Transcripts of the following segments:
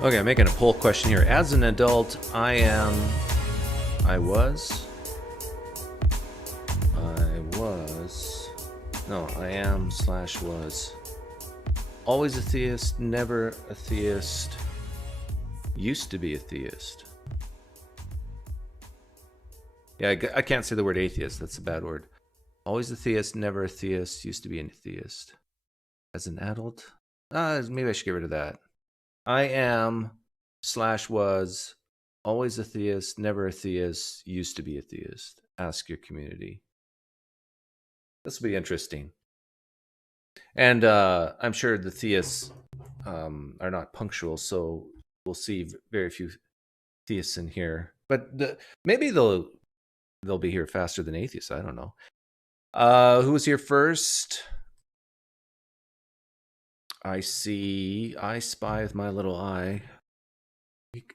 Okay, I'm making a poll question here. As an adult, I was, / was always a theist, never a theist, used to be a theist. Yeah, I can't say the word atheist. That's a bad word. Always a theist, never a theist, used to be a theist. As an adult, maybe I should get rid of that. I am / was always a theist, never a theist, used to be a theist. Ask your community. This will be interesting. And I'm sure the theists are not punctual, so we'll see very few theists in here. But maybe they'll be here faster than atheists. I don't know. Who was here first? I spy with my little eye.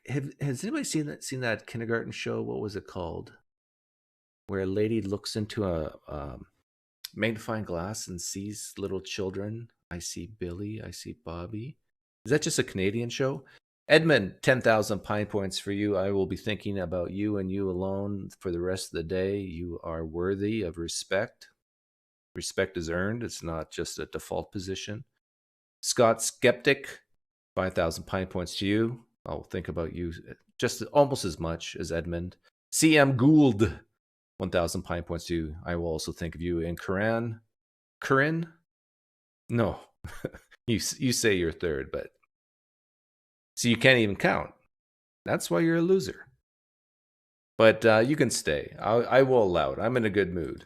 Has anybody seen that kindergarten show? What was it called? Where a lady looks into a magnifying glass and sees little children. I see Billy. I see Bobby. Is that just a Canadian show? Edmund, 10,000 pine points for you. I will be thinking about you and you alone for the rest of the day. You are worthy of respect. Respect is earned. It's not just a default position. Scott Skeptic, 5,000 pine points to you. I'll think about you just almost as much as Edmund. CM Gould, 1,000 pine points to you. I will also think of you. And Corinne? No. you say you're third, but so you can't even count. That's why you're a loser. But you can stay. I will allow it. I'm in a good mood.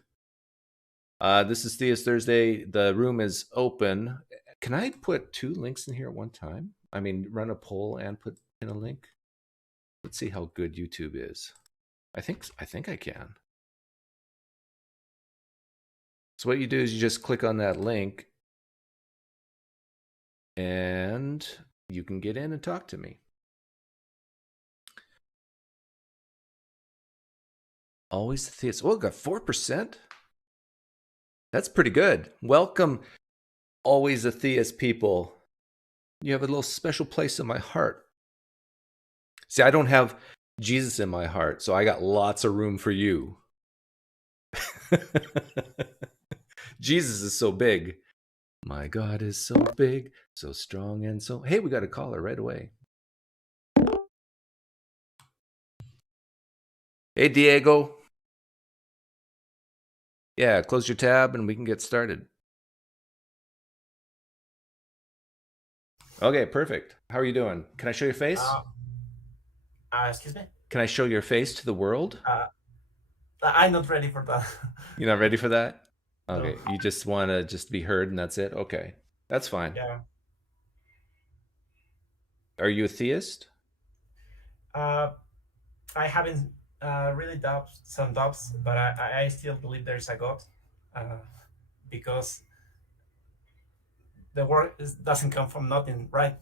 This is Theist Thursday. The room is open. Can I put 2 links in here at one time? I mean, run a poll and put in a link. Let's see how good YouTube is. I think I can. So what you do is you just click on that link and you can get in and talk to me. Always the theist. Oh, got 4%. That's pretty good. Welcome, always a theist people. You have a little special place in my heart. See, I don't have Jesus in my heart, so I got lots of room for you. Jesus is so big. My God is so big, so strong, and so... Hey, we got a caller right away. Hey, Diego. Yeah, close your tab and we can get started. Okay, perfect. How are you doing? Can I show your face? Excuse me? Can I show your face to the world? I'm not ready for that. You're not ready for that? Okay, No. you just want to just be heard and that's it? Okay, that's fine. Yeah. Are you a theist? I haven't really some doubts, but I still believe there's a God, because the world doesn't come from nothing, right?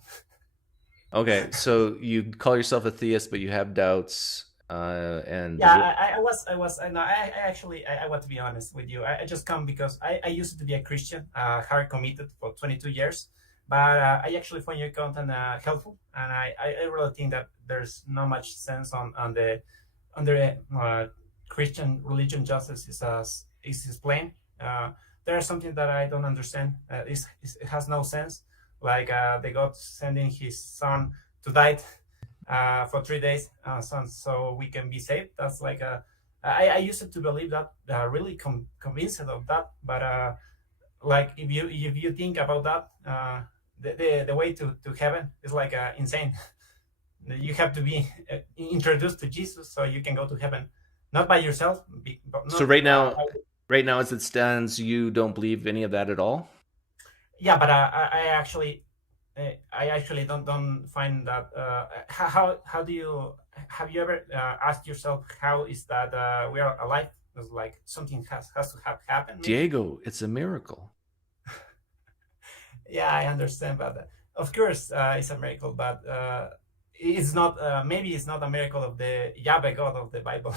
Okay, so you call yourself a theist, but you have doubts, and Yeah, I actually, I want to be honest with you. I just come because I used to be a Christian, hard committed for 22 years, but I actually find your content helpful, and I really think that there's not much sense on the Christian religion justice is explained. There's something that I don't understand. It has no sense. Like the God sending his son to die for 3 days, so we can be saved. That's like I used to believe that, really convinced of that. But like if you think about that, the way to heaven is like insane. You have to be introduced to Jesus so you can go to heaven, not by yourself. But so not. Right now as it stands, you don't believe any of that at all? Yeah, but I actually don't find that. How do you have you ever asked yourself how is that we are alive? It's like something has to have happened. Maybe. Diego, it's a miracle. Yeah, I understand, but of course it's a miracle. But it's not. Maybe it's not a miracle of the Yahweh God of the Bible.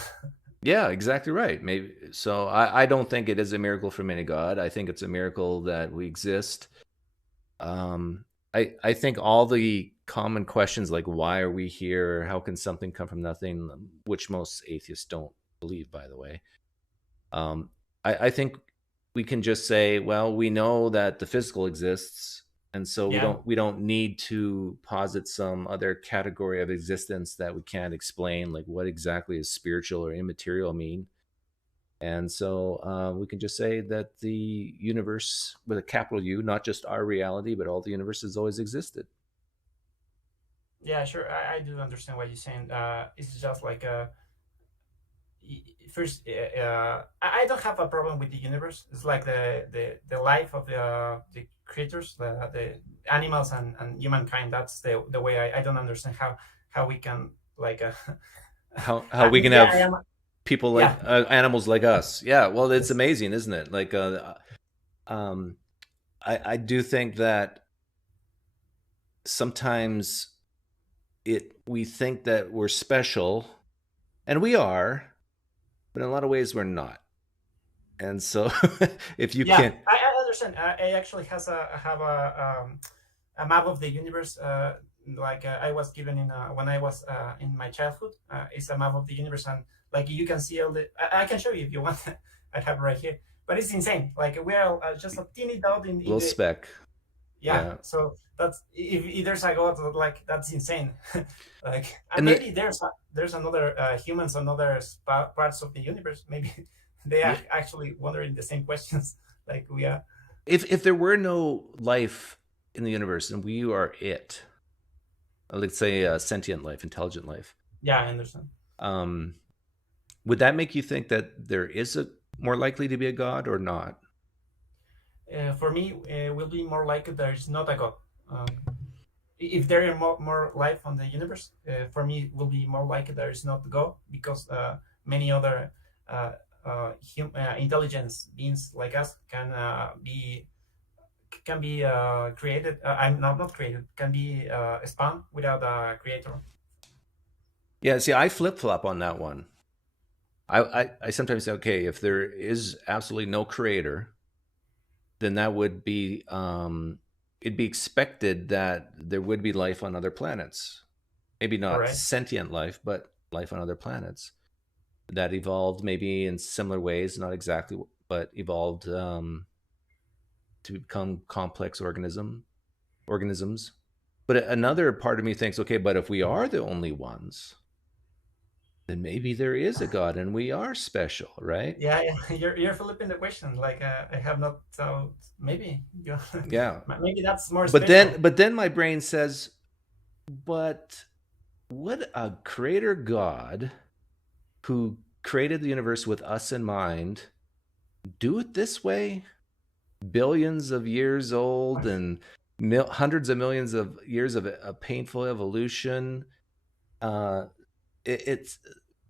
Yeah, exactly right. Maybe so. I don't think it is a miracle from any God. I think it's a miracle that we exist. I think all the common questions like why are we here, how can something come from nothing, which most atheists don't believe, by the way. Um, I think we can just say, well, we know that the physical exists, and so we Yeah, don't need to posit some other category of existence that we can't explain, like what exactly is spiritual or immaterial mean. And so we can just say that the universe, with a capital U, not just our reality, but all the universe has always existed. yeah, sure. I do understand what you're saying. It's just like first, I don't have a problem with the universe. It's like the life of the creatures, the animals and humankind. That's the way I don't understand how we can like How we can maybe I have am. people Yeah, like animals like us. Yeah, well, it's yes, amazing, isn't it? Like, um, I do think that sometimes we think that we're special, and we are, but in a lot of ways we're not. And so, if you yeah, can't, I understand. I actually have a map of the universe. Like I was given in when I was in my childhood. It's a map of the universe, and like you can see all the. I can show you if you want. I have it right here, but it's insane. Like we are just a teeny dot in little the. speck, Yeah, yeah, so that's if there's a god, like that's insane. Like and maybe there's another humans on other parts of the universe. Maybe they are yeah, actually wondering the same questions like we are. if there were no life in the universe and we are it, let's say sentient life, intelligent life, Yeah, I understand. um, would that make you think that there is a more likely to be a god or not? For me, will be more likely there is not a god. Um, if there is more life on the universe, for me, will be more likely there is not God because many other uh, intelligence beings like us can be created. I'm not created. Can be spawned without a creator. Yeah, see, I flip flop on that one. I sometimes say, okay, if there is absolutely no creator, then that would be it'd be expected that there would be life on other planets. Maybe All not right. sentient life, but life on other planets that evolved maybe in similar ways, not exactly, but evolved to become complex organisms. But another part of me thinks, okay, but if we are the only ones, then maybe there is a God and we are special, right? Yeah, yeah. You're flipping the question. Like I have not thought. Maybe you. Yeah. Maybe that's more But special. then my brain says, but would a creator God who created the universe with us in mind do it this way? Billions of years old and hundreds of millions of years of a painful evolution. Uh, it's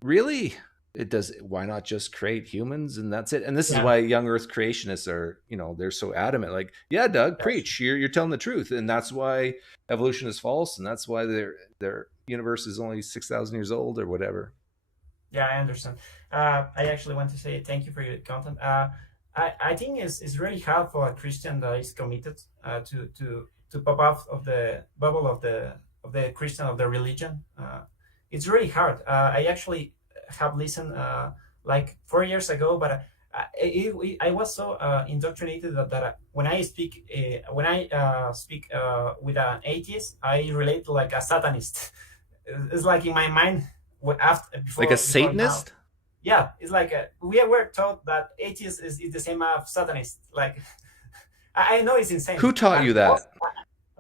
really, it does. Why not just create humans and that's it? And this is Yeah. why young Earth creationists are, they're so adamant. Like, yeah, Doug, Yes. preach. You're telling the truth, and that's why evolution is false, and that's why their universe is only 6,000 years old or whatever. Yeah, I understand. I actually want to say thank you for your content. I think it's really hard for a Christian that is committed to pop off of the bubble of the Christian of the religion. It's really hard. I actually have listened like 4 years ago, but I was so indoctrinated that when I speak with an atheist, I relate to like a Satanist. It's like in my mind after Like a before now. Satanist? Yeah, it's like we were taught that atheist is the same as Satanist. Like I know it's insane, Who taught and you that?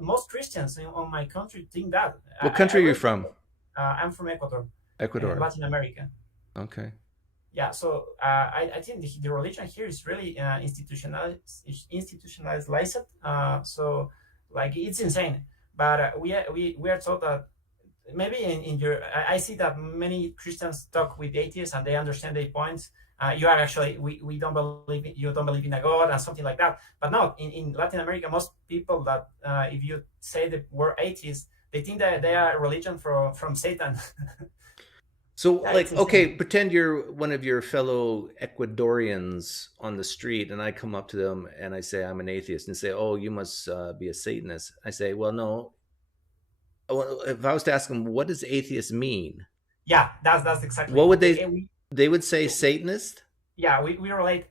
most Christians on my country think that. What I country are you really from? I'm from Ecuador, Ecuador. Latin America. Okay. Yeah, so I think the religion here is really institutionalized. So like it's insane. But we are taught that maybe in your I see that many Christians talk with atheists and they understand their points. You are actually we don't believe you don't believe in a god and something like that. But no, in Latin America, most people that if you say the word atheist, they think that they are a religion from Satan. So, Yeah, it's like, okay, insane. pretend you're one of your fellow Ecuadorians on the street, and I come up to them and I say I'm an atheist, and say, "Oh, you must be a Satanist." I say, "Well, no." Well, if I was to ask them, "What does atheist mean?" Yeah, that's exactly. What would they? They would say Satanist. Yeah, we relate.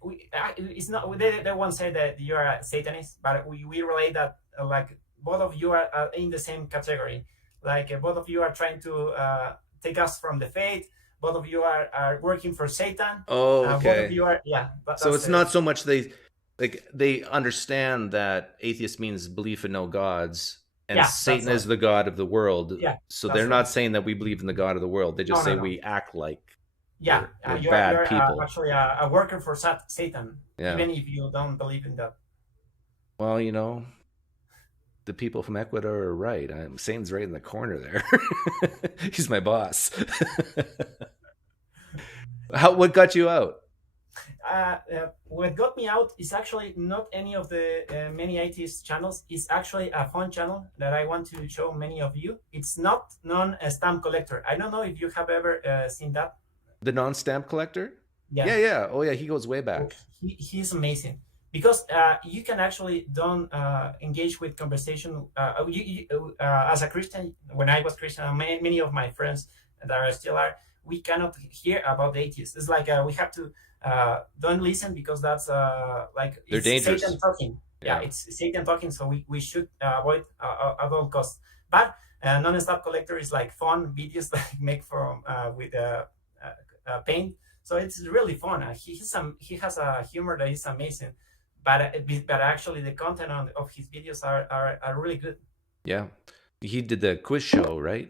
It's not they won't say that you are a Satanist, but we relate that like both of you are in the same category. Like both of you are trying to take us from the faith. Both of you are working for Satan. Oh, Both of okay. you are, yeah. So That's it's not so much they understand that atheist means belief in no gods, and yeah, that's Satan right. is the god of the world. Yeah, So that's they're right. not saying that we believe in the god of the world. They No, just no, say no. we act like Yeah, we're you're bad people. actually a worker for Satan, Yeah. even if you don't believe in that. Well, the people from Ecuador are right. Satan's right in the corner there. He's my boss. What got you out? What got me out is actually not any of the many atheist channels. It's actually a fun channel that I want to show many of you. It's not non-stamp collector. I don't know if you have ever seen that. The non-stamp collector? Yeah. Yeah, yeah. Oh, yeah. He goes way back. He's amazing because you can actually don't engage with conversation. As a Christian, when I was Christian, many of my friends that are still are, we cannot hear about the atheists. It's like we have to don't listen because that's like They're it's dangerous. Satan talking. Yeah, it's Satan talking, so we should avoid at all costs. But non-stop collector is like fun videos that I make from with paint, so it's really fun. He has a humor that is amazing, but actually the content of his videos are really good. Yeah, he did the quiz show, right?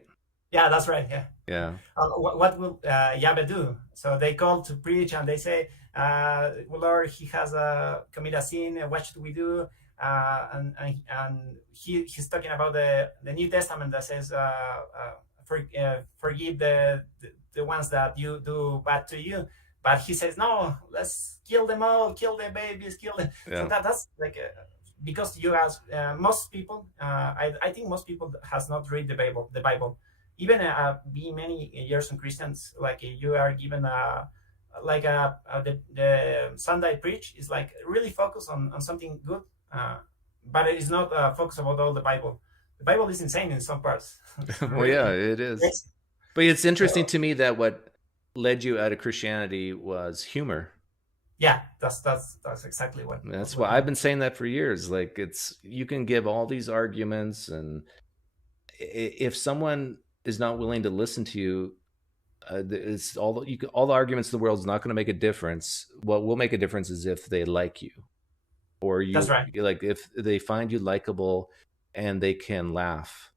Yeah, that's right. Yeah. Yeah. What will Yahweh do? So they call to preach and they say, well, Lord, he has committed a sin. What should we do? And he's talking about the New Testament that says, forgive the ones that you do bad to you. But he says, no, let's kill them all, kill the babies, kill them. Yeah. So that's like because you ask most people, I think most people has not read the Bible. Even being many years in Christians, like you are given the Sunday preach is like really focused on something good, but it is not focused about all the Bible. The Bible is insane in some parts. Well, yeah, it is. Crazy. But it's interesting to me that what led you out of Christianity was humor. Yeah, that's exactly what. That's why I've been saying that for years. Like you can give all these arguments, and if someone is not willing to listen to you, it's all the arguments in the world is not going to make a difference. What will make a difference is if they like you, or you. That's right. Like if they find you likable, and they can laugh.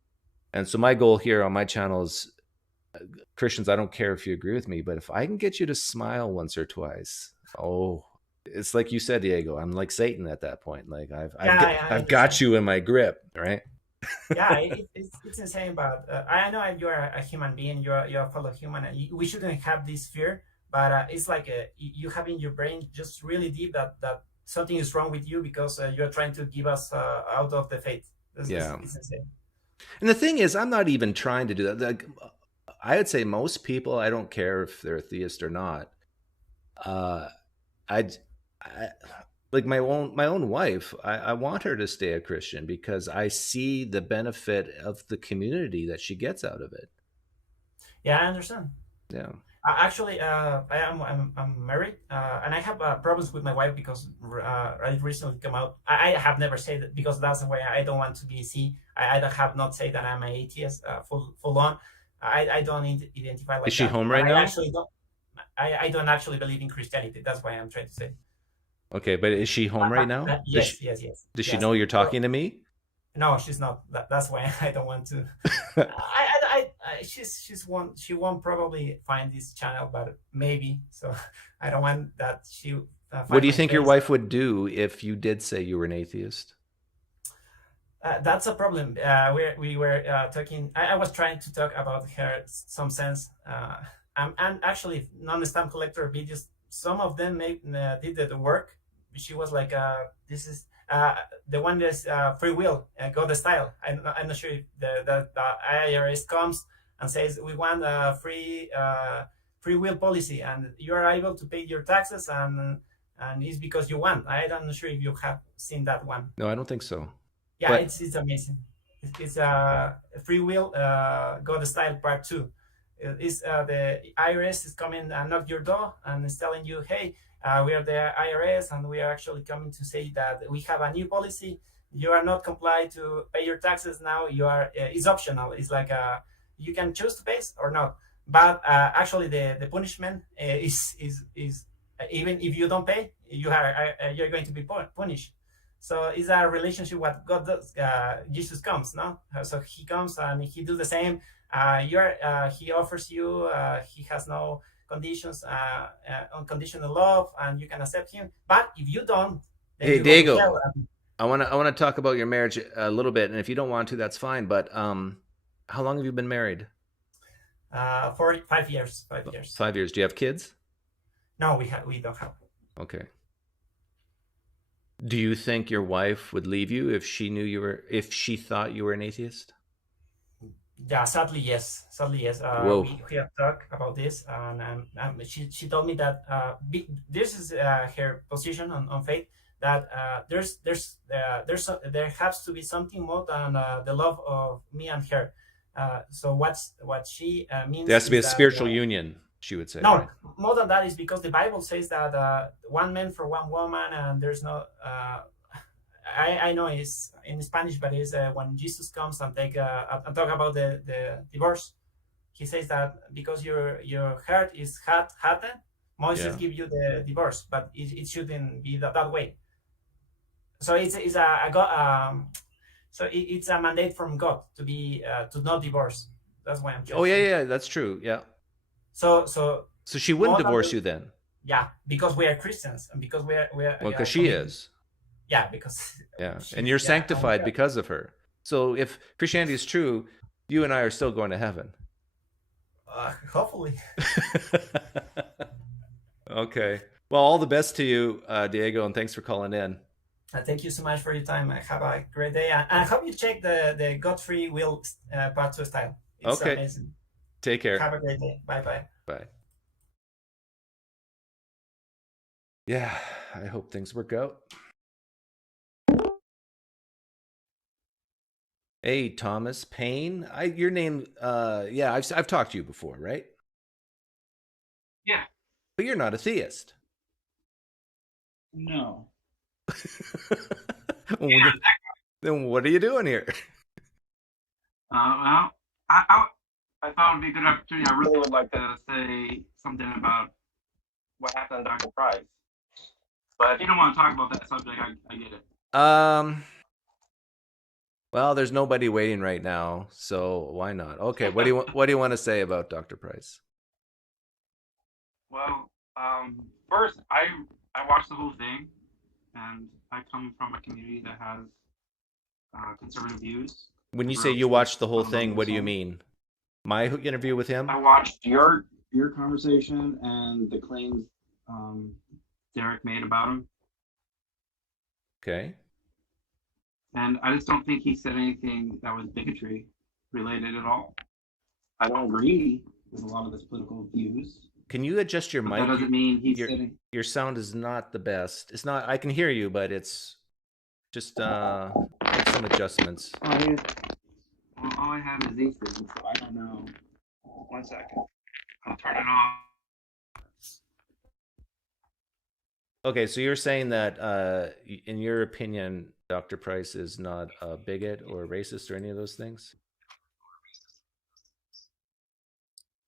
And so my goal here on my channel is, Christians, I don't care if you agree with me, but if I can get you to smile once or twice, it's like you said, Diego. I'm like Satan at that point. Like I've got you in my grip, right? Yeah, it's insane, but I know you're a human being, you're a fellow human, and we shouldn't have this fear, but it's like you have in your brain just really deep that something is wrong with you because you're trying to give us out of the faith. It's insane. And the thing is, I'm not even trying to do that. Like, I would say most people, I don't care if they're theist or not. I like my own wife, I want her to stay a Christian because I see the benefit of the community that she gets out of it. Yeah, I understand. Yeah. Actually, I'm married, and I have problems with my wife because I recently come out. I have never said it because that's the way I don't want to be seen. I have not said that I'm an atheist full on. I don't identify like that. Is she home right now? I don't actually believe in Christianity. That's why I'm trying to say. Okay, but is she home right now? Yes. Does she know you're talking to me? No, she's not. That's why I don't want to. She won't probably find this channel, but maybe. So I don't want that she. What do you think your wife would do if you did say you were an atheist? That's a problem. We were talking. I was trying to talk about her some sense. And actually, non-stamp collector videos. Some of them did the work. She was like, "This is the one that's free will, go the style." I'm not sure if the IRS comes and says we want a free will policy, and you are able to pay your taxes, and it's because you want. I'm not sure if you have seen that one. No, I don't think so. Yeah, But it's amazing. It's a free will God style part 2. It's the IRS is coming and knock your door and is telling you, hey, we are the IRS and we are actually coming to say that we have a new policy. You are not compliant to pay your taxes now. You are it's optional. It's like you can choose to pay or not. But actually, the punishment is even if you don't pay, you're going to be punished. So it's a relationship what God does. Jesus comes, no? So he comes and he do the same. He offers you. He has no conditions, unconditional love, and you can accept him. But if you don't, then hey, you go to Diego, hell. I want to talk about your marriage a little bit, and if you don't want to, that's fine. But how long have you been married? For 5 years. 5 years. 5 years. Do you have kids? No, we don't have. Okay. Do you think your wife would leave you if she thought you were an atheist? Yeah, sadly yes. Whoa. We have talked about this, and she told me that this is her position on faith, that there has to be something more than the love of me and her. So what she means There has to be a is that, spiritual union, she would say. no, right? more than that is because the Bible says that one man for one woman, and there's no. I know it's in Spanish, but it's when Jesus comes and and talk about the divorce. He says that because your heart is hardened, Moses give you the divorce, but it shouldn't be that way. So it's a God. So it's a mandate from God to be to not divorce. That's why I'm. Oh yeah, that's true. Yeah. So she wouldn't divorce you then? Yeah, because we are Christians, and because we are well, because she is. Yeah, because and you're sanctified because of her. So if Christianity is true, you and I are still going to heaven. Hopefully. Okay. Well, all the best to you, Diego, and thanks for calling in. Thank you so much for your time. Have a great day, and I hope you check the God-free will part 2 style. It's okay. Amazing. Take care. Have a great day. Bye. Bye. Yeah, I hope things work out. Hey, Thomas Payne. Your name, yeah, I've talked to you before, right? Yeah. But you're not a theist. No. Then what are you doing here? Well, I thought it would be a good opportunity. I really would like to say something about what happened to Dr. Price. But if you don't want to talk about that subject, I get it. Well, there's nobody waiting right now, so why not? Okay, what do you want to say about Dr. Price? Well, first, I watched the whole thing, and I come from a community that has conservative views. When you say you watched the whole thing, what do you mean? My interview with him? I watched your conversation and the claims Derek made about him. Okay. And I just don't think he said anything that was bigotry related at all. I don't agree with a lot of his political views. Can you adjust your mic? That doesn't mean he's sitting. Your sound is not the best. It's not. I can hear you, but it's just make some adjustments. Well, all I have is these things, so I don't know. 1 second. I'll turn it off. Okay, so you're saying that, in your opinion, Dr. Price is not a bigot or racist or any of those things?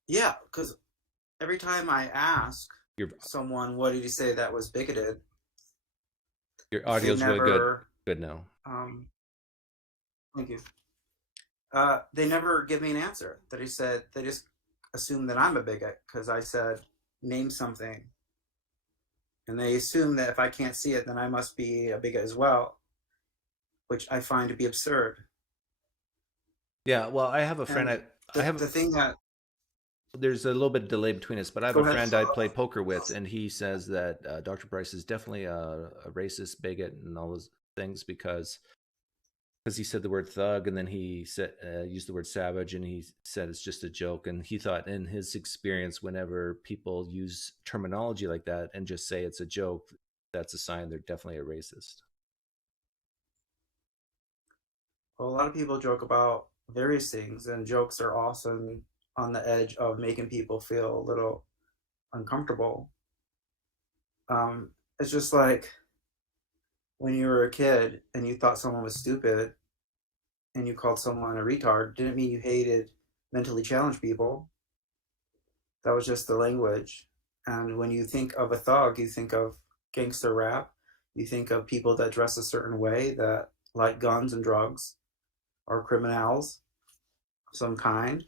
Yeah, because every time I ask someone, what did you say that was bigoted? Your audio's really good. Good now. Thank you. They never give me an answer. They just assume that I'm a bigot because I said, name something. And they assume that if I can't see it, then I must be a bigot as well, which I find to be absurd. Yeah, well, I have a friend. The thing that there's a little bit of delay between us, but I have a friend I play poker with, and he says that Dr. Price is definitely a racist, bigot, and all those things because because he said the word thug, and then he said used the word savage, and he said it's just a joke. And he thought, in his experience, whenever people use terminology like that and just say it's a joke, that's a sign they're definitely a racist. Well, a lot of people joke about various things, and jokes are often on the edge of making people feel a little uncomfortable. It's just like when you were a kid and you thought someone was stupid and you called someone a retard, didn't mean you hated mentally challenged people. That was just the language. And when you think of a thug, you think of gangster rap. You think of people that dress a certain way, that like guns and drugs, or criminals of some kind.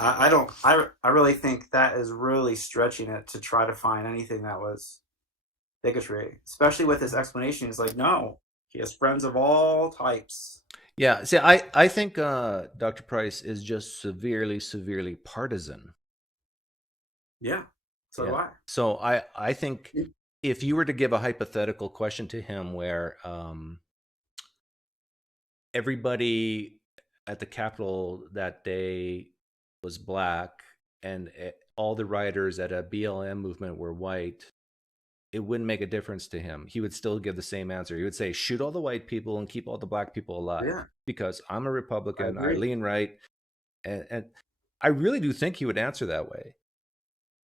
I really think that is really stretching it to try to find anything that was bigotry, especially with his explanation. He's like, no, he has friends of all types. Yeah, see, I think Dr. Price is just severely partisan. Yeah, so do I. So I think if you were to give a hypothetical question to him where everybody at the Capitol that day was black and all the rioters at a BLM movement were white, it wouldn't make a difference to him. He would still give the same answer. He would say, shoot all the white people and keep all the black people alive, because I'm a Republican, I lean right. And I really do think he would answer that way.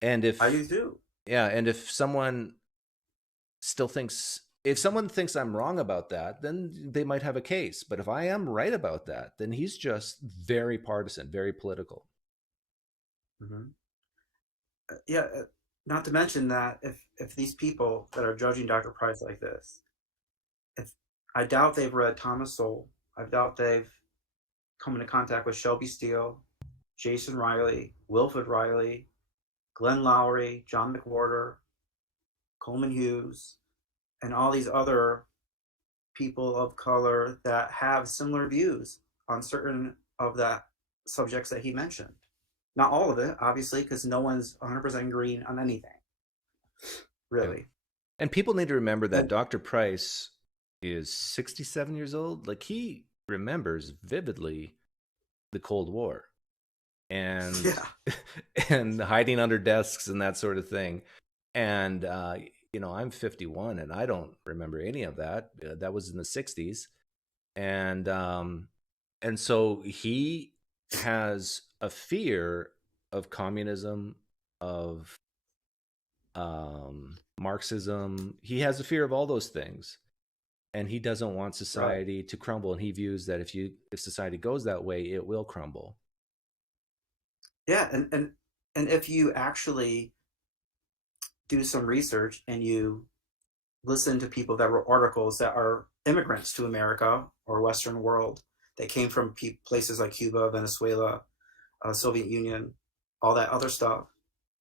And if I do too. Yeah, and if someone thinks I'm wrong about that, then they might have a case. But if I am right about that, then he's just very partisan, very political. Mm-hmm. Yeah, not to mention that if these people that are judging Dr. Price like this, I doubt they've read Thomas Sowell. I doubt they've come into contact with Shelby Steele, Jason Riley, Wilfred Riley, Glenn Lowry, John McWhorter, Coleman Hughes, and all these other people of color that have similar views on certain of the subjects that he mentioned. Not all of it, obviously, because no one's 100% green on anything, really. Yeah. And people need to remember that Dr. Price is 67 years old. Like, he remembers vividly the Cold War and and hiding under desks and that sort of thing. And I'm 51 and I don't remember any of that. That was in the 60s. And so he has a fear of communism, of Marxism. He has a fear of all those things. And he doesn't want society to crumble. And he views that if society goes that way, it will crumble. Yeah, and if you actually do some research and you listen to people that wrote articles that are immigrants to America or Western world, that came from places like Cuba, Venezuela, Soviet Union, all that other stuff,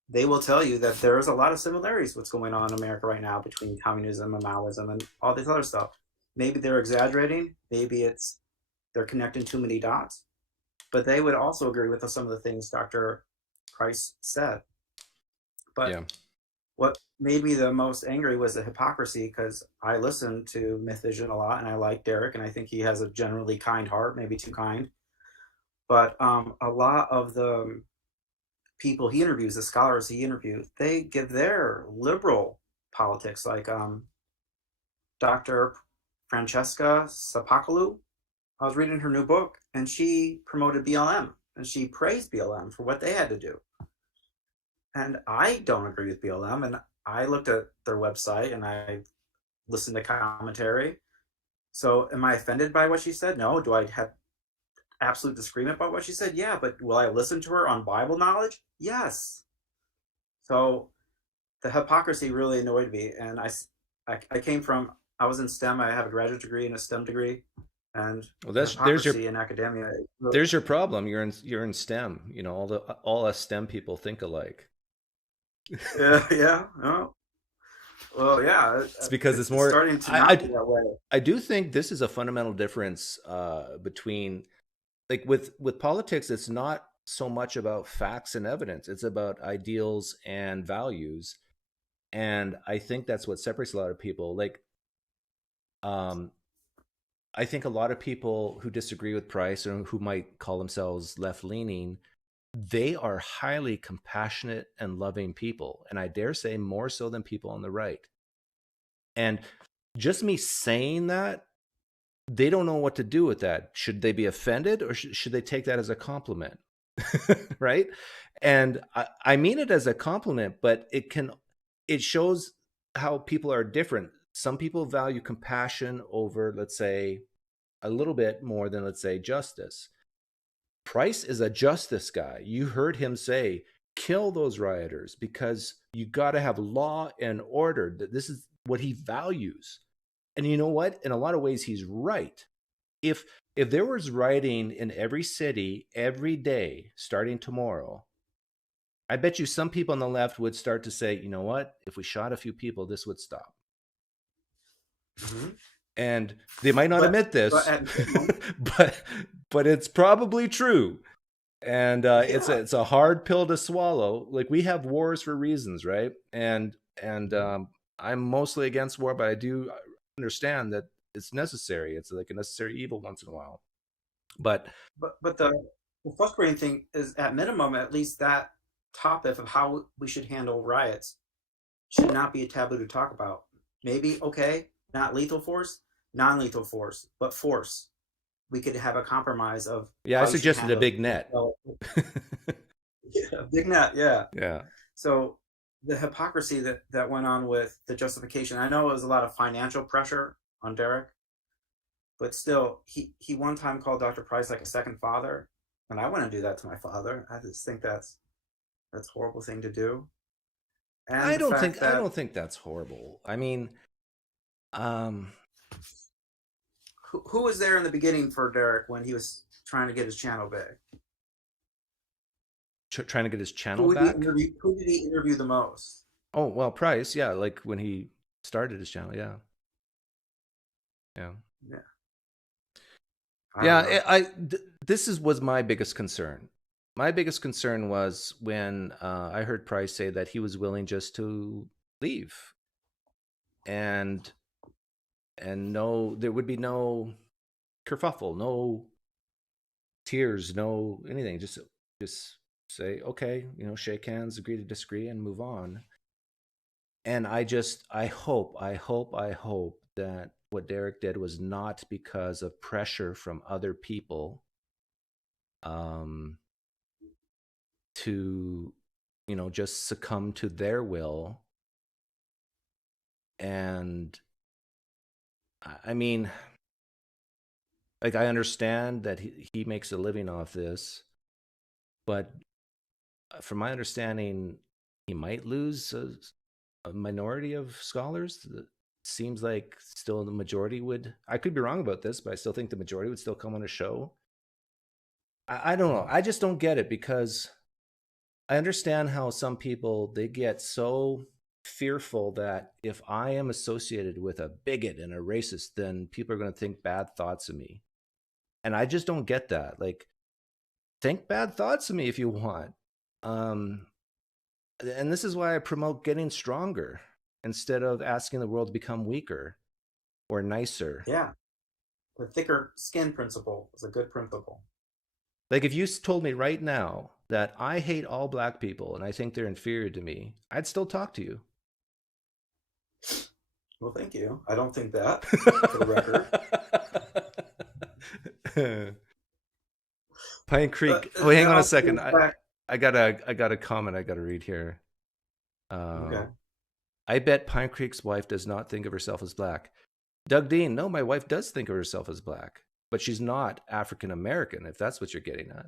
they will tell you that there is a lot of similarities what's going on in America right now between communism and Maoism and all this other stuff. Maybe they're exaggerating, maybe they're connecting too many dots, but they would also agree with some of the things Dr. Price said. But what made me the most angry was the hypocrisy, because I listen to Myth Vision a lot and I like Derek and I think he has a generally kind heart, maybe too kind. But a lot of the people he interviews, the scholars he interviews, they give their liberal politics, like Dr. Francesca Sapakoulou. I was reading her new book and she promoted BLM and she praised BLM for what they had to do. And I don't agree with BLM, and I looked at their website and I listened to commentary. So am I offended by what she said? No. Do I have absolute disagreement about what she said? Yeah. But will I listen to her on Bible knowledge? Yes. So the hypocrisy really annoyed me. And I was in STEM. I have a graduate degree and a STEM degree. And there's in academia. There's your problem. You're in STEM. All us STEM people think alike. Yeah. Oh. Well, yeah. It's because it's more starting to not be that way. I do think this is a fundamental difference between, like, with politics. It's not so much about facts and evidence. It's about ideals and values, and I think that's what separates a lot of people. Like, I think a lot of people who disagree with Price or who might call themselves left-leaning, they are highly compassionate and loving people, and I dare say more so than people on the right. And just me saying that, they don't know what to do with that. Should they be offended, or should they take that as a compliment? Right? And I mean it as a compliment, but it shows how people are different. Some people value compassion over, let's say, a little bit more than, let's say, justice. Price is a justice guy. You heard him say, kill those rioters because you got to have law and order. This is what he values. And you know what? In a lot of ways, he's right. If there was rioting in every city every day starting tomorrow, I bet you some people on the left would start to say, you know what? If we shot a few people, this would stop. Mm-hmm. And they might not admit this, but it's probably true. And it's a hard pill to swallow. Like, we have wars for reasons, right? And I'm mostly against war, but I do understand that it's necessary. It's like a necessary evil once in a while. But the frustrating thing is, at minimum, at least that topic of how we should handle riots should not be a taboo to talk about. Maybe, okay, not lethal force, non-lethal force, but force. We could have a compromise of. Yeah, I suggested a big net. A big net, yeah. Yeah. So the hypocrisy that went on with the justification, I know it was a lot of financial pressure on Derek, but still, he one time called Dr. Price like a second father, and I wouldn't do that to my father. I just think that's a horrible thing to do. And I don't think that's horrible. I mean, who was there in the beginning for Derek when he was trying to get his channel back? Trying to get his channel back? Who did he interview the most? Oh, well, Price, yeah, like when he started his channel, yeah. This was my biggest concern. My biggest concern was when I heard Price say that he was willing just to leave, and no, there would be no kerfuffle, no tears, no anything. Just say, okay, shake hands, agree to disagree, and move on. And I hope that what Derek did was not because of pressure from other people to just succumb to their will. And I mean, like, I understand that he makes a living off this, but from my understanding, he might lose a minority of scholars. It seems like still the majority would. I could be wrong about this, but I still think the majority would still come on a show. I don't know. I just don't get it, because I understand how some people, they get so fearful that if I am associated with a bigot and a racist, then people are going to think bad thoughts of me. And I just don't get that. Like, think bad thoughts of me if you want. And this is why I promote getting stronger instead of asking the world to become weaker or nicer. Yeah. The thicker skin principle is a good principle. Like, if you told me right now that I hate all black people and I think they're inferior to me, I'd still talk to you. Well, thank you. I don't think that, for the record. PineCreek. Oh, hang on a second. I got a comment I got to read here. Okay. I bet PineCreek's wife does not think of herself as black. Doug Dean, no, my wife does think of herself as black, but she's not African American, if that's what you're getting at.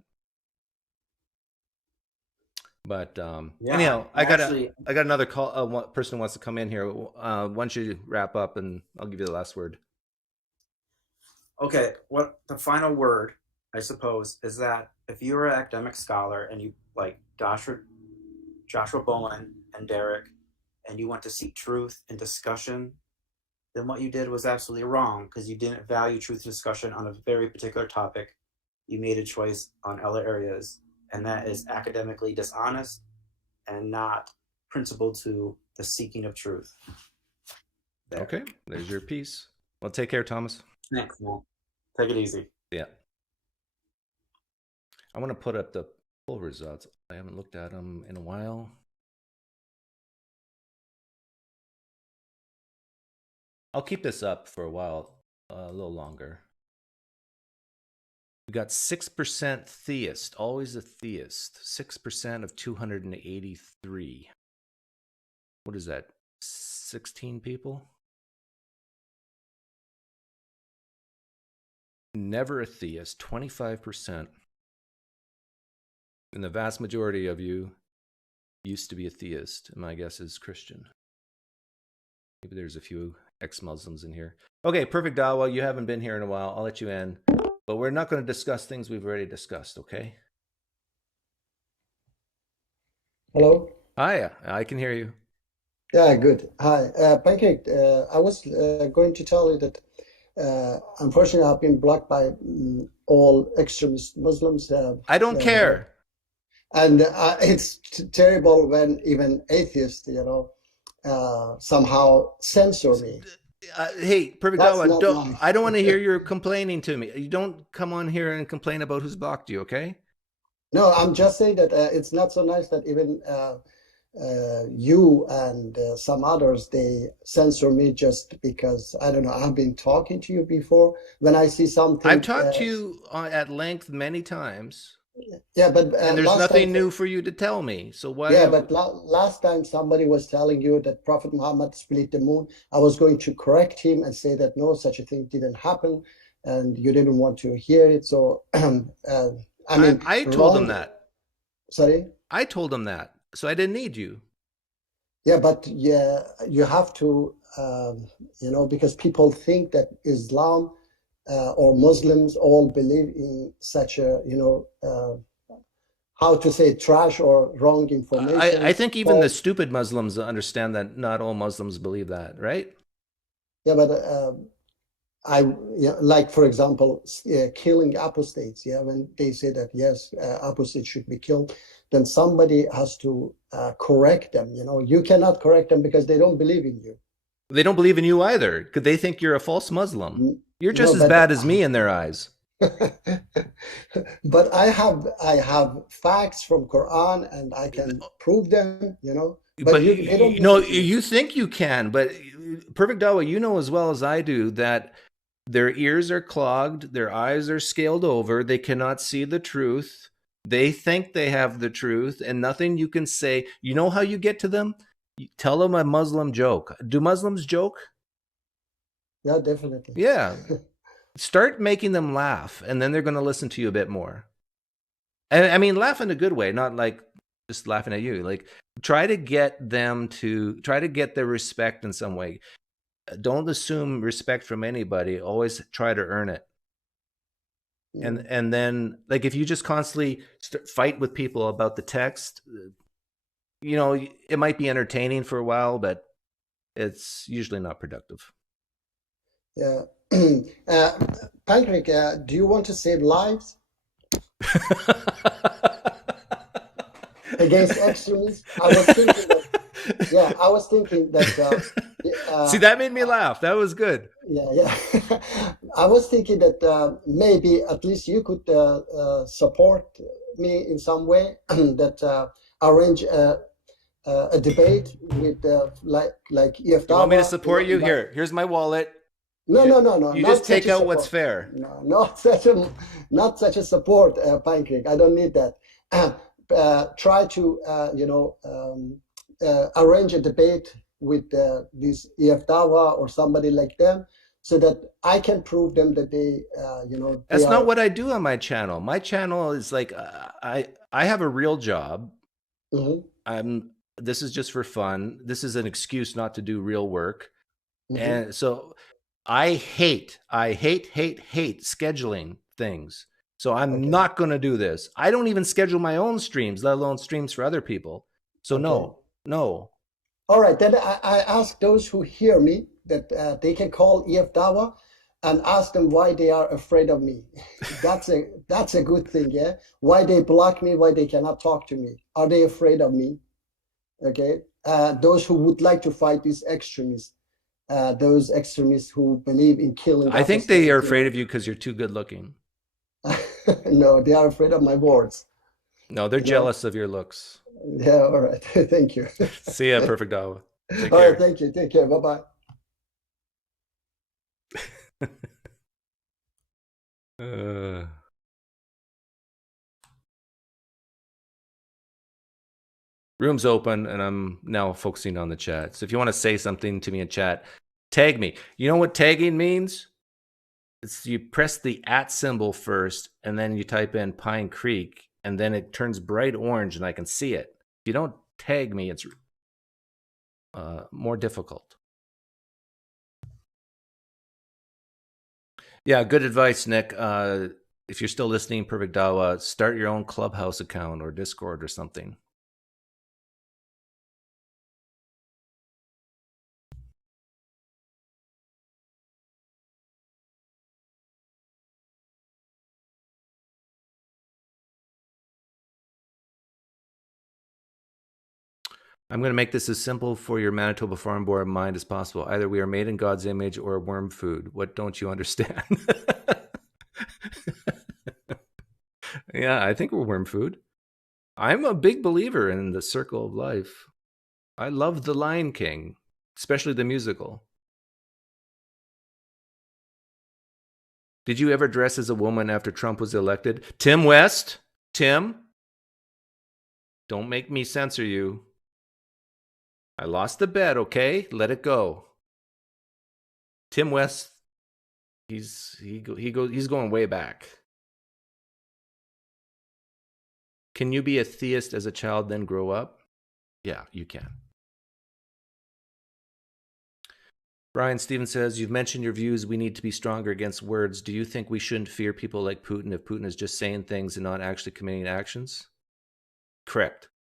But anyhow, I got another call. One person who wants to come in here. Why don't you wrap up, and I'll give you the last word. Okay, what the final word, I suppose, is that if you're an academic scholar and you like Joshua Bowen and Derek, and you want to seek truth and discussion, then what you did was absolutely wrong, because you didn't value truth and discussion on a very particular topic. You made a choice on other areas, and that is academically dishonest and not principled to the seeking of truth. There. Okay, there's your piece. Well, take care, Thomas. Thanks, man. Take it easy. Yeah. I want to put up the poll results. I haven't looked at them in a while. I'll keep this up for a while, a little longer. We got 6% theist, always a theist. 6% of 283. What is that? 16 people? Never a theist, 25%. And the vast majority of you used to be a theist, and my guess is Christian. Maybe there's a few ex-Muslims in here. Okay, perfect, Dawa. You haven't been here in a while. I'll let you in. But we're not going to discuss things we've already discussed, okay? Hello? Hi, I can hear you. Yeah, good. Hi. PineCreek, I was going to tell you that unfortunately I've been blocked by all extremist Muslims. I don't care. And it's terrible when even atheists, somehow censor me. Hey, perfect. That's Dawa, not nice. I don't want to hear you complaining to me. You don't come on here and complain about who's blocked you, okay? No, I'm just saying that it's not so nice that even you and some others, they censor me just because, I don't know, I've been talking to you before. When I see something... I've talked to you at length many times. Yeah, but and there's nothing new for you to tell me. So why? Yeah, but last time somebody was telling you that Prophet Muhammad split the moon, I was going to correct him and say that no, such a thing didn't happen, and you didn't want to hear it. So I mean, I told him that. Sorry? I told him that, so I didn't need you. Yeah, but yeah, you have to, because people think that Islam or Muslims all believe in such a, how to say, trash or wrong information. I think even the stupid Muslims understand that not all Muslims believe that, right? Yeah, but like, for example, killing apostates, when they say that, yes, apostates should be killed, then somebody has to correct them. You cannot correct them because they don't believe in you. They don't believe in you either, because they think you're a false Muslim. You're just as bad as me in their eyes. But I have facts from Quran and I can prove them, But you think you can, but Perfect Dawa, you know as well as I do that their ears are clogged, their eyes are scaled over, they cannot see the truth. They think they have the truth, and nothing you can say. You know how you get to them? You tell them a Muslim joke. Do Muslims joke? Yeah, definitely. Yeah. Start making them laugh, and then they're going to listen to you a bit more. And I mean, laugh in a good way, not like just laughing at you. Like, try to get their respect in some way. Don't assume respect from anybody. Always try to earn it. Yeah. And then, like, if you just constantly fight with people about the text, it might be entertaining for a while, but it's usually not productive. Yeah. PineCreek, do you want to save lives against extremists? I was thinking that. See, that made me laugh. That was good. Yeah. I was thinking that maybe at least you could support me in some way. That arrange a debate with like EF. You want me to support you? Here's my wallet. No. You just take out what's fair. No, not such a support, PineCreek. I don't need that. Try to arrange a debate with this EF Dawa or somebody like them, so that I can prove them that they, That's not what I do on my channel. My channel is like I have a real job. Mm-hmm. This is just for fun. This is an excuse not to do real work, mm-hmm. And so. I hate scheduling things. So I'm not going to do this. I don't even schedule my own streams, let alone streams for other people. So no. All right. Then I ask those who hear me that they can call EF Dawa and ask them why they are afraid of me. That's a good thing. Yeah. Why they block me, why they cannot talk to me. Are they afraid of me? Okay. Those who would like to fight these extremists. those extremists who believe in killing. I think they are afraid of you because you're too good looking. No, they are afraid of my words. No, they're jealous of your looks. Yeah, all right. Thank you. See ya, Perfect Dawa. Take care. All right, thank you. Take care. Bye-bye. Room's open, and I'm now focusing on the chat. So if you want to say something to me in chat, tag me. You know what tagging means? It's you press the @ symbol first, and then you type in PineCreek, and then it turns bright orange, and I can see it. If you don't tag me, it's more difficult. Yeah, good advice, Nick. If you're still listening, Perfect Dawa, start your own Clubhouse account or Discord or something. I'm going to make this as simple for your Manitoba Farm Board mind as possible. Either we are made in God's image or worm food. What don't you understand? Yeah, I think we're worm food. I'm a big believer in the circle of life. I love The Lion King, especially the musical. Did you ever dress as a woman after Trump was elected? Tim West? Tim? Don't make me censor you. I lost the bet, okay? Let it go. Tim West, he's going way back. Can you be a theist as a child, then grow up? Yeah, you can. Brian Stevens says, you've mentioned your views. We need to be stronger against words. Do you think we shouldn't fear people like Putin if Putin is just saying things and not actually committing actions? Correct.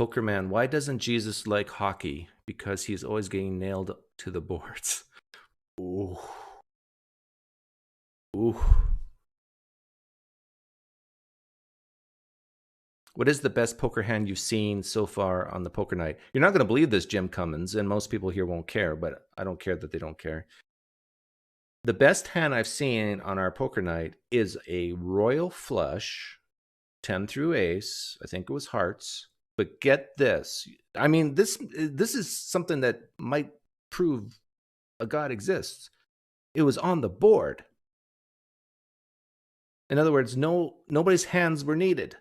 Pokerman, why doesn't Jesus like hockey? Because he's always getting nailed to the boards. Ooh. Ooh. What is the best poker hand you've seen so far on the poker night? You're not going to believe this, Jim Cummins, and most people here won't care, but I don't care that they don't care. The best hand I've seen on our poker night is a royal flush, 10 through ace. I think it was hearts. But get this. I mean, this is something that might prove a God exists. It was on the board. In other words, nobody's hands were needed.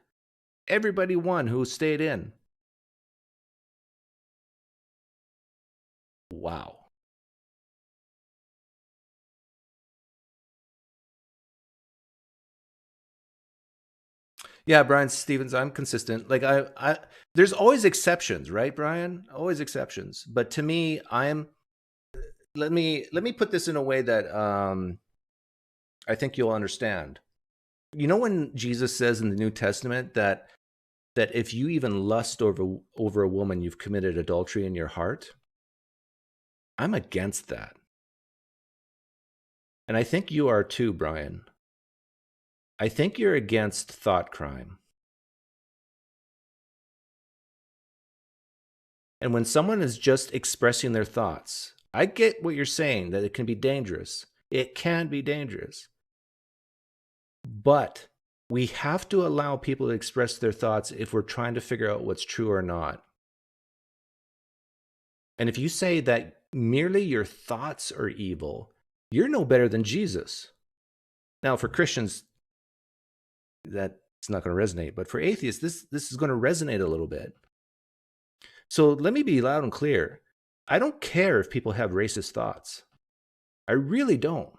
Everybody won who stayed in. Wow. Yeah, Brian Stevens, I'm consistent. Like I there's always exceptions, right, Brian? Always exceptions. But to me, let me put this in a way that I think you'll understand. You know when Jesus says in the New Testament that if you even lust over a woman, you've committed adultery in your heart? I'm against that. And I think you are too, Brian. I think you're against thought crime. And when someone is just expressing their thoughts, I get what you're saying, that it can be dangerous. It can be dangerous. But we have to allow people to express their thoughts if we're trying to figure out what's true or not. And if you say that merely your thoughts are evil, you're no better than Jesus. Now, for Christians, that's not going to resonate. But for atheists, this is going to resonate a little bit. So let me be loud and clear. I don't care if people have racist thoughts. I really don't.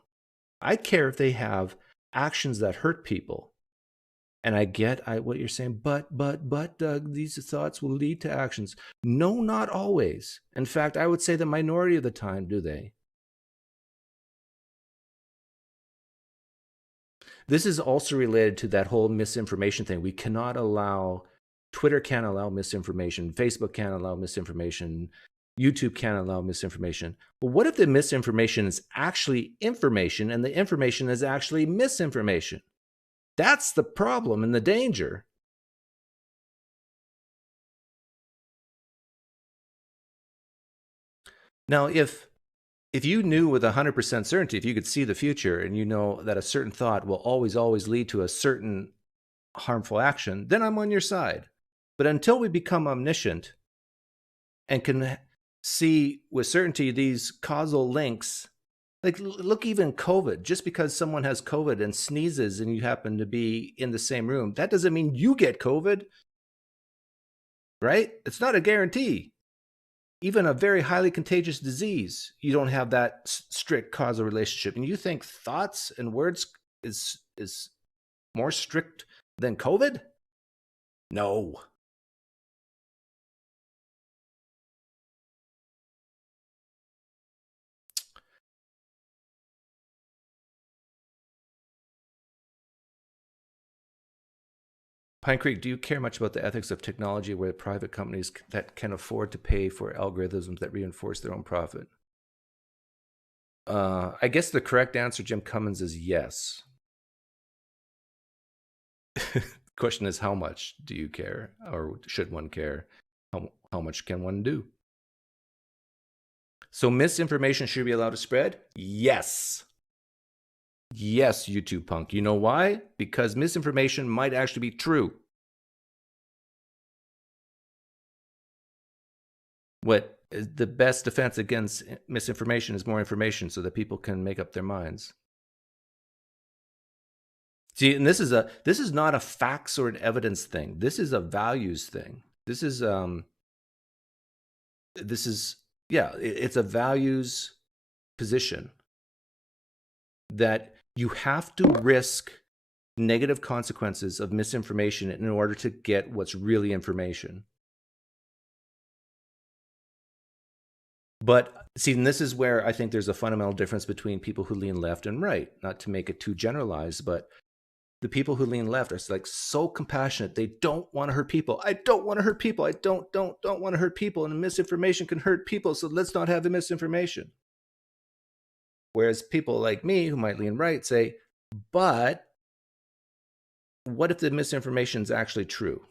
I care if they have actions that hurt people. And I get what you're saying, but Doug, these thoughts will lead to actions. No, not always. In fact, I would say the minority of the time, do they? This is also related to that whole misinformation thing. We cannot allow, Twitter can't allow misinformation, Facebook can't allow misinformation, YouTube can't allow misinformation. But what if the misinformation is actually information and the information is actually misinformation? That's the problem and the danger. Now, if you knew with 100% certainty, if you could see the future and you know that a certain thought will always lead to a certain harmful action, then I'm on your side. But until we become omniscient and can see with certainty these causal links, like look, even COVID, just because someone has COVID and sneezes and you happen to be in the same room, that doesn't mean you get COVID, right? It's not a guarantee. Even a very highly contagious disease, you don't have that strict causal relationship. And you think thoughts and words is more strict than COVID? No. PineCreek, do you care much about the ethics of technology where private companies that can afford to pay for algorithms that reinforce their own profit? I guess the correct answer, Jim Cummins, is yes. The question is, how much do you care, or should one care? How much can one do? So misinformation should be allowed to spread? Yes. Yes, YouTube punk. You know why? Because misinformation might actually be true. What is the best defense against misinformation is more information so that people can make up their minds. See, and this is not a facts or an evidence thing. This is a values thing. It's a values position that you have to risk negative consequences of misinformation in order to get what's really information. But see, and this is where I think there's a fundamental difference between people who lean left and right. Not to make it too generalized, but the people who lean left are like so compassionate. They don't want to hurt people. I don't want to hurt people. I don't want to hurt people. And misinformation can hurt people, so let's not have the misinformation. Whereas people like me who might lean right say, but what if the misinformation is actually true?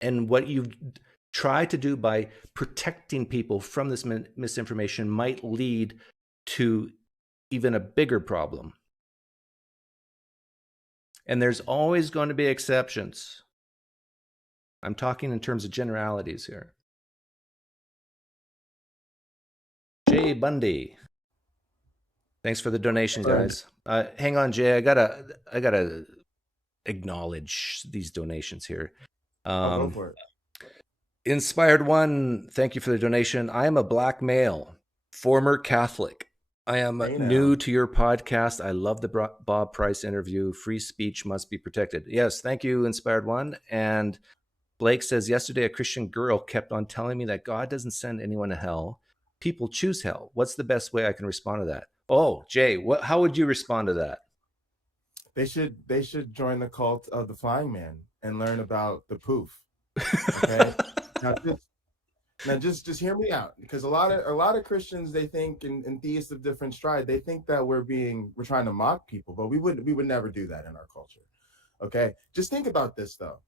And what you try to do by protecting people from this misinformation might lead to even a bigger problem. And there's always going to be exceptions. I'm talking in terms of generalities here. Jay Bundy. Thanks for the donation, guys. Hang on, Jay. I gotta acknowledge these donations here. I'll go for it. Inspired One, thank you for the donation. I am a black male, former Catholic. I am new to your podcast. I love the Bob Price interview. Free speech must be protected. Yes, thank you, Inspired One. And Blake says, yesterday a Christian girl kept on telling me that God doesn't send anyone to hell. People choose hell. What's the best way I can respond to that? Oh, Jay, how would you respond to that? They should join the cult of the Flying Man and learn about the poof. Okay. Now just hear me out, because a lot of Christians, they think, and theists of different stride, they think that we're trying to mock people, but we would never do that in our culture. Okay, just think about this though.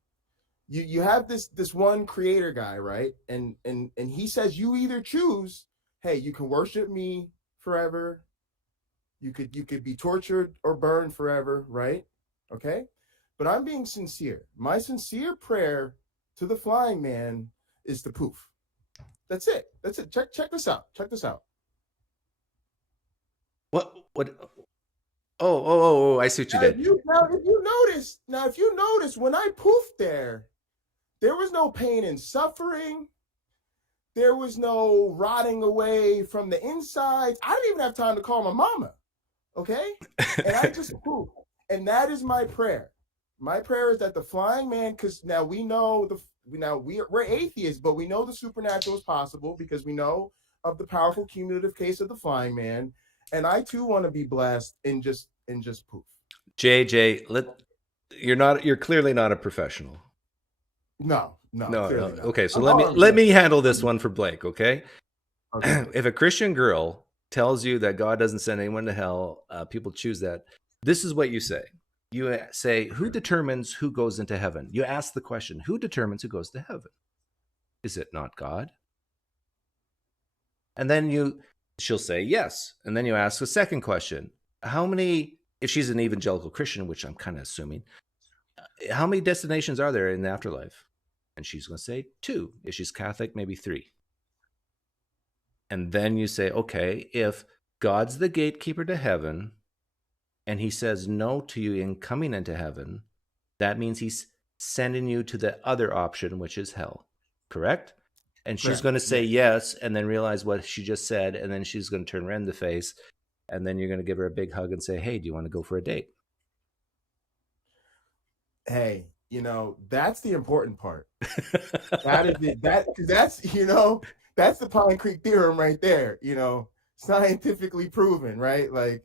You have this one creator guy, right? And he says you either choose, hey, you can worship me forever, you could be tortured or burned forever, right? Okay, but I'm being sincere. My sincere prayer to the Flying Man is the poof. That's it. Check this out. What? Oh, I see what you did. If you notice, when I poofed there was no pain and suffering. There was no rotting away from the inside. I didn't even have time to call my mama. Okay? And I just poofed. And that is my prayer. My prayer is that the Flying Man, because now we know we're atheists, but we know the supernatural is possible because we know of the powerful cumulative case of the Flying Man. And I too want to be blessed and just poof. JJ, you're clearly not a professional. No. Okay, so let me handle this one for Blake, okay? If a Christian girl tells you that God doesn't send anyone to hell, people choose that. This is what you say. you say, who determines who goes into heaven? You ask the question, who determines who goes to heaven? Is it not God? And then she'll say yes. And then you ask a second question. How many, if she's an evangelical Christian, which I'm kind of assuming, how many destinations are there in the afterlife? And she's going to say 2. If she's Catholic, maybe 3. And then you say, okay, if God's the gatekeeper to heaven, and he says no to you in coming into heaven, that means he's sending you to the other option, which is hell. Correct? And she's going to say yes, and then realize what she just said, and then she's going to turn red in the face, and then you're going to give her a big hug and say, hey, do you want to go for a date? Hey, that's the important part. That is it. That's that's the PineCreek theorem right there. Scientifically proven, right? Like,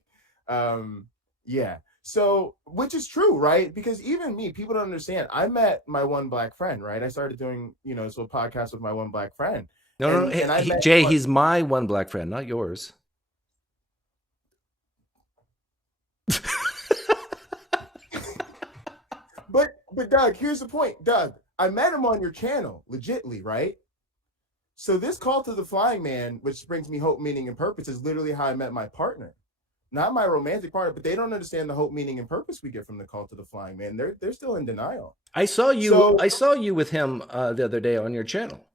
yeah. So, which is true, right? Because even me, people don't understand. I met my one black friend, right? I started doing, this little podcast with my one black friend. No. Jay, he's my one black friend, not yours. But Doug, here's the point. Doug, I met him on your channel, legitly, right? So this call to the flying man, which brings me hope, meaning, and purpose, is literally how I met my partner. Not my romantic partner, but they don't understand the hope, meaning, and purpose we get from the call to the flying man. They're still in denial. I saw you with him the other day on your channel.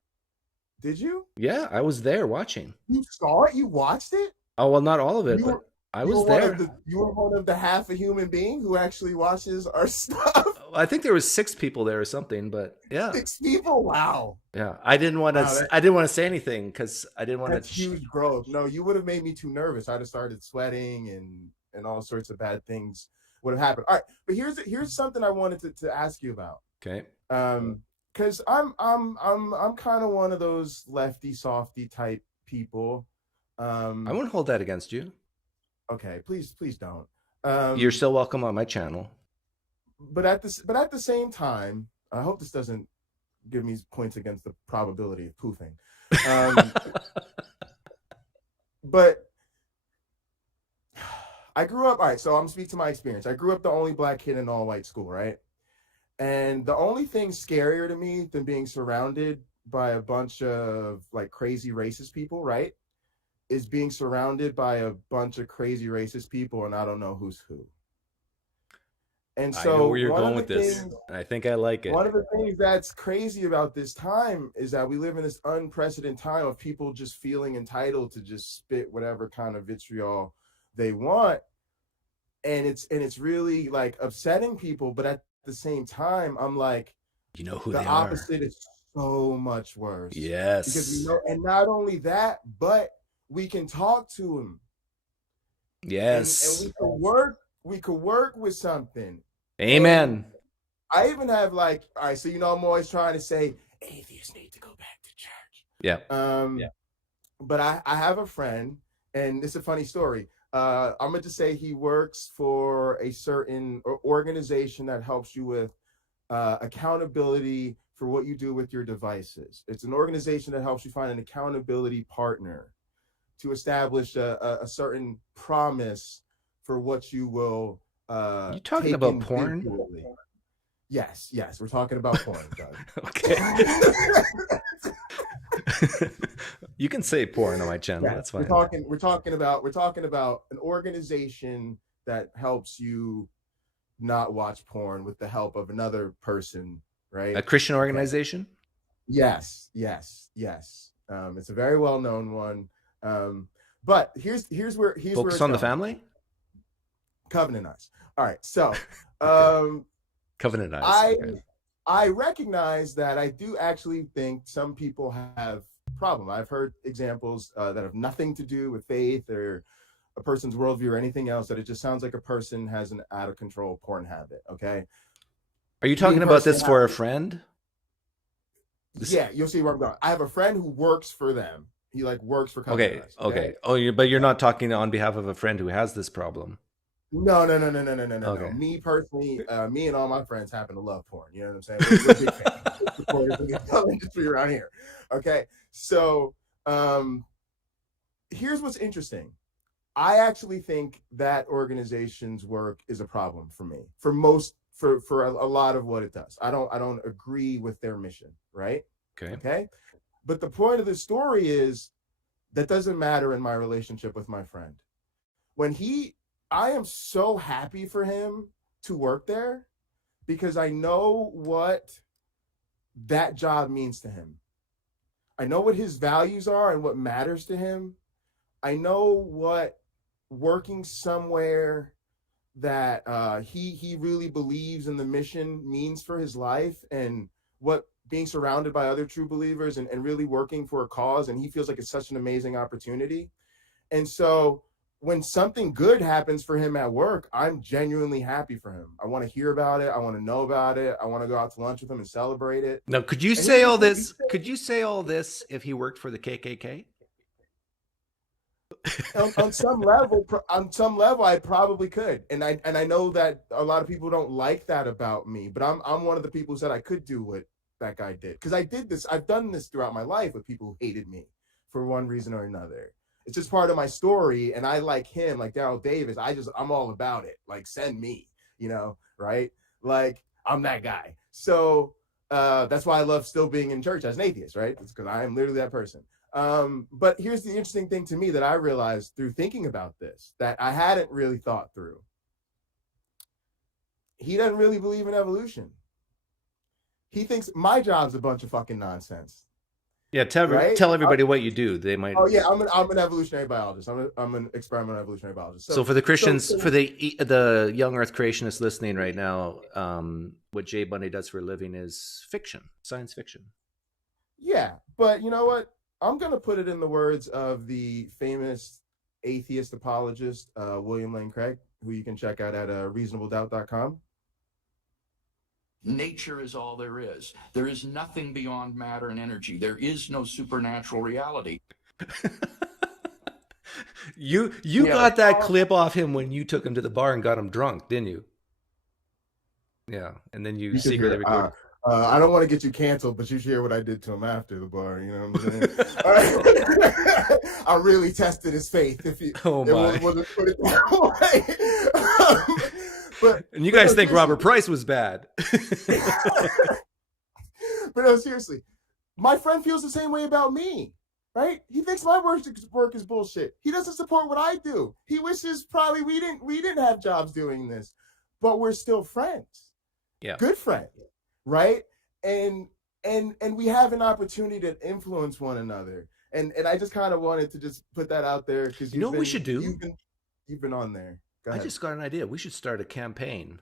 Did you? Yeah, I was there watching. You saw it? You watched it? Oh, well, not all of it, but I was there. You were one of the half a human being who actually watches our stuff. I think there was 6 people there or something, but yeah. 6 people? Wow. Yeah, I didn't want to say anything because I didn't want to. That's huge growth. No, you would have made me too nervous. I'd have started sweating and all sorts of bad things would have happened. All right, but here's something I wanted to ask you about. Okay. Because I'm kind of one of those lefty softy type people. I won't hold that against you. Okay, please don't. You're still welcome on my channel. But at the same time, I hope this doesn't give me points against the probability of poofing. But I grew up, all right, so I'm speaking to my experience. I grew up the only black kid in an all-white school, right? And the only thing scarier to me than being surrounded by a bunch of like crazy racist people, right, is being surrounded by a bunch of crazy racist people and I don't know who's who. And so I know where you're going with this. I think I like it. One of the things that's crazy about this time is that we live in this unprecedented time of people just feeling entitled to just spit whatever kind of vitriol they want. And it's really like upsetting people. But at the same time, I'm like, you know who the they opposite is so much worse. Yes. Because and not only that, but we can talk to them. Yes. And we could work with something. Amen. And I even have like, all right, so I'm always trying to say atheists need to go back to church. Yeah. But I have a friend, and it's a funny story. I'm going to say he works for a certain organization that helps you with accountability for what you do with your devices. It's an organization that helps you find an accountability partner to establish a certain promise for what you will. You talking about porn? Visually. Yes, we're talking about porn, Doug. Okay. You can say porn on my channel. Yeah, that's fine. We're talking about an organization that helps you not watch porn with the help of another person, right? A Christian organization? Yes. It's a very well-known one. But here's where Focus on the family? Covenant Eyes. All right, so Covenant Eyes. I recognize that I do actually think some people have problem. I've heard examples that have nothing to do with faith or a person's worldview or anything else, that it just sounds like a person has an out of control porn habit. Okay. Are you talking about this for a friend? Yeah, you'll see where I'm going. I have a friend who works for them. He like works for Covenant Eyes, okay. Oh, but you're not talking on behalf of a friend who has this problem. No. Okay. Me personally, me and all my friends happen to love porn. You know what I'm saying? We're big fans. Supporters in the industry around here. Okay. So here's what's interesting. I actually think that organization's work is a problem for me, for a lot of what it does. I don't agree with their mission, right? Okay. But the point of the story is that doesn't matter in my relationship with my friend. I am so happy for him to work there because I know what that job means to him. I know what his values are and what matters to him. I know what working somewhere that he really believes in the mission means for his life, and what being surrounded by other true believers and really working for a cause, and he feels like it's such an amazing opportunity. And so when something good happens for him at work, I'm genuinely happy for him. I want to hear about it. I want to know about it. I want to go out to lunch with him and celebrate it. Now, could you say all this? Could you say all this if he worked for the KKK? on some level, I probably could, and I know that a lot of people don't like that about me, but I'm one of the people who said I could do what that guy did, because I've done this throughout my life with people who hated me for one reason or another. It's just part of my story, and I like him, like Daryl Davis. I'm all about it. Like, send me, right? Like, I'm that guy. So that's why I love still being in church as an atheist, right? It's because I am literally that person. But here's the interesting thing to me that I realized through thinking about this that I hadn't really thought through. He doesn't really believe in evolution. He thinks my job's a bunch of fucking nonsense. Yeah, tell everybody what you do. They might. Oh yeah, I'm an evolutionary biologist. I'm an experimental evolutionary biologist. So for the Christians, for the young Earth creationists listening right now, what Jay Bundy does for a living is fiction, science fiction. Yeah, but you know what? I'm going to put it in the words of the famous atheist apologist, William Lane Craig, who you can check out at reasonabledoubt.com. Nature is all there is. There is nothing beyond matter and energy. There is no supernatural reality. You got that clip off him when you took him to the bar and got him drunk, didn't you? Yeah, and then you secretly recorded. I don't want to get you canceled, but you should hear what I did to him after the bar. You know what I'm saying? All right. I really tested his faith. If he wasn't put it that way. And you guys think Robert Price was bad. But no, seriously, my friend feels the same way about me, right? He thinks my work is bullshit. He doesn't support what I do. He wishes probably we didn't have jobs doing this, but we're still friends. Yeah, good friends, right? And we have an opportunity to influence one another. And I just kind of wanted to just put that out there because you know what we should do. You've been on there. I just got an idea. We should start a campaign.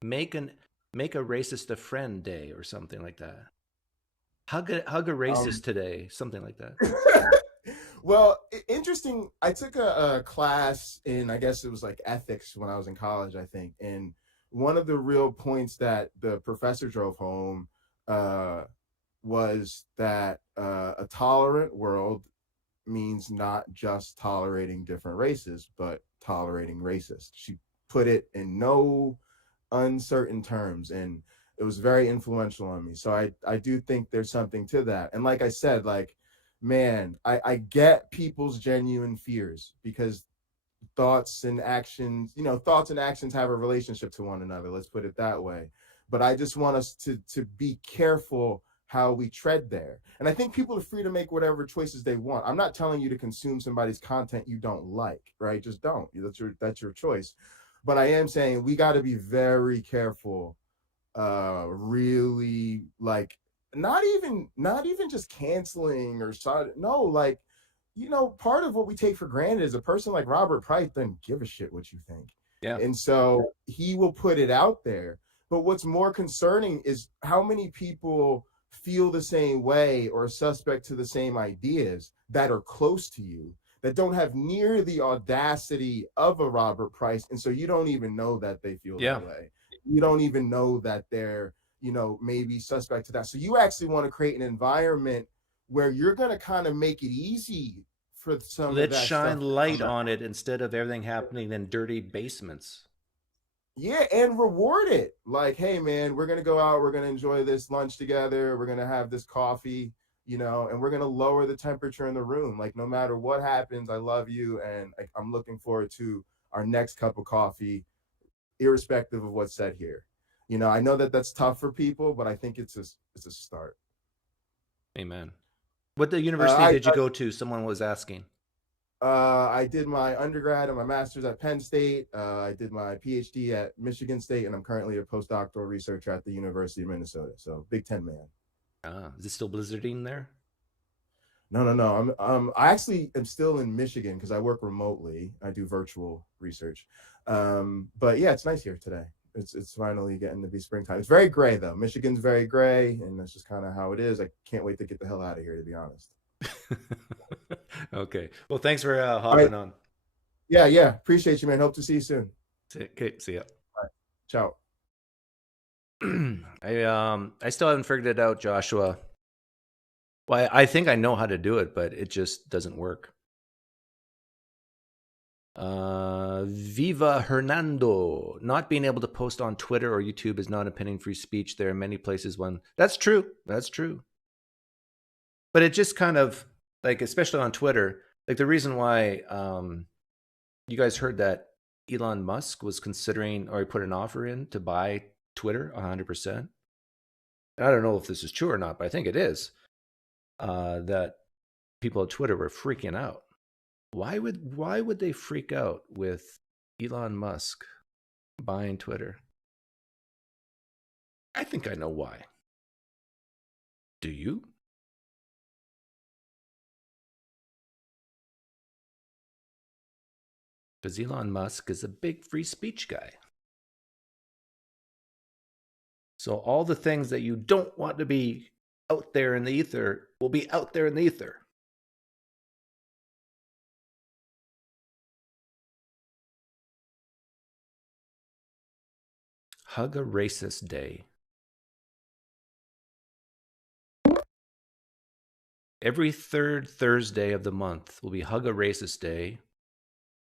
Make a racist a friend day or something like that. Hug a racist today, something like that. Well, interesting. I took a class in, I guess it was like ethics when I was in college, I think. And one of the real points that the professor drove home was that a tolerant world means not just tolerating different races, but tolerating racists. She put it in no uncertain terms, and it was very influential on me. So I do think there's something to that. And like I said, like, man, I get people's genuine fears because thoughts and actions have a relationship to one another. Let's put it that way. But I just want us to be careful how we tread there. And I think people are free to make whatever choices they want. I'm not telling you to consume somebody's content you don't like, right? Just don't. That's your choice. But I am saying we got to be very careful, really, like, not even just canceling or no, like, part of what we take for granted is a person like Robert Price doesn't give a shit what you think. Yeah. And so he will put it out there. But what's more concerning is how many people feel the same way or suspect to the same ideas that are close to you, that don't have near the audacity of a Robert Price. And so you don't even know that they feel that way. You don't even know that they're, maybe suspect to that. So you actually want to create an environment where you're going to kind of make it easy for some of that Let's shine stuff light on it instead of everything happening in dirty basements. Yeah, and reward it. Like, hey, man, we're going to go out. We're going to enjoy this lunch together. We're going to have this coffee. you know, and we're going to lower the temperature in the room. Like, no matter what happens, I love you. And I'm looking forward to our next cup of coffee, irrespective of what's said here. You know, I know that that's tough for people, but I think it's a start. Amen. What university did you go to? Someone was asking. I did my undergrad and my master's at Penn State. I did my PhD at Michigan State, and I'm currently a postdoctoral researcher at the University of Minnesota. So Big Ten man. Is it still blizzarding there? No. I actually am still in Michigan because I work remotely. I do virtual research. But yeah, it's nice here today. It's finally getting to be springtime. It's very gray though. Michigan's very gray, and that's just kind of how it is. I can't wait to get the hell out of here, to be honest. Okay. Well, thanks for hopping on. Yeah. Appreciate you, man. Hope to see you soon. Okay. See ya. All right. Ciao. I still haven't figured it out, Joshua. Well, I think I know how to do it, but it just doesn't work. Viva Hernando. Not being able to post on Twitter or YouTube is not impeding free speech. There are many places when that's true. That's true. But it just kind of, like, especially on Twitter, like the reason why you guys heard that Elon Musk was considering, or he put an offer in to buy Twitter 100%. I don't know if this is true or not, but I think it is. That people at Twitter were freaking out. Why would they freak out with Elon Musk buying Twitter? I think I know why. Do you? Because Elon Musk is a big free speech guy. So all the things that you don't want to be out there in the ether will be out there in the ether. Hug a Racist Day. Every third Thursday of the month will be Hug a Racist Day.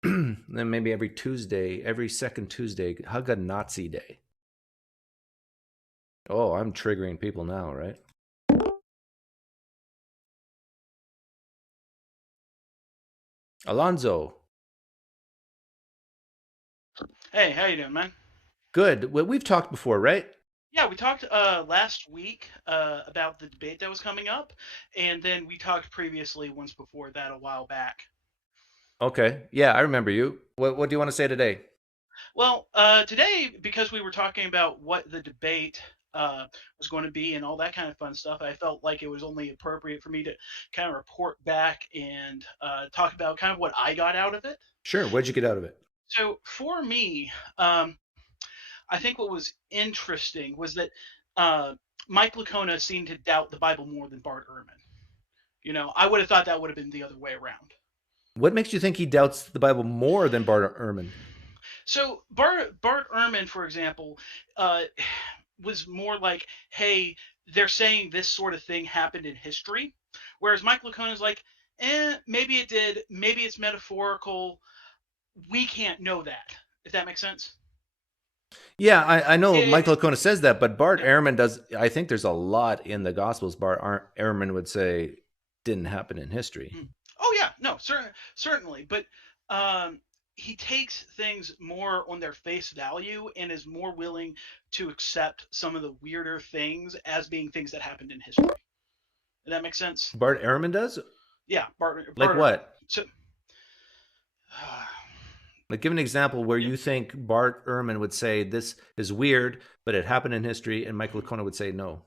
Then maybe every Tuesday, every second Tuesday, Hug a Nazi Day. Oh, I'm triggering people now, right? Alonzo. Hey, how you doing, man? Good. Well, we've talked before, right? Yeah, we talked last week about the debate that was coming up, and then we talked previously once before that a while back. Okay. Yeah, I remember you. What do you want to say today? Well, today, because we were talking about what the debate was going to be and all that kind of fun stuff, I felt like it was only appropriate for me to kind of report back and talk about kind of what I got out of it. Sure. What'd you get out of it? So for me, I think what was interesting was that Mike Licona seemed to doubt the Bible more than Bart Ehrman. You know, I would have thought that would have been the other way around. What makes you think he doubts the Bible more than Bart Ehrman? So Bart Ehrman, for example, was more like, hey, they're saying this sort of thing happened in history. Whereas Mike Licona is like, maybe it did. Maybe it's metaphorical. We can't know that, if that makes sense. Yeah, I know Mike Licona says that, but Bart Ehrman does. I think there's a lot in the Gospels Bart Ehrman would say didn't happen in history. Oh yeah, no, certainly, but he takes things more on their face value and is more willing to accept some of the weirder things as being things that happened in history. Does that make sense? Bart Ehrman does? Yeah, Bart like what? So, like, give an example where you think Bart Ehrman would say this is weird, but it happened in history, and Mike Licona would say no.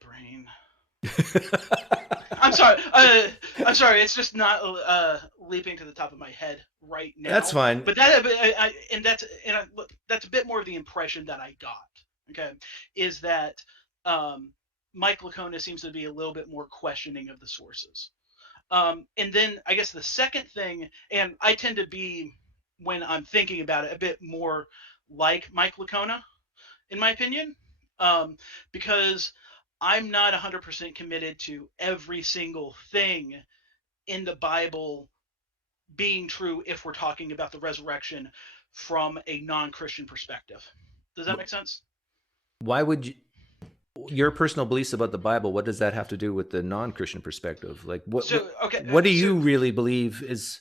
Brain. I'm sorry. It's just not leaping to the top of my head right now. That's fine. But that's a bit more of the impression that I got. Okay, is that Mike Licona seems to be a little bit more questioning of the sources. And then I guess the second thing, and I tend to be, when I'm thinking about it, a bit more like Mike Licona, in my opinion, because I'm not 100% committed to every single thing in the Bible being true if we're talking about the resurrection from a non-Christian perspective. Does that make sense? Why would you? Your personal beliefs about the Bible, what does that have to do with the non-Christian perspective? Like, what do you really believe is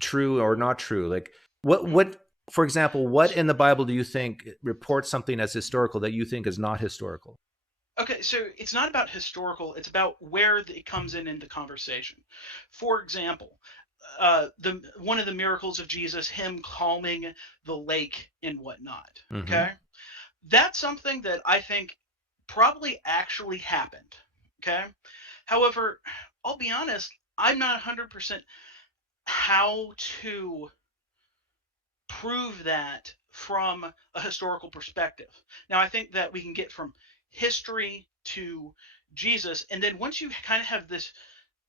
true or not true? Like, what, for example, what in the Bible do you think reports something as historical that you think is not historical? Okay, so it's not about historical, it's about where it comes in the conversation. For example, one of the miracles of Jesus, him calming the lake and whatnot. Okay, that's something that I think probably actually happened. Okay, however, I'll be honest, I'm not 100% how to prove that from a historical perspective. Now, I think that we can get from history to Jesus, and then once you kind of have this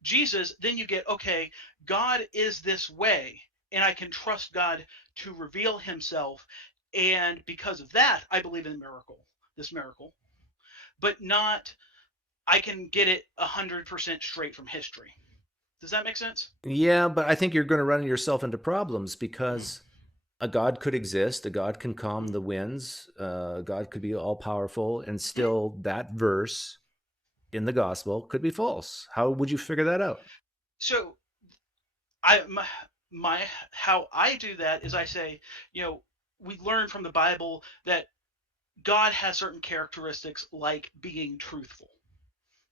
Jesus, then you get, okay, God is this way, and I can trust God to reveal himself, and because of that, I believe in this miracle, but not, I can get it 100% straight from history. Does that make sense? Yeah, but I think you're going to run yourself into problems because a God could exist, a God can calm the winds, God could be all powerful, and still that verse in the gospel could be false. How would you figure that out? So how I do that is I say, we learn from the Bible that God has certain characteristics like being truthful.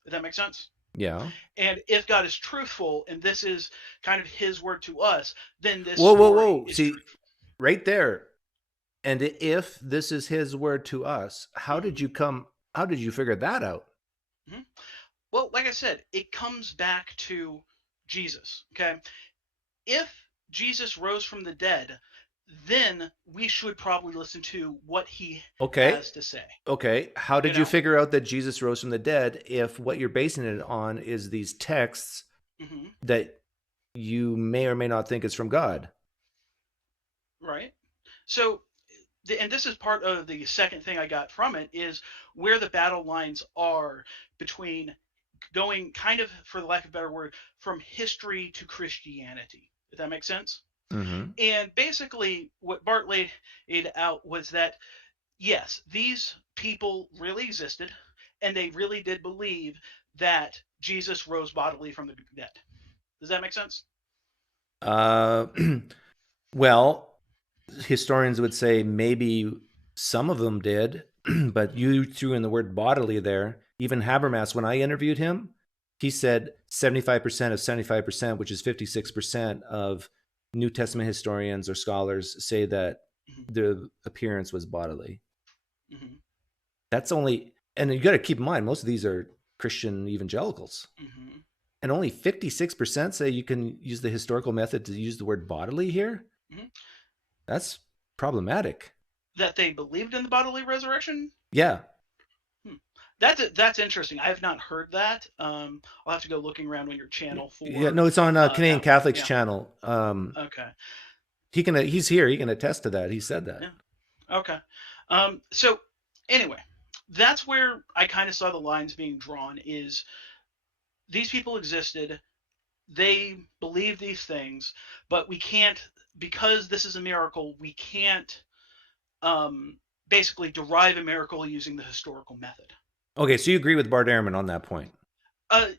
Does that make sense? Yeah. And if God is truthful, and this is kind of his word to us, then this whoa. Is See, truthful. Right there. And if this is his word to us, how did you figure that out? Well, like I said, it comes back to Jesus. Okay. If Jesus rose from the dead, then we should probably listen to what he has to say. Okay. How did you figure out that Jesus rose from the dead if what you're basing it on is these texts that you may or may not think is from God? Right. So, and this is part of the second thing I got from it, is where the battle lines are between going kind of, for the lack of a better word, from history to Christianity. If that makes sense? And basically what Bart laid out was that, yes, these people really existed, and they really did believe that Jesus rose bodily from the dead. Does that make sense? Well, historians would say maybe some of them did, but you threw in the word bodily there. Even Habermas, when I interviewed him, he said 75% of 75%, which is 56% of New Testament historians or scholars say that the appearance was bodily. That's only, and you got to keep in mind, most of these are Christian evangelicals. And only 56% say you can use the historical method to use the word bodily here. That's problematic. That they believed in the bodily resurrection? Yeah. That's interesting. I have not heard that. I'll have to go looking around on your channel for. Yeah, no, it's on Canadian Catholic's channel. Okay. He's here. He can attest to that. He said that. Yeah. Okay. So anyway, that's where I kind of saw the lines being drawn. Is these people existed, they believe these things, but we can't, because this is a miracle, we can't basically derive a miracle using the historical method. Okay, so you agree with Bart Ehrman on that point?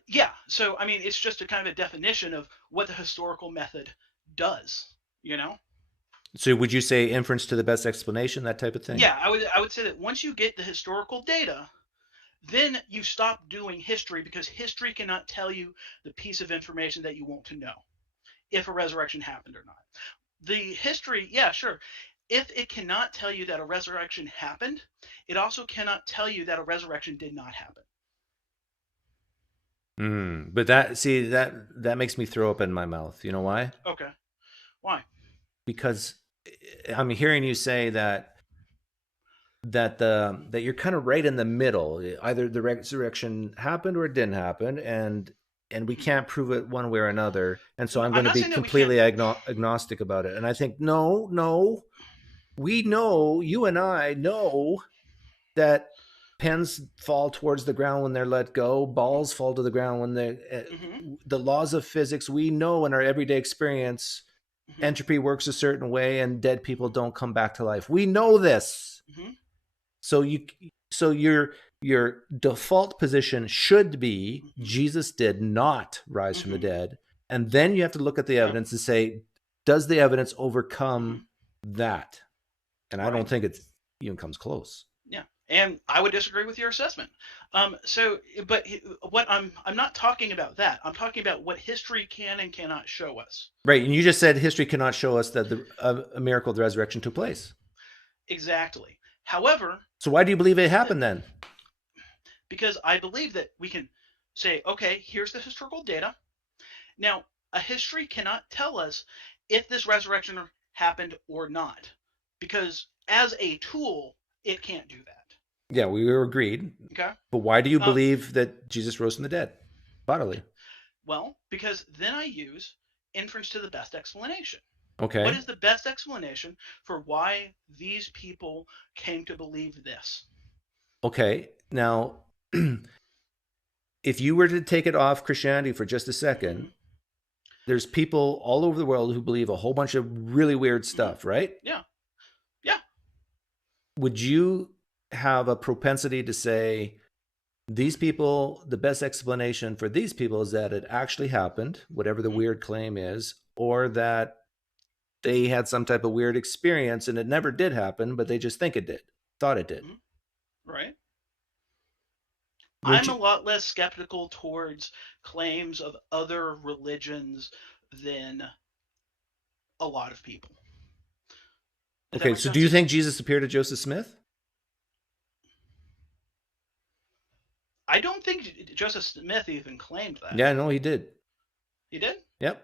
Yeah. So, I mean, it's just a kind of a definition of what the historical method does, So would you say inference to the best explanation, that type of thing? Yeah, I would say that once you get the historical data, then you stop doing history, because history cannot tell you the piece of information that you want to know, if a resurrection happened or not. The history, yeah, sure. If it cannot tell you that a resurrection happened, it also cannot tell you that a resurrection did not happen. But that makes me throw up in my mouth. You know why? Okay. Why? Because I'm hearing you say that you're kind of right in the middle. Either the resurrection happened or it didn't happen, and we can't prove it one way or another. And so I'm going to be completely agnostic about it. And I think, no. We know, you and I know, that pens fall towards the ground when they're let go. Balls fall to the ground when the laws of physics, we know in our everyday experience, entropy works a certain way and dead people don't come back to life. We know this. So So your default position should be Jesus did not rise from the dead, and then you have to look at the evidence and say, does the evidence overcome that? And I don't think it even comes close. Yeah, and I would disagree with your assessment. But what I'm not talking about that. I'm talking about what history can and cannot show us. Right, and you just said history cannot show us that a miracle of the resurrection took place. Exactly. However, so why do you believe it happened then? Because I believe that we can say, okay, here's the historical data. Now, a history cannot tell us if this resurrection happened or not, because as a tool, it can't do that. Yeah, we were agreed. Okay. But why do you believe that Jesus rose from the dead bodily? Well, because then I use inference to the best explanation. Okay. What is the best explanation for why these people came to believe this? Okay. Now, if you were to take it off Christianity for just a second, there's people all over the world who believe a whole bunch of really weird stuff, right? Yeah. Yeah. Would you have a propensity to say, these people, the best explanation for these people is that it actually happened, whatever the weird claim is, or that they had some type of weird experience and it never did happen, but they just think it did, thought it did. Right. I'm a lot less skeptical towards claims of other religions than a lot of people. Okay, so do you think Jesus appeared to Joseph Smith? I don't think Joseph Smith even claimed that. Yeah, no, he did. He did? Yep.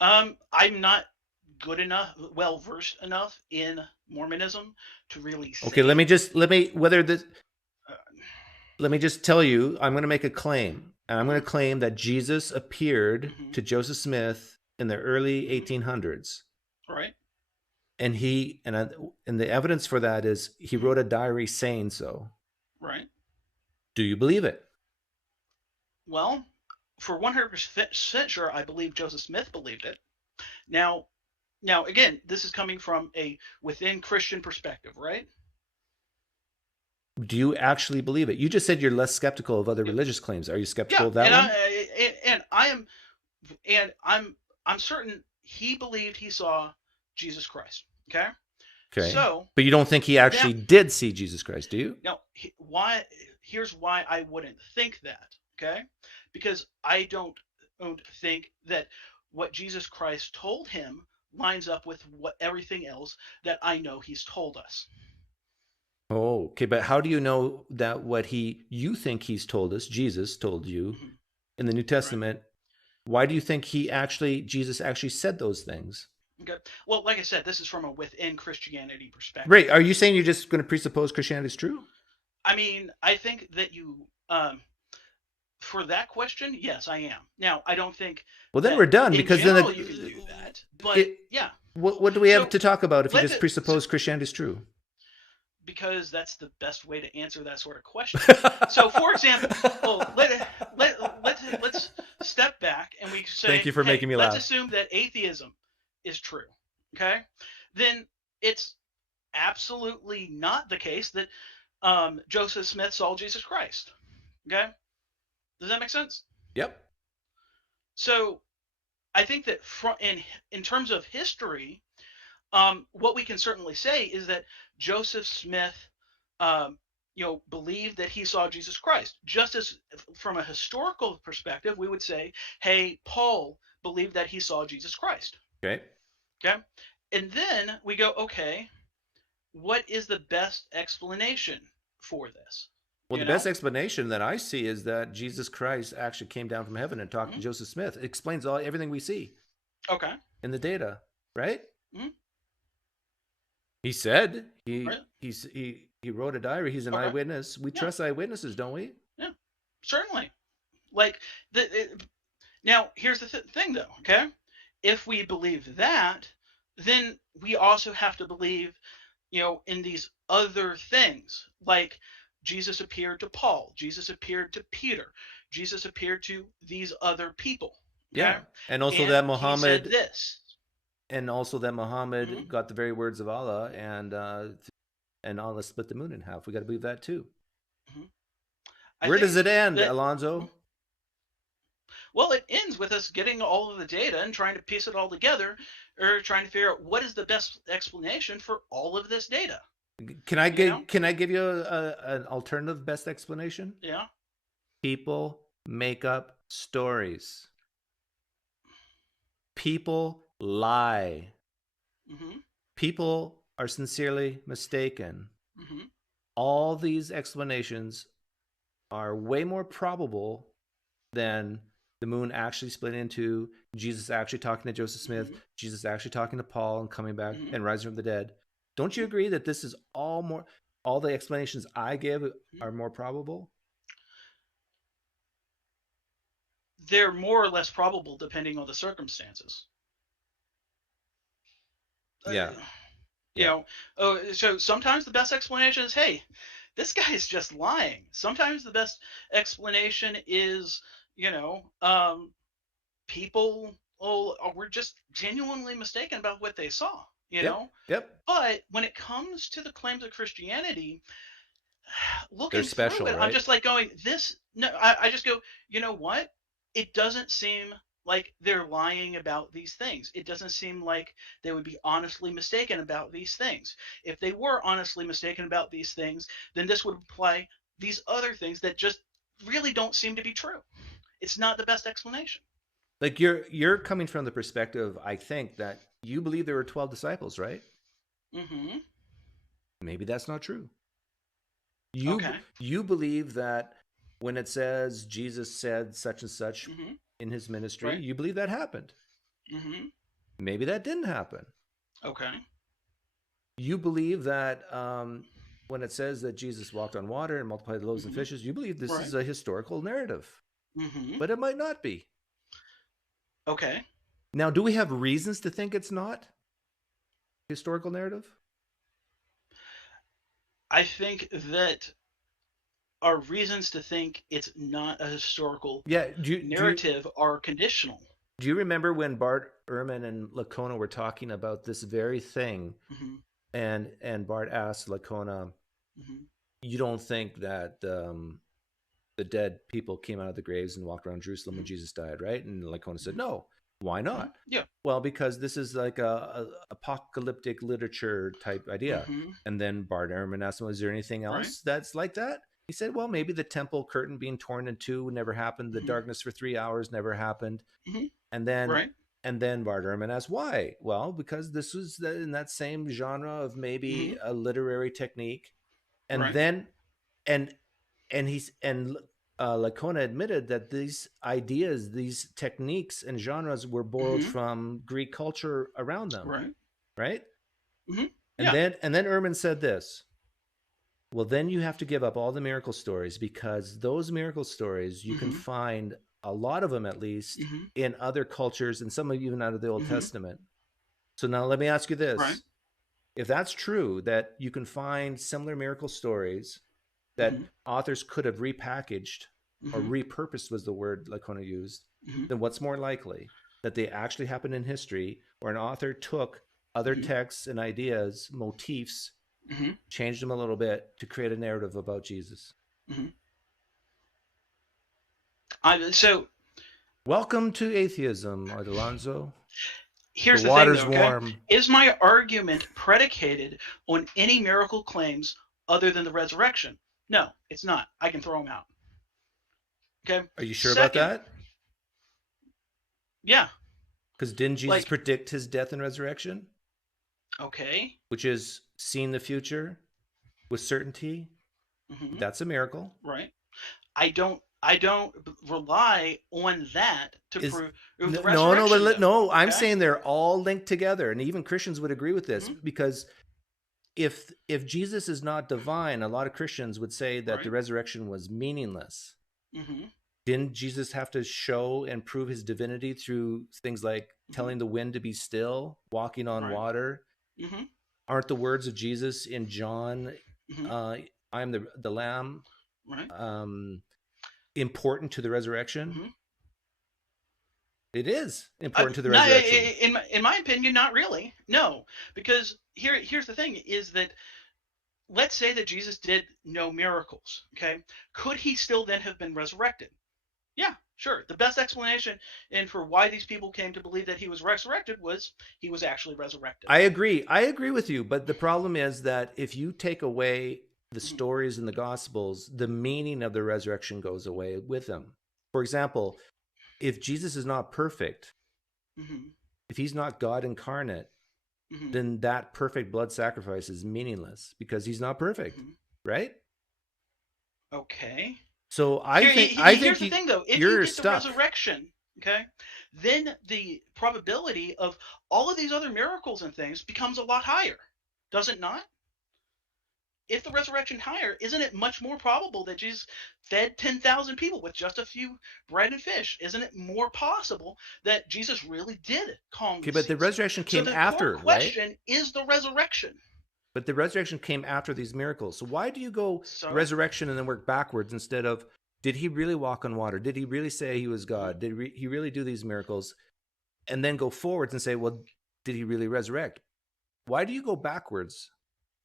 I'm not well versed enough in Mormonism to really say. Okay, let me just tell you, I'm going to make a claim. And I'm going to claim that Jesus appeared to Joseph Smith in the early 1800s. Right. And the evidence for that is he wrote a diary saying so. Right. Do you believe it? Well, for 100% sure, I believe Joseph Smith believed it. Now, again, this is coming from a within Christian perspective, right? Do you actually believe it? You just said you're less skeptical of other religious claims. Are you skeptical of that one? I'm certain he believed he saw Jesus Christ. Okay. Okay. So, but you don't think he actually did see Jesus Christ, do you? No. Why? Here's why I wouldn't think that. Okay, because I don't think that what Jesus Christ told him lines up with what everything else that I know he's told us. Oh, okay, but how do you know that what you think he's told us, Jesus told you in the New Testament, why do you think Jesus actually said those things? Okay. Well, like I said, this is from a within Christianity perspective. Right. Are you saying you're just going to presuppose Christianity is true? I mean, I think that you, for that question, yes, I am. Now, I don't think. Well, then we're done because then you can do that. But yeah. What do we have to talk about if you just presuppose Christianity is true? Because that's the best way to answer that sort of question. So, for example, let's step back and we say, thank you for making me laugh. Let's assume that atheism is true. Okay, then it's absolutely not the case that Joseph Smith saw Jesus Christ. Okay, does that make sense? Yep. So, I think that in terms of history, what we can certainly say is that Joseph Smith, believed that he saw Jesus Christ. Just as from a historical perspective, we would say, hey, Paul believed that he saw Jesus Christ. Okay. Okay. And then we go, okay, what is the best explanation for this? Well, the best explanation that I see is that Jesus Christ actually came down from heaven and talked to Joseph Smith. It explains everything we see. Okay. In the data, right? Mm-hmm. He said he wrote a diary. He's an eyewitness. We trust eyewitnesses, don't we? Yeah, certainly. Like now, here's the thing, though. Okay, if we believe that, then we also have to believe, in these other things, like Jesus appeared to Paul, Jesus appeared to Peter, Jesus appeared to these other people. Okay? Yeah, and also that Muhammad said this. And also that Muhammad got the very words of Allah, and and Allah split the moon in half. We got to believe that too. I Where does think it end, that- Alonzo? Well, it ends with us getting all of the data and trying to piece it all together, or trying to figure out what is the best explanation for all of this data. Can I give you an alternative best explanation? Yeah. People make up stories. People lie. People are sincerely mistaken. All these explanations are way more probable than the moon actually split into, Jesus actually talking to Joseph Smith, Jesus actually talking to Paul and coming back and rising from the dead. Don't you agree that this is all the explanations I give are more probable? They're more or less probable depending on the circumstances. Yeah. You know, so sometimes the best explanation is, hey, this guy is just lying. Sometimes the best explanation is, people were just genuinely mistaken about what they saw, you know? Yep. But when it comes to the claims of Christianity, looking They're special, through it, right? I'm just like going, I just go, you know what? It doesn't seem like they're lying about these things. It doesn't seem like they would be honestly mistaken about these things. If they were honestly mistaken about these things, then this would imply these other things that just really don't seem to be true. It's not the best explanation. Like you're coming from the perspective, I think, that you believe there were 12 disciples, right? Maybe that's not true. You believe that when it says Jesus said such and such in his ministry, you believe that happened. Maybe that didn't happen. Okay. You believe that when it says that Jesus walked on water and multiplied the loaves and fishes, you believe this is a historical narrative. But it might not be. Okay. Now, do we have reasons to think it's not historical narrative? I think that our reasons to think it's not a historical narrative are conditional. Do you remember when Bart Ehrman and Lacona were talking about this very thing? And Bart asked Lacona, you don't think that the dead people came out of the graves and walked around Jerusalem when Jesus died, right? And Lacona said, no. Why not? Yeah. Well, because this is like a apocalyptic literature type idea. And then Bart Ehrman asked him, is there anything else that's like that? He said, well, maybe the temple curtain being torn in two never happened. The darkness for 3 hours never happened. And then Bart Ehrman asked, why? Well, because this was in that same genre of maybe a literary technique. And then, Lacona admitted that these ideas, these techniques and genres were borrowed from Greek culture around them. Right? And then Ehrman said this. Well, then you have to give up all the miracle stories, because those miracle stories, you can find a lot of them, at least, in other cultures, and some even out of the Old Testament. So now let me ask you this. If that's true, that you can find similar miracle stories that authors could have repackaged or repurposed, was the word Lacona used, then what's more likely? That they actually happened in history, or an author took other texts and ideas, motifs, changed them a little bit to create a narrative about Jesus? So, welcome to atheism, Alonzo. Here's the thing, though, warm. Is my argument predicated on any miracle claims other than the resurrection? No, it's not. I can throw them out. Okay. Are you sure about that? Yeah. Because didn't Jesus predict his death and resurrection? Okay. Which is seeing the future with certainty. That's a miracle. Right. I don't rely on that to prove the resurrection. No. I'm saying they're all linked together, and even Christians would agree with this, because if Jesus is not divine, a lot of Christians would say that the resurrection was meaningless. Didn't Jesus have to show and prove his divinity through things like telling the wind to be still, walking on water? Aren't the words of Jesus in John, I am the Lamb, important to the resurrection? It is important to the resurrection. In my opinion, not really. No, because here's the thing: is that let's say that Jesus did no miracles, okay? Could he still then have been resurrected? Yeah, sure. The best explanation and for why these people came to believe that he was resurrected was he was actually resurrected. I agree with you, but the problem is that if you take away the stories in the Gospels, the meaning of the resurrection goes away with them. For example, if Jesus is not perfect, if he's not God incarnate, then that perfect blood sacrifice is meaningless because he's not perfect, right? Okay. So here's the thing, though. If you get stuck. the resurrection, okay, then the probability of all of these other miracles and things becomes a lot higher, does it not? If the resurrection higher, isn't it much more probable that Jesus fed 10,000 people with just a few bread and fish? Isn't it more possible that Jesus really did calm the seas? But the resurrection came after, core question is the resurrection. But the resurrection came after these miracles. So why do you go resurrection and then work backwards instead of, did he really walk on water? Did he really say he was God? Did he really do these miracles? And then go forwards and say, well, did he really resurrect? Why do you go backwards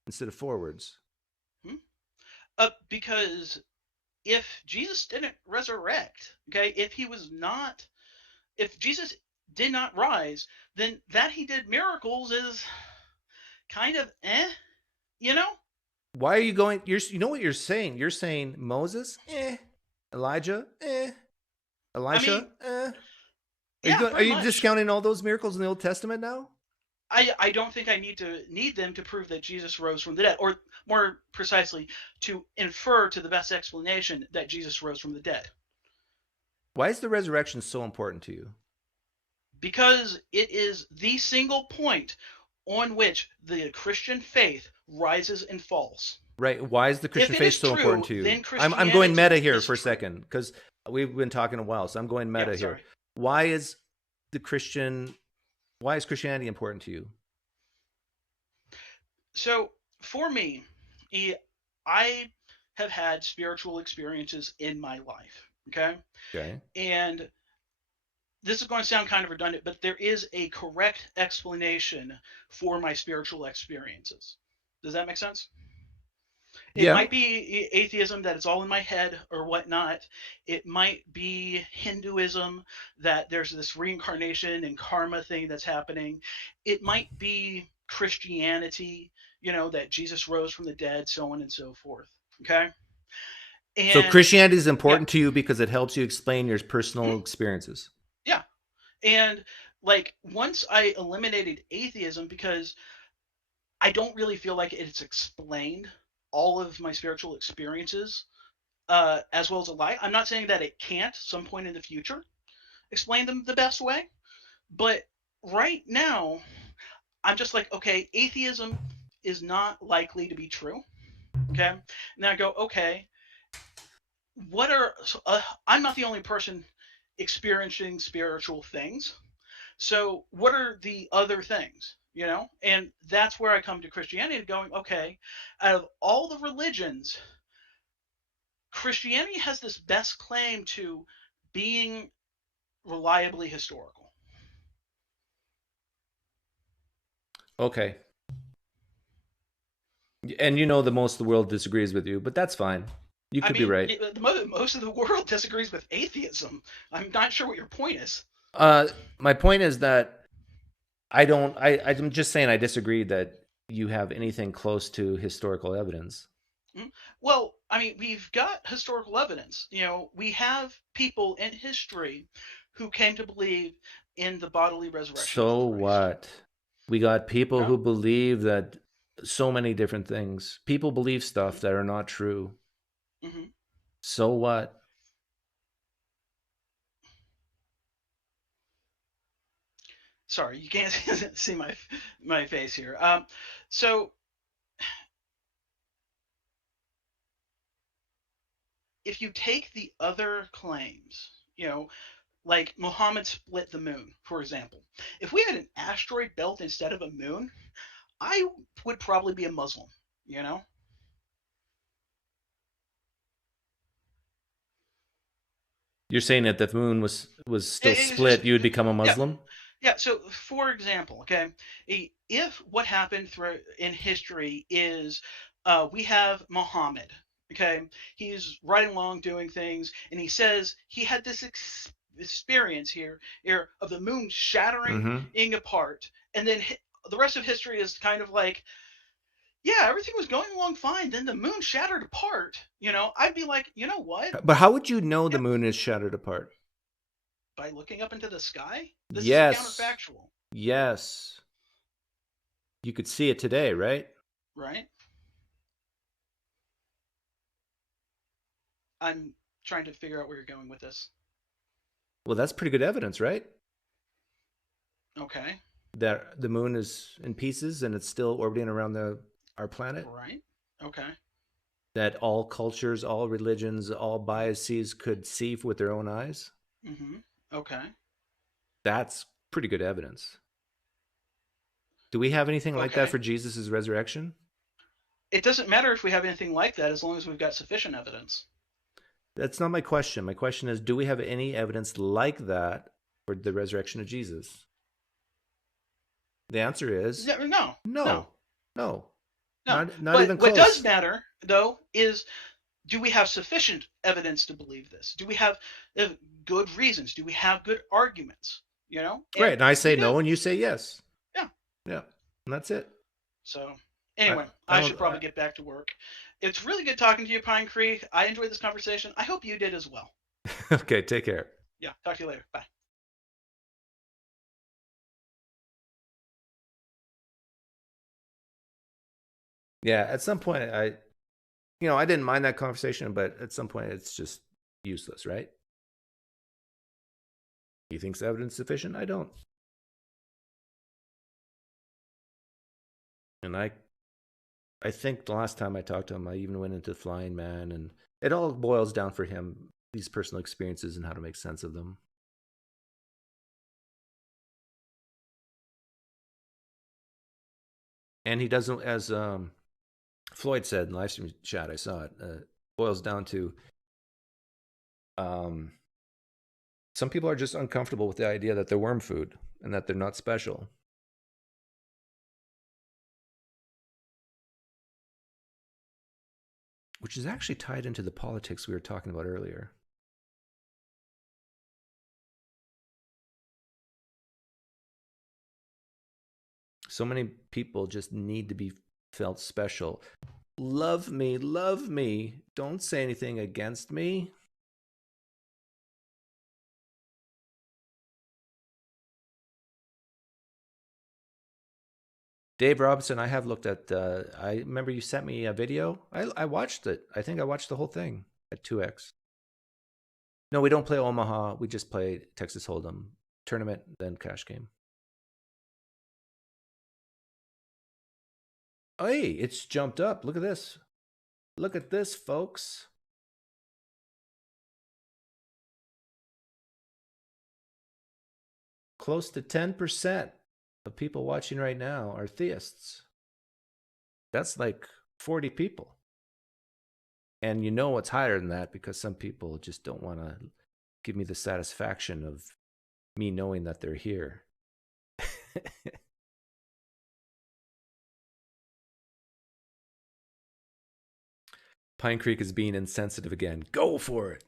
instead of forwards? Because if Jesus didn't resurrect, okay, if Jesus did not rise, then that he did miracles is kind of you know? Why are you going, you know what you're saying? You're saying Moses, Elijah, Elisha, Are you discounting all those miracles in the Old Testament now? I don't think I need them to prove that Jesus rose from the dead, or more precisely, to infer to the best explanation that Jesus rose from the dead. Why is the resurrection so important to you? Because it is the single point on which the Christian faith rises and falls. Right. Why is the Christian faith so important to you? I'm going meta here for a second because we've been talking a while, so I'm going meta here. Why is Christianity important to you? So for me, I have had spiritual experiences in my life. Okay. And this is going to sound kind of redundant, but there is a correct explanation for my spiritual experiences. Does that make sense? It might be atheism, that it's all in my head or whatnot. It might be Hinduism, that there's this reincarnation and karma thing that's happening. It might be Christianity, that Jesus rose from the dead, so on and so forth. Okay. And so Christianity is important to you because it helps you explain your personal experiences. Yeah. And once I eliminated atheism, because I don't really feel like it's explained all of my spiritual experiences as well as a lie. I'm not saying that it can't some point in the future explain them the best way, but right now I'm just like, okay, atheism is not likely to be true. Okay. And then I go, okay, I'm not the only person experiencing spiritual things. So what are the other things? And that's where I come to Christianity, going, okay, out of all the religions, Christianity has this best claim to being reliably historical. Okay. And the most of the world disagrees with you, but that's fine. You could be right. Most of the world disagrees with atheism. I'm not sure what your point is. My point is that I'm just saying I disagree that you have anything close to historical evidence. Well, we've got historical evidence. We have people in history who came to believe in the bodily resurrection. So what? We got people who believe that so many different things. People believe stuff that are not true. Mm-hmm. So what? Sorry, you can't see my face here. So if you take the other claims, like Muhammad split the moon, for example. If we had an asteroid belt instead of a moon, I would probably be a Muslim, You're saying that if the moon was still split, you would become a Muslim? Yeah, so for example, okay, if what happened in history is we have Muhammad. Okay, he's riding along doing things, and he says he had this experience here of the moon shattering apart, and then the rest of history is kind of like, yeah, everything was going along fine. Then the moon shattered apart. I'd be like, you know what? But how would you know the moon is shattered apart? By looking up into the sky? This yes. is counterfactual. Yes. You could see it today, right? Right. I'm trying to figure out where you're going with this. Well, that's pretty good evidence, right? Okay. That the moon is in pieces and it's still orbiting around our planet. Right. Okay. That all cultures, all religions, all biases could see with their own eyes. Okay. That's pretty good evidence. Do we have anything like that for Jesus' resurrection? It doesn't matter if we have anything like that as long as we've got sufficient evidence. That's not my question. My question is, do we have any evidence like that for the resurrection of Jesus? The answer is no. Not but even close. What does matter, though, is do we have sufficient evidence to believe this? Do we have good reasons? Do we have good arguments? Right, and I say no, and you say yes. Yeah, and that's it. So, anyway, I should probably get back to work. It's really good talking to you, PineCreek. I enjoyed this conversation. I hope you did as well. Okay, take care. Yeah, talk to you later. Bye. Yeah, at some point, I didn't mind that conversation, but at some point, it's just useless, right? He thinks evidence sufficient. I don't. And I think the last time I talked to him, I even went into Flying Man, and it all boils down for him, these personal experiences and how to make sense of them. And he doesn't, as Floyd said in the live stream chat, I saw it, boils down to some people are just uncomfortable with the idea that they're worm food and that they're not special. Which is actually tied into the politics we were talking about earlier. So many people just need to be felt special. Love me, love me. Don't say anything against me. Dave Robinson, I have looked at, I remember you sent me a video. I watched it. I think I watched the whole thing at 2x. No, we don't play Omaha. We just play Texas Hold'em tournament, then cash game. Hey, it's jumped up. Look at this. Look at this, folks. Close to 10% of people watching right now are theists. That's like 40 people. And you know it's higher than that because some people just don't want to give me the satisfaction of me knowing that they're here. PineCreek is being insensitive again. Go for it.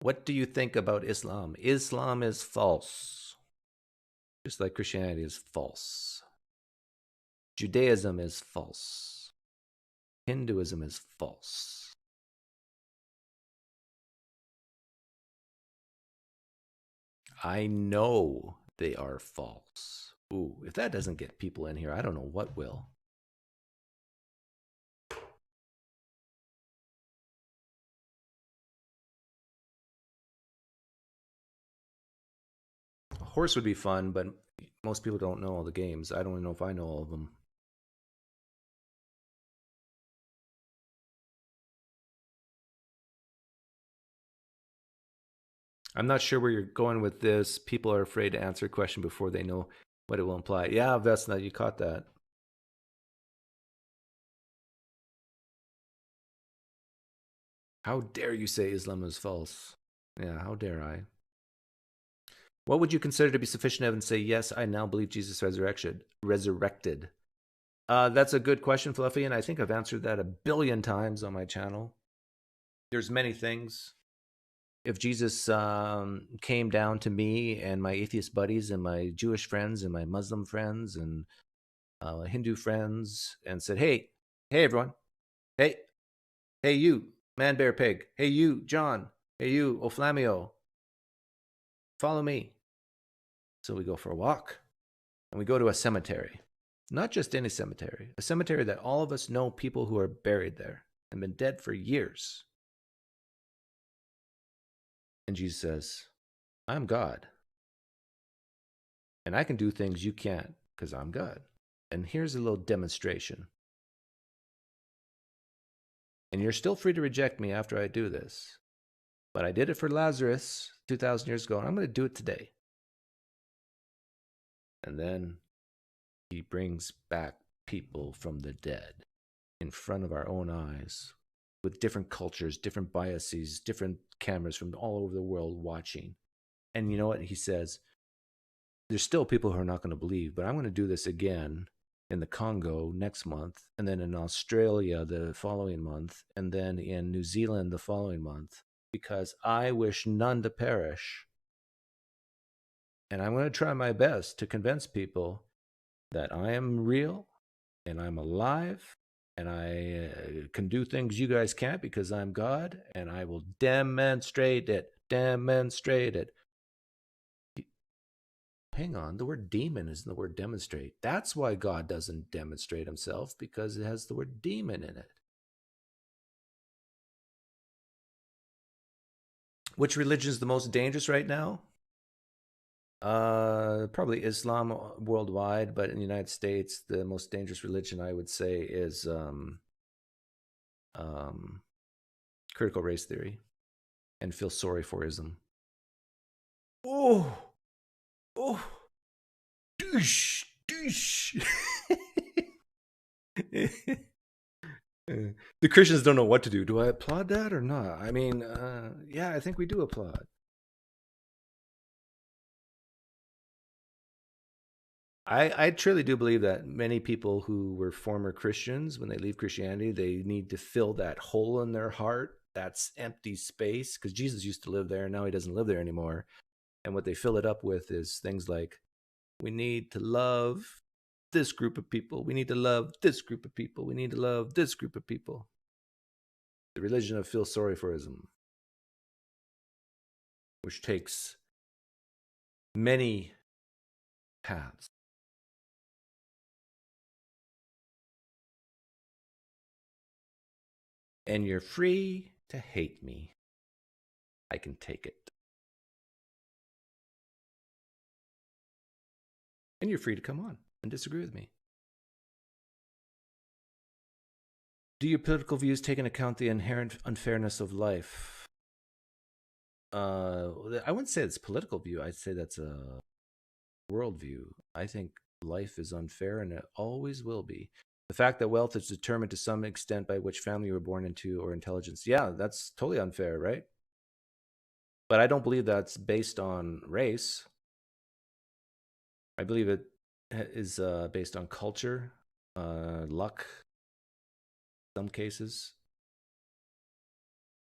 What do you think about Islam? Islam is false. Just like Christianity is false. Judaism is false. Hinduism is false. I know they are false. Ooh, if that doesn't get people in here, I don't know what will. A horse would be fun, but most people don't know all the games. I don't even know if I know all of them. I'm not sure where you're going with this. People are afraid to answer a question before they know what it will imply. Yeah, Vesna, you caught that. How dare you say Islam is false? Yeah, how dare I? What would you consider to be sufficient evidence to say, yes, I now believe Jesus resurrected? That's a good question, Fluffy, and I think I've answered that 1 billion times on my channel. There's many things. If Jesus came down to me and my atheist buddies and my Jewish friends and my Muslim friends and Hindu friends and said, hey everyone, hey you, man, bear, pig, hey you, John, hey you, Oflamio, follow me. So we go for a walk and we go to a cemetery. Not just any cemetery, a cemetery that all of us know people who are buried there and been dead for years. And Jesus says, I'm God. And I can do things you can't because I'm God. And here's a little demonstration. And you're still free to reject me after I do this. But I did it for Lazarus 2,000 years ago, and I'm going to do it today. And then he brings back people from the dead in front of our own eyes with different cultures, different biases, different cameras from all over the world watching. And you know what? He says, there's still people who are not going to believe, but I'm going to do this again in the Congo next month, and then in Australia the following month, and then in New Zealand the following month, because I wish none to perish. And I'm going to try my best to convince people that I am real and I'm alive and I can do things you guys can't because I'm God, and I will demonstrate it. Demonstrate it. Hang on, the word demon is the word demonstrate. That's why God doesn't demonstrate himself, because it has the word demon in it. Which religion is the most dangerous right now? Probably Islam worldwide, but in the United States, the most dangerous religion I would say is critical race theory and feel sorry forism. Oh, douche. The Christians don't know what to do. Do I applaud that or not? I mean, yeah, I think we do applaud. I truly do believe that many people who were former Christians, when they leave Christianity, they need to fill that hole in their heart, that's empty space, because Jesus used to live there, and now he doesn't live there anymore. And what they fill it up with is things like, we need to love this group of people. We need to love this group of people. We need to love this group of people. The religion of feel sorry forism, which takes many paths. And you're free to hate me. I can take it. And you're free to come on and disagree with me. Do your political views take into account the inherent unfairness of life? I wouldn't say it's political view. I'd say that's a worldview. I think life is unfair, and it always will be. The fact that wealth is determined to some extent by which family you were born into or intelligence. Yeah, that's totally unfair, right? But I don't believe that's based on race. I believe it is based on culture, luck, some cases.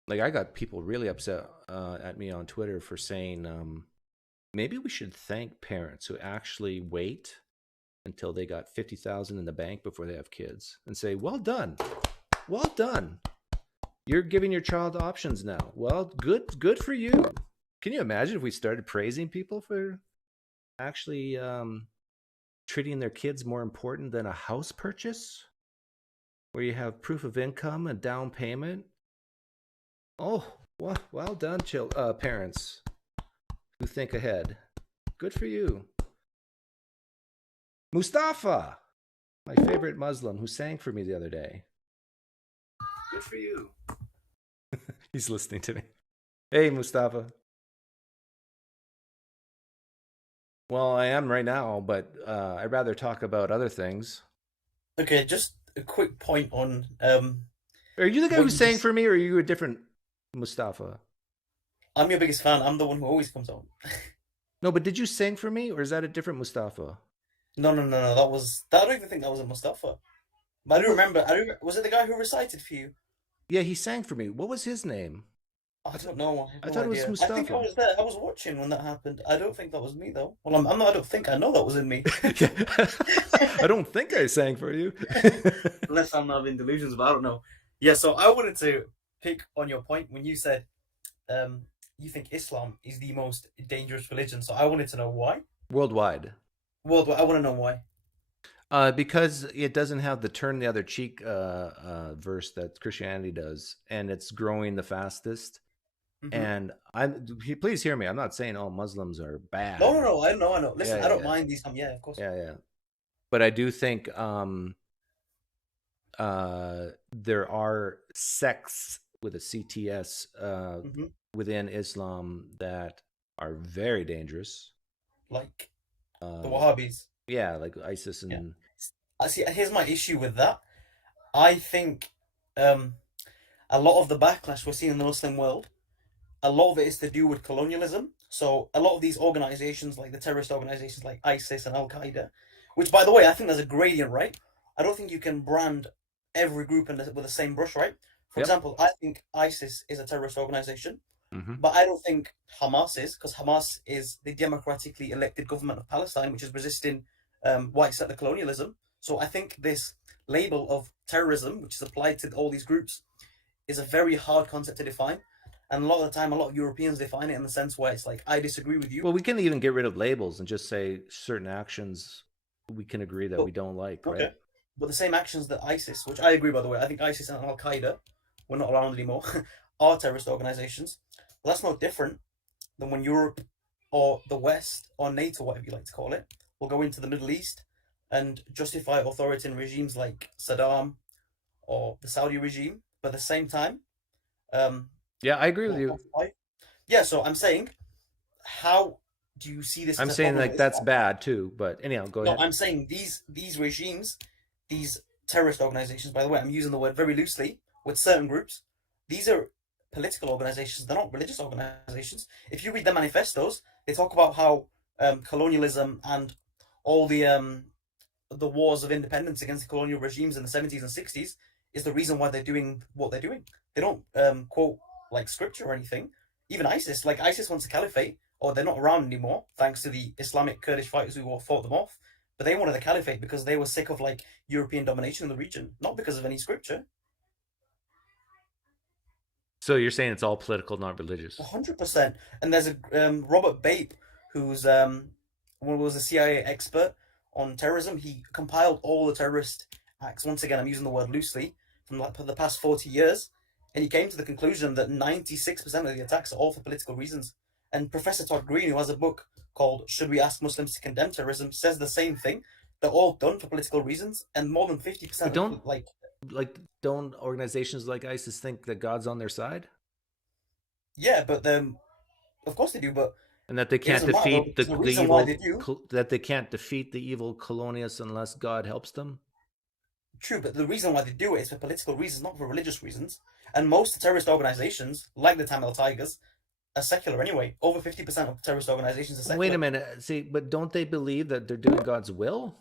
Like, I got people really upset at me on Twitter for saying, maybe we should thank parents who actually wait until they got 50,000 in the bank before they have kids, and say, well done. Well done. You're giving your child options now. Well, good for you. Can you imagine if we started praising people for actually treating their kids more important than a house purchase, where you have proof of income and down payment? Oh, well done, parents who think ahead. Good for you. Mustafa, my favorite Muslim, who sang for me the other day. Good for you. He's listening to me. Hey, Mustafa. Well, I am right now, but I'd rather talk about other things. Okay, just a quick point on... Are you the guy who sang for me, or are you a different Mustafa? I'm your biggest fan. I'm the one who always comes on. No, but did you sing for me, or is that a different Mustafa? No. I don't even think that was a Mustafa. But I do remember. Was it the guy who recited for you? Yeah, he sang for me. What was his name? I don't know. I have I no thought it was idea. I think I Mustafa. was there. I was watching when that happened. I don't think that was me though. Well, I'm not. I don't think I know that was in me. I don't think I sang for you. Unless I'm having delusions, but I don't know. Yeah. So I wanted to pick on your point when you said you think Islam is the most dangerous religion. So I wanted to know why. Worldwide. Well, I want to know why. Because it doesn't have the turn the other cheek verse that Christianity does, and it's growing the fastest. And please hear me. I'm not saying all Muslims are bad. No. I know. Listen, I don't mind these. Yeah, of course. Yeah. But I do think there are sects with a CTS within Islam that are very dangerous, like the Wahhabis. Yeah, like ISIS and. Yeah. I see. Here's my issue with that. I think a lot of the backlash we're seeing in the Muslim world, a lot of it is to do with colonialism. So a lot of these organizations, like the terrorist organizations like ISIS and Al Qaeda, which, by the way, I think there's a gradient, right? I don't think you can brand every group with the same brush, right? For example, I think ISIS is a terrorist organization, but I don't think Hamas is, because Hamas is the democratically elected government of Palestine, which is resisting white settler colonialism. So I think this label of terrorism, which is applied to all these groups, is a very hard concept to define. And a lot of the time, a lot of Europeans define it in the sense where it's like, I disagree with you. Well, we can even get rid of labels and just say certain actions we can agree that we don't like, right? But the same actions that ISIS, which I agree, by the way, I think ISIS and Al Qaeda, we're not around anymore, are terrorist organizations. But that's no different than when Europe or the West or NATO, whatever you like to call it, will go into the Middle East and justify authoritarian regimes like Saddam or the Saudi regime. But at the same time, yeah, I agree with you. Yeah, so I'm saying, how do you see this? I'm saying like that's bad too, but anyhow, go ahead. No, I'm saying these regimes, these terrorist organizations, by the way, I'm using the word very loosely, with certain groups, these are political organizations, they're not religious organizations. If you read their manifestos, they talk about how colonialism and all the wars of independence against the colonial regimes in the 70s and 60s is the reason why they're doing what they're doing. They don't quote like scripture or anything. Even ISIS, like ISIS wants a caliphate, or they're not around anymore, thanks to the Islamic Kurdish fighters who fought them off. But they wanted a caliphate because they were sick of like European domination in the region, not because of any scripture. So you're saying it's all political, not religious? 100%. And there's a Robert Bape, who's was a CIA expert on terrorism. He compiled all the terrorist acts. Once again, I'm using the word loosely, from like the past 40 years. And he came to the conclusion that 96% of the attacks are all for political reasons. And Professor Todd Green, who has a book called Should We Ask Muslims to Condemn Terrorism, says the same thing. They're all done for political reasons, and more than 50% don't organizations like ISIS think that God's on their side? Yeah, but of course they do, but and that they can't defeat the evil, that they can't defeat the evil colonialists unless God helps them. True, but the reason why they do it is for political reasons, not for religious reasons. And most terrorist organizations, like the Tamil Tigers, are secular anyway. Over 50% of terrorist organizations are secular. Wait a minute. See, but don't they believe that they're doing God's will?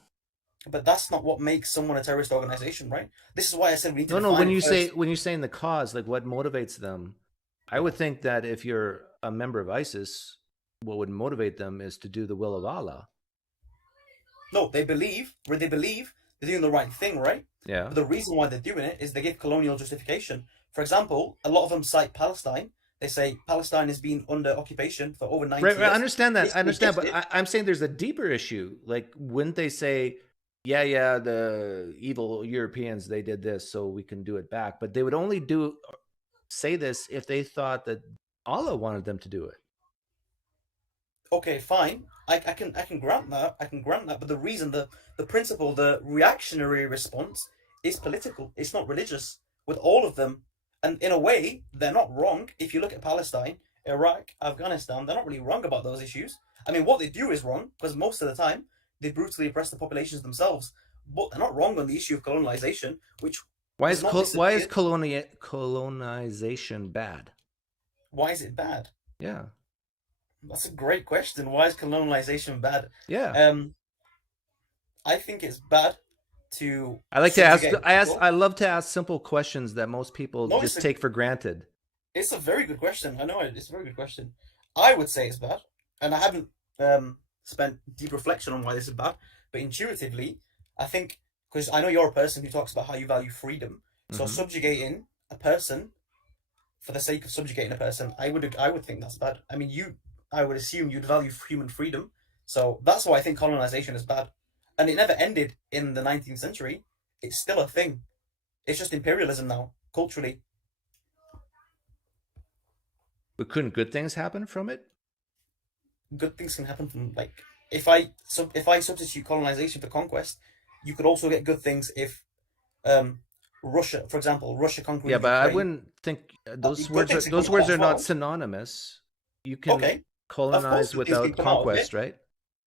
But that's not what makes someone a terrorist organization, right? This is why I said we need to define when you say in the cause, like what motivates them, I would think that if you're a member of ISIS, what would motivate them is to do the will of Allah. No, they believe they're doing the right thing, right? Yeah. But the reason why they're doing it is they give colonial justification. For example, a lot of them cite Palestine. They say Palestine has been under occupation for over 90 years. Right, I understand that. I understand, but I'm saying there's a deeper issue. Like, wouldn't they say, yeah, the evil Europeans, they did this, so we can do it back. But they would only say this if they thought that Allah wanted them to do it. Okay, fine. I can grant that. But the reason, the principle, the reactionary response is political. It's not religious with all of them. And in a way, they're not wrong. If you look at Palestine, Iraq, Afghanistan, they're not really wrong about those issues. I mean, what they do is wrong, because most of the time, they brutally oppress the populations themselves. But they're not wrong on the issue of colonization, which... Why is colonization bad? Why is it bad? Yeah. That's a great question. Why is colonization bad? Yeah. I think it's bad to. I like to ask. subjugate I ask. people. I love to ask simple questions that most people No, just take for granted. It's a very good question. I know it. It's a very good question. I would say it's bad, and I haven't spent deep reflection on why this is bad. But intuitively, I think, because I know you're a person who talks about how you value freedom. So subjugating a person for the sake of subjugating a person, I would think that's bad. I mean, I would assume you'd value human freedom. So that's why I think colonization is bad. And it never ended in the 19th century. It's still a thing. It's just imperialism now, culturally. But couldn't good things happen from it? Good things can happen from, like, if I substitute colonization for conquest, you could also get good things if Russia, for example, Russia conquered Yeah, but Ukraine. I wouldn't think those good words. things Are, can those come words out are as not well. synonymous. You can Okay. colonize good things can without come out of conquest, it. right?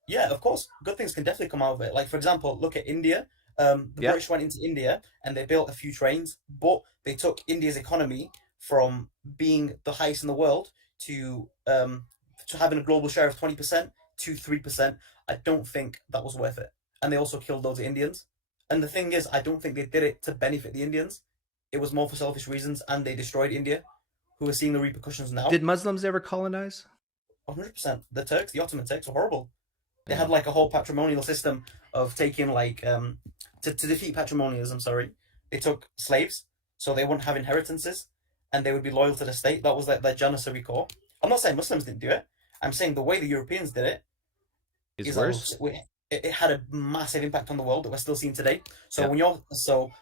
Yeah, of course. Good things can definitely come out of it. Like, for example, look at India. The British went into India and they built a few trains, but they took India's economy from being the highest in the world to having a global share of 20% to 3%. I don't think that was worth it. And they also killed loads of Indians. And the thing is, I don't think they did it to benefit the Indians. It was more for selfish reasons, and they destroyed India, who are seeing the repercussions now. Did Muslims ever colonize? 100%. The Turks, the Ottoman Turks, were horrible. They had like a whole patrimonial system of taking like to defeat patrimonialism. Sorry, they took slaves, so they wouldn't have inheritances, and they would be loyal to the state. That was like their janissary core. I'm not saying Muslims didn't do it. I'm saying the way the Europeans did it is worse. It had a massive impact on the world that we're still seeing today. So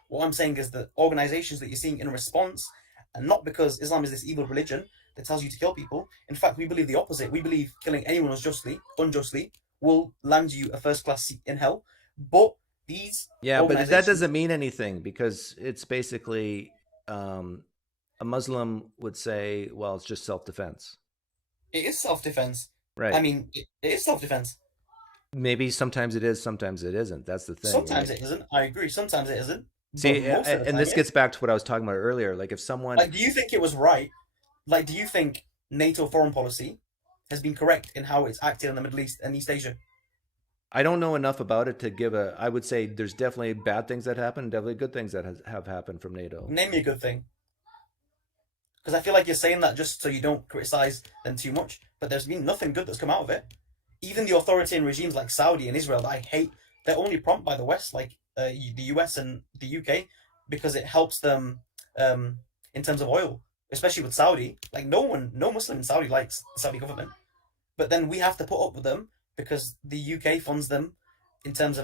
what I'm saying is that organizations that you're seeing in response, and not because Islam is this evil religion that tells you to kill people. In fact, we believe the opposite. We believe killing anyone unjustly will land you a first-class seat in hell. But these but that doesn't mean anything, because it's basically a Muslim would say, well, it's just self-defense. It is self-defense. Right. I mean, it is self-defense. Maybe sometimes it is, sometimes it isn't. That's the thing. Sometimes it isn't. I agree. Sometimes it isn't. See, and this gets back to what I was talking about earlier. Like, if someone... Like, do you think it was right? Like, do you think NATO foreign policy has been correct in how it's acted in the Middle East and East Asia? I don't know enough about it to give a... I would say there's definitely bad things that happen, definitely good things that have happened from NATO. Name me a good thing. Because I feel like you're saying that just so you don't criticize them too much. But there's been nothing good that's come out of it. Even the authoritarian regimes like Saudi and Israel that I hate, they're only prompted by the West, like the US and the UK, because it helps them in terms of oil, especially with Saudi. Like, no Muslim in Saudi likes the Saudi government. But then we have to put up with them because the UK funds them in terms of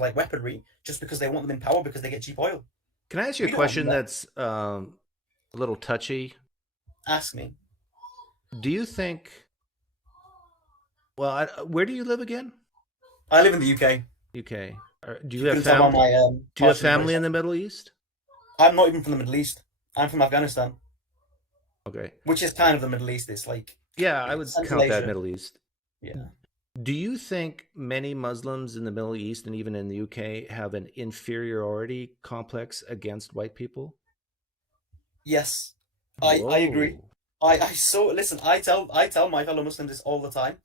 like weaponry, just because they want them in power because they get cheap oil. Can I ask you a question that's a little touchy? Ask me. Do you think... Well, where do you live again? I live in the UK. UK. Do you have family? Do you have family in the Middle East? I'm not even from the Middle East. I'm from Afghanistan. Okay. Which is kind of the Middle East. It's like... Yeah, I would count that Middle East. Yeah. Do you think many Muslims in the Middle East and even in the UK have an inferiority complex against white people? Yes, I agree. I tell my fellow Muslims this all the time,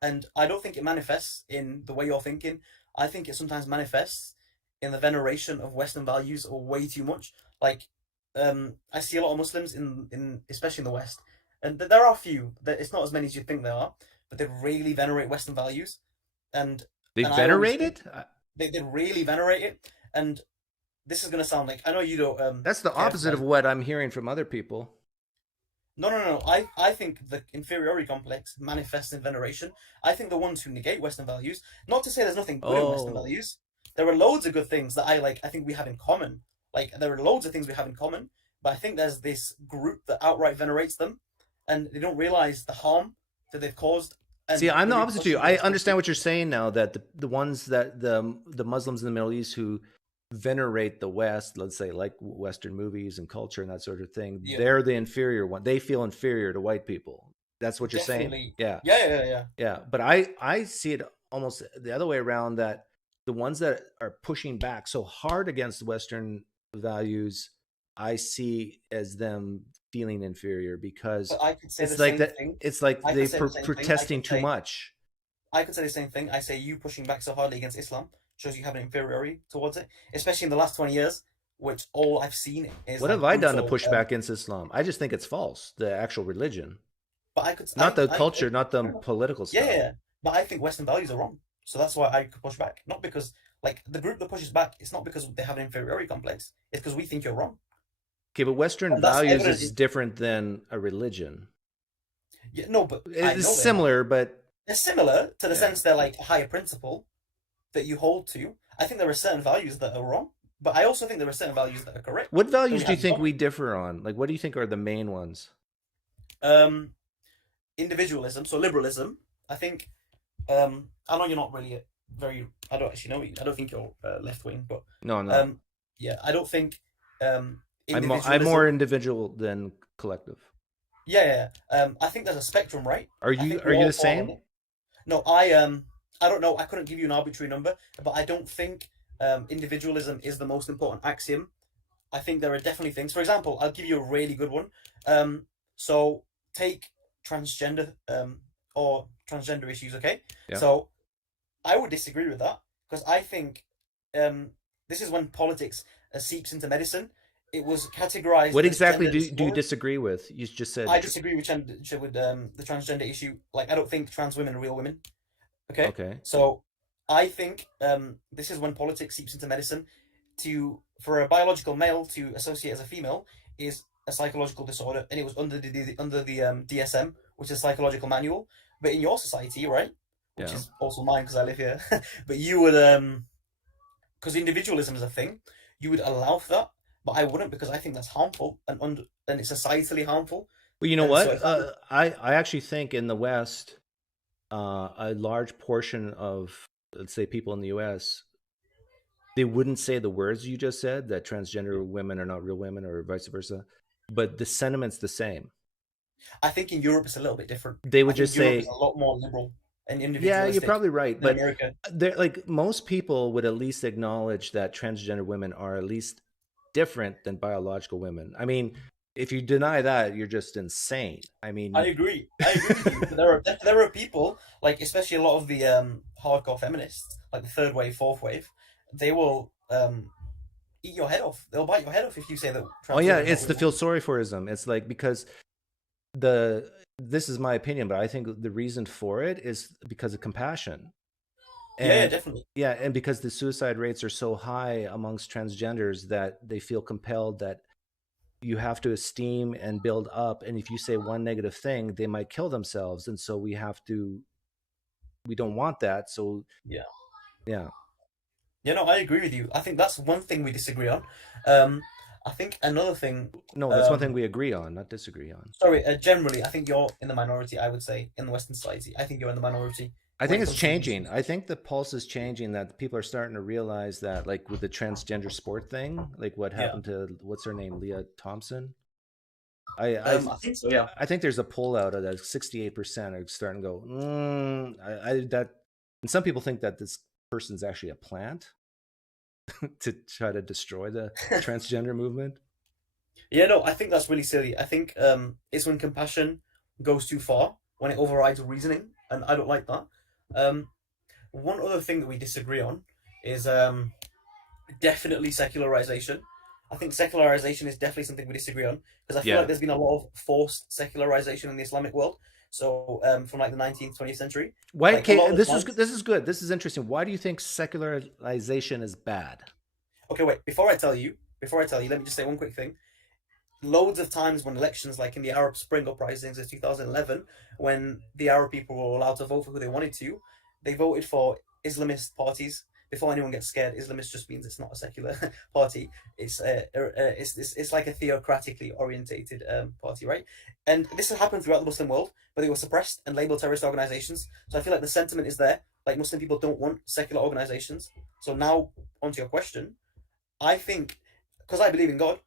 and I don't think it manifests in the way you're thinking. I think it sometimes manifests in the veneration of Western values or way too much. Like, I see a lot of Muslims in especially in the West, and there are a few. It's not as many as you think there are, but they really venerate Western values, and they venerate it. They really venerate it, and this is gonna sound like, I know you don't. That's the opposite of what I'm hearing from other people. No. I think the inferiority complex manifests in veneration. I think the ones who negate Western values, not to say there's nothing good in Western values. There are loads of good things that I think we have in common. Like, there are loads of things we have in common, but I think there's this group that outright venerates them, and they don't realize the harm that they've caused. See, I'm the opposite to you. I understand what you're saying now, that the ones that the Muslims in the Middle East who venerate the West, let's say, like Western movies and culture and that sort of thing, they're the inferior one. They feel inferior to white people. That's what you're saying? Yeah. Yeah. But I see it almost the other way around, that the ones that are pushing back so hard against Western values, I see as them feeling inferior, because it's like that. It's like they're protesting too much. I could say the same thing. I say you pushing back so hardly against Islam shows you have an inferiority towards it, especially in the last 20 years, which all I've seen is What like have I done to brutal, push back against Islam? I just think it's false, the actual religion. but I could Not the culture, not the political stuff. Yeah, but I think Western values are wrong. So that's why I could push back. Not because, like, the group that pushes back, it's not because they have an inferiority complex. It's because we think you're wrong. Okay, but Western values is different than a religion. Yeah, no, but it's similar, but they're similar to the sense they're like a higher principle that you hold to. I think there are certain values that are wrong, but I also think there are certain values that are correct. What values do you think we differ on? Like, what do you think are the main ones? Individualism, so liberalism. I think. I know you're not really very. I don't actually know you. I don't think you're left wing, but no. Yeah, I don't think. I'm more individual than collective. Yeah. I think there's a spectrum, right? Are you the same? No, I don't know. I couldn't give you an arbitrary number, but I don't think individualism is the most important axiom. I think there are definitely things. For example, I'll give you a really good one. So take transgender or transgender issues, okay? Yeah. So I would disagree with that because I think this is when politics seeps into medicine. It was categorized. What exactly do you disagree with? You just said I disagree with the transgender issue. Like, I don't think trans women are real women. Okay. Okay. So I think this is when politics seeps into medicine. For a biological male to associate as a female is a psychological disorder, and it was under the DSM, which is a psychological manual. But in your society, right, which is also mine because I live here, but you would because individualism is a thing, you would allow for that. But I wouldn't, because I think that's harmful and it's societally harmful. Well, you know what? So I actually think in the West, a large portion of, let's say, people in the U.S., they wouldn't say the words you just said, that transgender women are not real women or vice versa, but the sentiment's the same. I think in Europe it's a little bit different. They would just say Europe is a lot more liberal and individualistic. Yeah, you're probably right. But America. Like, most people would at least acknowledge that transgender women are at least different than biological women. I mean, if you deny that, you're just insane. I mean, I agree with you. But there are people, like, especially a lot of the hardcore feminists, like the third wave, fourth wave, they will eat your head off. They'll bite your head off if you say that. Oh yeah, it's the feel sorry forism. It's like, because this is my opinion, but I think the reason for it is because of compassion. And, yeah, definitely. Yeah, and because the suicide rates are so high amongst transgenders that they feel compelled that you have to esteem and build up, and if you say one negative thing, they might kill themselves, and so we don't want that. So yeah. No, I agree with you. I think that's one thing we disagree on. I think another thing. No, that's one thing we agree on, not disagree on. Sorry, generally, I think you're in the minority. I would say in the Western society, I think you're in the minority. I think it's changing. I think the pulse is changing, that people are starting to realize that, like with the transgender sport thing, like what happened to, what's her name, Leah Thompson? I think so, yeah. I think there's a poll out of that 68% are starting to go, and some people think that this person's actually a plant to try to destroy the transgender movement. Yeah, no, I think that's really silly. I think it's when compassion goes too far, when it overrides reasoning, and I don't like that. One other thing that we disagree on is definitely secularization. I think secularization is definitely something we disagree on, because I feel like there's been a lot of forced secularization in the Islamic world. So from like the 19th, 20th century. Why? Like, this is good. This is interesting. Why do you think secularization is bad? Okay, wait. Before I tell you, let me just say one quick thing. Loads of times when elections, like in the Arab Spring uprisings of 2011, when the Arab people were allowed to vote for who they wanted to, they voted for Islamist parties. Before anyone gets scared, Islamist just means it's not a secular party. It's like a theocratically orientated party, right? And this has happened throughout the Muslim world, but they were suppressed and labeled terrorist organizations. So I feel like the sentiment is there. Like, Muslim people don't want secular organizations. So now, onto your question, I think, because I believe in God,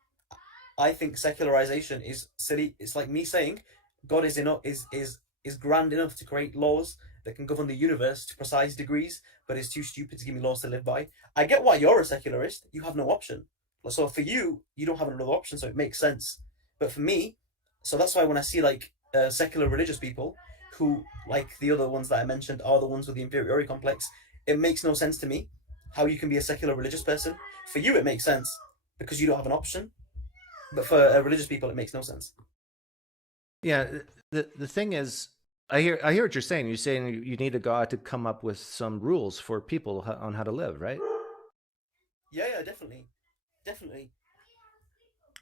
I think secularization is silly. It's like me saying God is enough, is grand enough to create laws that can govern the universe to precise degrees, but is too stupid to give me laws to live by. I get why you're a secularist. You have no option. So for you, you don't have another option, so it makes sense. But for me, so that's why when I see like secular religious people who, like the other ones that I mentioned, are the ones with the inferiority complex, it makes no sense to me. how you can be a secular religious person. For you, it makes sense because you don't have an option. But for religious people, it makes no sense. Yeah, the thing is, I hear what you're saying. You're saying you need a God to come up with some rules for people on how to live, right? Yeah, definitely.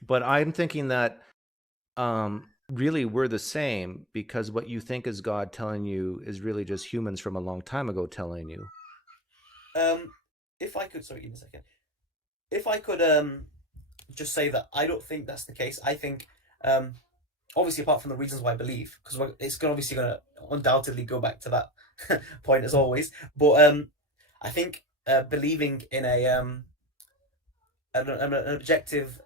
But I'm thinking that really we're the same, because what you think is God telling you is really just humans from a long time ago telling you. If I could, sorry, give me a second. If I could just say that I don't think that's the case. I think, obviously, apart from the reasons why I believe, because it's obviously going to undoubtedly go back to that point as always. But I think believing in an objective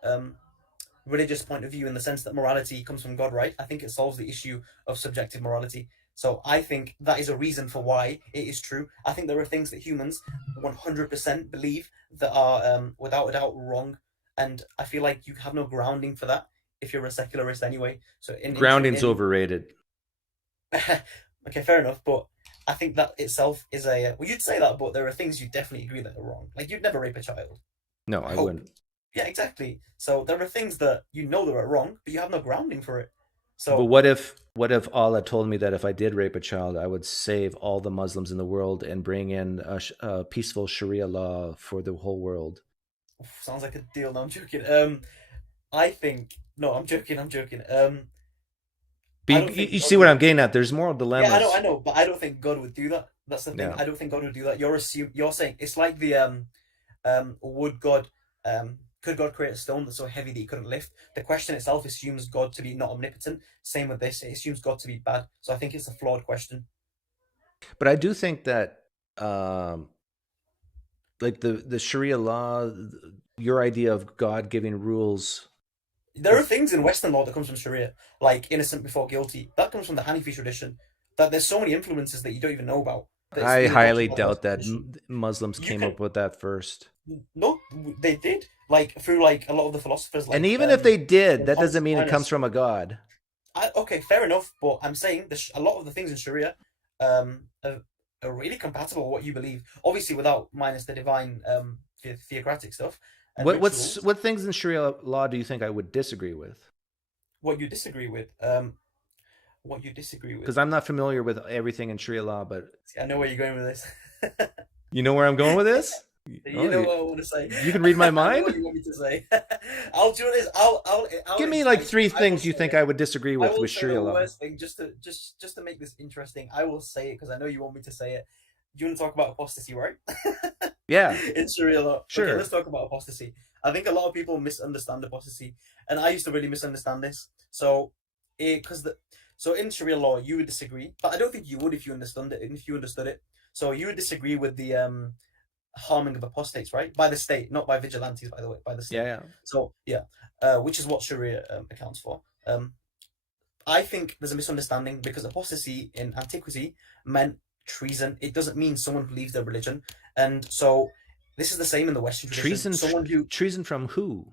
religious point of view, in the sense that morality comes from God, right? I think it solves the issue of subjective morality. So I think that is a reason for why it is true. I think there are things that humans 100% believe that are without a doubt wrong, and I feel like you have no grounding for that if you're a secularist anyway. So grounding's overrated. Okay, fair enough, but I think that itself is a well, you'd say that, but there are things you definitely agree that are wrong. Like, you'd never rape a child. No, I wouldn't. Yeah, exactly. So there are things that you know that are wrong, but you have no grounding for it. So, but what if Allah told me that if I did rape a child, I would save all the Muslims in the world and bring in a peaceful Sharia law for the whole world? Sounds like a deal. No, I'm joking. I think no, I'm joking. But you see what I'm getting at? There's moral dilemmas. Yeah, I know, but I don't think God would do that. That's the thing. No. I don't think God would do that. You're saying it's like the could God create a stone that's so heavy that he couldn't lift? The question itself assumes God to be not omnipotent. Same with this, it assumes God to be bad. So I think it's a flawed question. But I do think that, like the Sharia law, your idea of God giving rules. There are things in Western law that comes from Sharia, like innocent before guilty. That comes from the Hanafi tradition. That there's so many influences that you don't even know about. I highly doubt that Muslims came up with that first. No, they did. Like through like a lot of the philosophers. Like, and even if they did, that doesn't mean it comes from a god. Okay, fair enough. But I'm saying a lot of the things in Sharia are really compatible with what you believe. Obviously, without minus the divine theocratic stuff. What things in Sharia law do you think I would disagree with? What you disagree with? What you disagree with? Because I'm not familiar with everything in Sharia law, but I know where you're going with this. You know where I'm going with this? You know what I want to say. You can read my mind. I know what you want me to say. I'll do this. I'll give me like 3 things you think I would disagree with Sharia law. Worst thing, just to make this interesting, I will say it because I know you want me to say it. You want to talk about apostasy, right? Yeah. In Sharia law. Sure. Okay, let's talk about apostasy. I think a lot of people misunderstand apostasy, and I used to really misunderstand this. So in Sharia law, you would disagree, but I don't think you would if you understood it. So you would disagree with the harming of apostates, right? By the state, not by vigilantes, by the way, by the state. Yeah. So which is what Sharia accounts for. I think there's a misunderstanding because apostasy in antiquity meant treason. It doesn't mean someone who leaves their religion, and so this is the same in the Western tradition. Treason from who?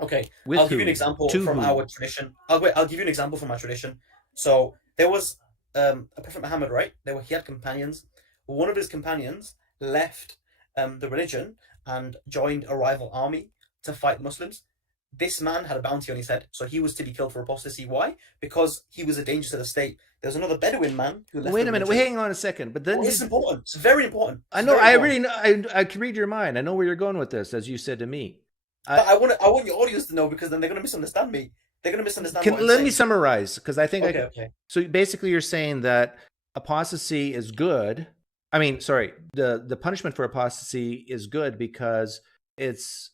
Okay, I'll give you an example from our tradition. I'll give you an example from our tradition. So there was a Prophet Muhammad, right? He had companions. One of his companions left the religion and joined a rival army to fight Muslims. This man had a bounty on his head, so he was to be killed for apostasy. Why? Because he was a danger to the state. There was another Bedouin man who left. Wait a minute. Hang on a second. But then it's important. It's very important. I know. I really know. I can read your mind. I know where you're going with this, as you said to me. But I want your audience to know, because then they're going to misunderstand me. They're going to misunderstand. Let me summarize, because I think okay. So basically, you're saying that apostasy is good. I mean, sorry, the punishment for apostasy is good because it's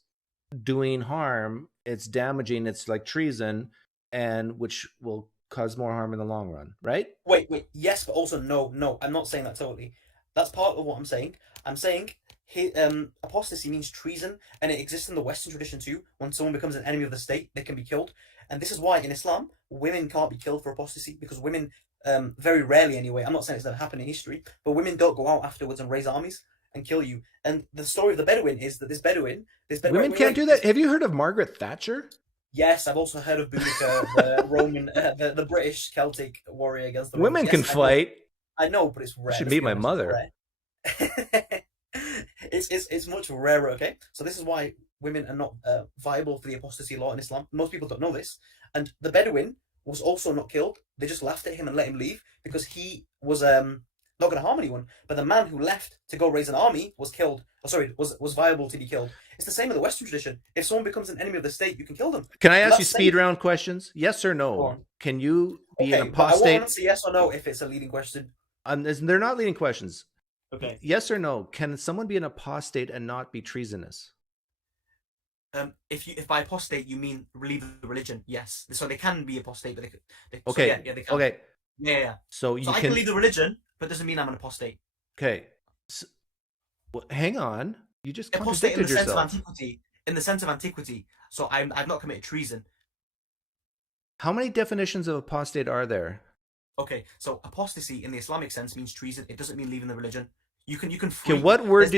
doing harm, it's damaging, it's like treason, and which will cause more harm in the long run, right? Wait, yes, but also no, I'm not saying that totally. That's part of what I'm saying. I'm saying apostasy means treason, and it exists in the Western tradition too. When someone becomes an enemy of the state, they can be killed. And this is why in Islam, women can't be killed for apostasy, because women, very rarely anyway, I'm not saying it's never happened in history, but women don't go out afterwards and raise armies and kill you. And the story of the Bedouin is that this Bedouin women can't do that. Have you heard of Margaret Thatcher? Yes, I've also heard of Boudica, the Roman, the British Celtic warrior against the women Romans. Can fight. I know, but it's rare. You should meet my mother. It's much rarer. Okay, so this is why women are not viable for the apostasy law in Islam. Most people don't know this. And the Bedouin was also not killed. They just laughed at him and let him leave because he was not going to harm anyone. But the man who left to go raise an army was killed. Oh, sorry, was viable to be killed. It's the same in the Western tradition. If someone becomes an enemy of the state, you can kill them. Can I ask you speed round questions? Yes or no? Can you be an apostate? I won't answer yes or no if it's a leading question. They're not leading questions. Okay. Yes or no? Can someone be an apostate and not be treasonous? If by apostate you mean leave the religion, yes. So they can be apostate, but they okay. So yeah, they can. Okay. Yeah. So I can leave the religion, but doesn't mean I'm an apostate. Okay. So, well, hang on. You just apostate in the yourself. sense of antiquity. In the sense of antiquity. So I've not committed treason. How many definitions of apostate are there? Okay, so apostasy in the Islamic sense means treason. It doesn't mean leaving the religion. You can free. Okay, what word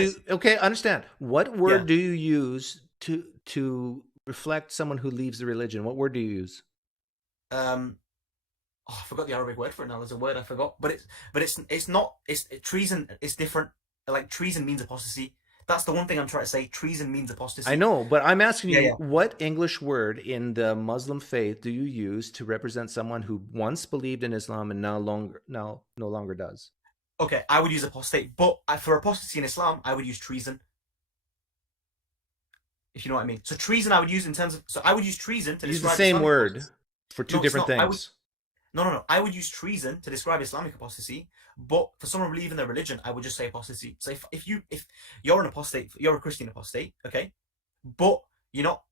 understand. What word do you use to reflect someone who leaves the religion? What word do you use? I forgot the Arabic word for it now. There's a word I forgot, but it's not treason. It's different. Like treason means apostasy. That's the one thing I'm trying to say. Treason means apostasy. I know, but I'm asking you, what English word in the Muslim faith do you use to represent someone who once believed in Islam and no longer does? Okay, I would use apostate, but for apostasy in Islam, I would use treason. If you know what I mean. So treason, I would use in terms of. So I would use treason to use describe the same Islamic word apostasy. for two different things. No. I would use treason to describe Islamic apostasy, but for someone leaving their religion, I would just say apostasy. So if you're an apostate, you're a Christian apostate, okay, but you're not,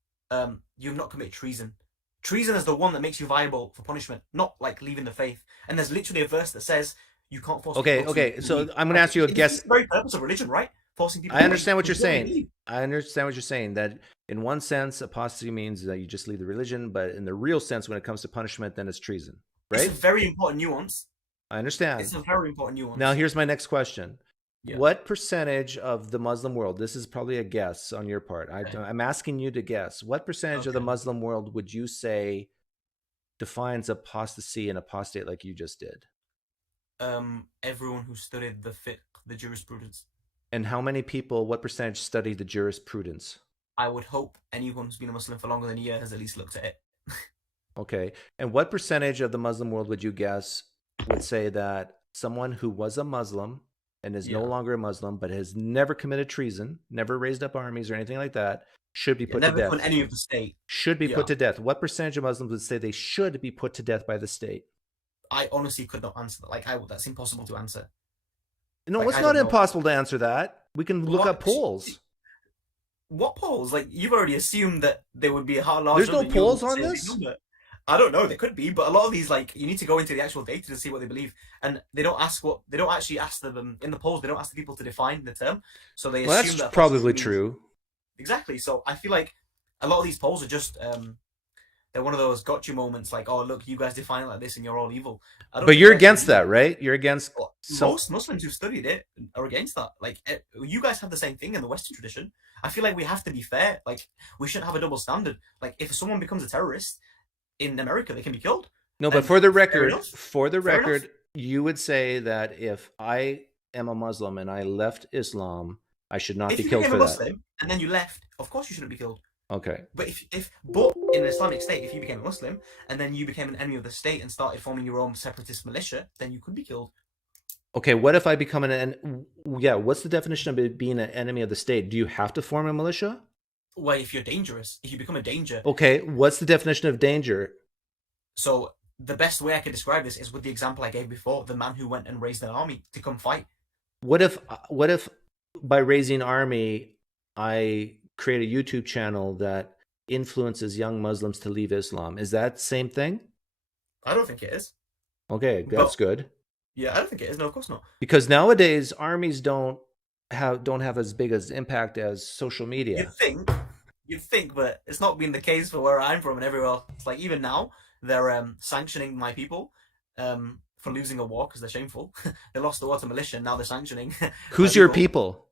you've not committed treason. Treason is the one that makes you viable for punishment, not like leaving the faith. And there's literally a verse that says you can't force. Okay. So I'm going to ask you a guess. It's the very purpose of religion, right? Forcing people. I understand what you're saying. I understand what you're saying. That in one sense, apostasy means that you just leave the religion, but in the real sense, when it comes to punishment, then it's treason. Right? It's a very important nuance. I understand. It's a very important nuance. Now, here's my next question. Yeah. What percentage of the Muslim world, this is probably a guess on your part. I'm asking you to guess. What percentage of the Muslim world would you say defines apostasy and apostate like you just did? Everyone who studied the jurisprudence. And how many people, what percentage studied the jurisprudence? I would hope anyone who's been a Muslim for longer than a year has at least looked at it. Okay. And what percentage of the Muslim world would you guess would say that someone who was a Muslim and is no longer a Muslim, but has never committed treason, never raised up armies or anything like that, should be put to death? Never been any of the state. Should be put to death. What percentage of Muslims would say they should be put to death by the state? I honestly could not answer that. That's impossible to answer. No, it's not impossible to answer that. We can look up polls. What polls? Like, you've already assumed that there would be a large. There's no polls on this? I don't know. There could be, but a lot of these, like, you need to go into the actual data to see what they believe, and they don't actually ask them in the polls. They don't ask the people to define the term, so they assume that's probably true. Exactly. So I feel like a lot of these polls are just they're one of those gotcha moments, like, oh look, you guys define it like this, and you're all evil. But you're against that, right? You're against most Muslims who've studied it are against that. Like, you guys have the same thing in the Western tradition. I feel like we have to be fair. Like, we shouldn't have a double standard. Like, if someone becomes a terrorist in America, they can be killed. No, but for the record, you would say that if I am a Muslim and I left Islam, I should not be killed for that. If you became a Muslim and then you left, of course you shouldn't be killed. Okay. But but in an Islamic state, if you became a Muslim and then you became an enemy of the state and started forming your own separatist militia, then you could be killed. Okay, what if I become what's the definition of being an enemy of the state? Do you have to form a militia? Well, if you're dangerous, if you become a danger. Okay, what's the definition of danger? So the best way I can describe this is with the example I gave before, the man who went and raised an army to come fight. What if by raising army, I create a YouTube channel that influences young Muslims to leave Islam? Is that the same thing? I don't think it is. Okay, that's good. Yeah, I don't think it is. No, of course not. Because nowadays armies don't have as big as impact as social media. You'd think, but it's not been the case for where I'm from and everywhere else. It's like, even now they're sanctioning my people for losing a war because they're shameful. They lost the war to militia, now they're sanctioning. Who's your people?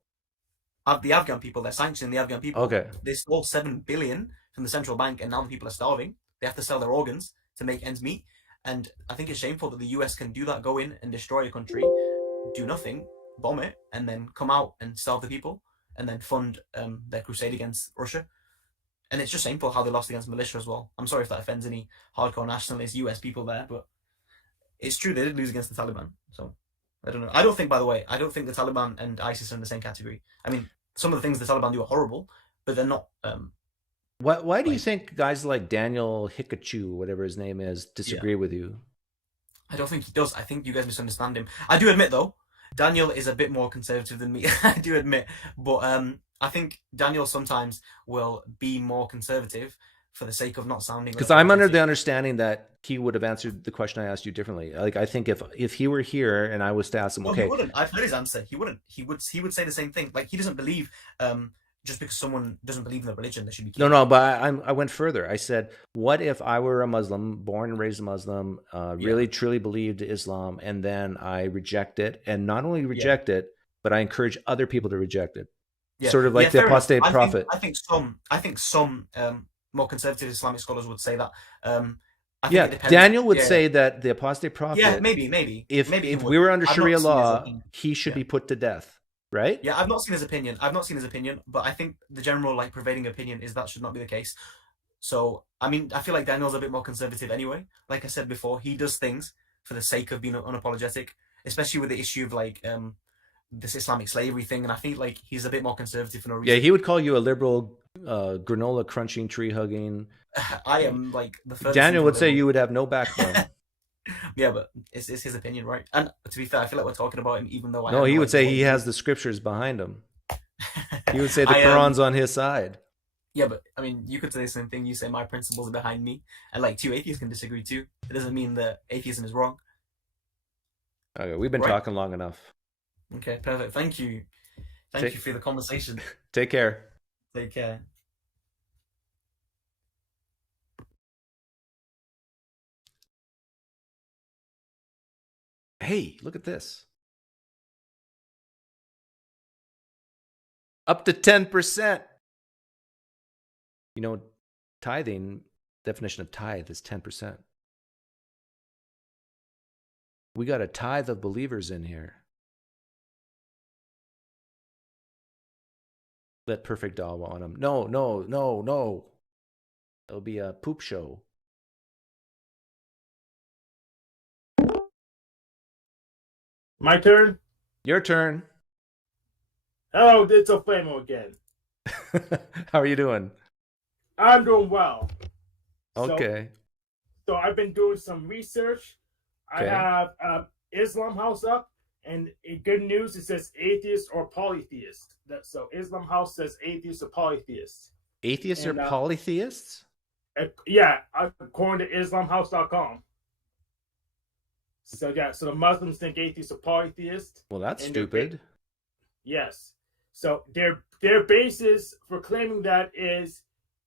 The Afghan people. They're sanctioning the Afghan people. Okay. They stole $7 billion from the central bank, and now the people are starving. They have to sell their organs to make ends meet. And I think it's shameful that the US can do that, go in and destroy a country, do nothing, bomb it, and then come out and starve the people. and then fund their crusade against Russia. And it's just shameful how they lost against militia as well. I'm sorry if that offends any hardcore nationalist US people there, but it's true, they did lose against the Taliban. So I don't know. I don't think, by the way, I don't think the Taliban and ISIS are in the same category. I mean, some of the things the Taliban do are horrible, but they're not. Why do you think guys like Daniel Hikachu, whatever his name is, disagree with you? I don't think he does. I think you guys misunderstand him. I do admit, though, Daniel is a bit more conservative than me. I do admit, but I think Daniel sometimes will be more conservative for the sake of not sounding. Because I'm under the understanding that he would have answered the question I asked you differently. Like, I think if he were here and I was to ask him, no, okay, he wouldn't. I've heard his answer. He wouldn't. He would say the same thing. Like, he doesn't believe just because someone doesn't believe in the religion, they should be killed. No, but I went further. I said, what if I were a Muslim, born and raised a Muslim, really truly believed Islam, and then I reject it, and not only reject it, but I encourage other people to reject it, sort of like the apostate prophet. I think some more conservative Islamic scholars would say that. Daniel would say that the apostate prophet. Yeah, maybe. If we were under Sharia law, he should be put to death. Right? Yeah, I've not seen his opinion. But I think the general prevailing opinion is that should not be the case. So, I mean, I feel like Daniel's a bit more conservative anyway. Like I said before, he does things for the sake of being unapologetic, especially with the issue of this Islamic slavery thing. And I think he's a bit more conservative for no reason. Yeah, he would call you a liberal, granola crunching, tree hugging. I am the first. Daniel would say you would have no backbone. Yeah, but it's his opinion, right? And to be fair, I feel like we're talking about him, even though no, he would say he has the scriptures behind him. He would say the Quran's on his side. Yeah, but I mean, you could say the same thing. You say my principles are behind me, and two atheists can disagree too. It doesn't mean that atheism is wrong. Okay, we've been talking long enough. Okay, perfect. Thank you. Thank you for the conversation. Take care. Take care. Hey, look at this. Up to 10%. You know, tithing, definition of tithe is 10%. We got a tithe of believers in here. Let perfect dawah on them. No. It'll be a poop show. My turn? Your turn. Hello, it's Affirmative again. How are you doing? I'm doing well. Okay. So I've been doing some research. Okay. I have Islam House up, and in good news, it says atheist or polytheist. So Islam House says atheist or polytheist. Atheists or polytheists? Yeah, according to IslamHouse.com. So the Muslims think atheists are polytheists. Well, that's stupid. Yes. So their basis for claiming that is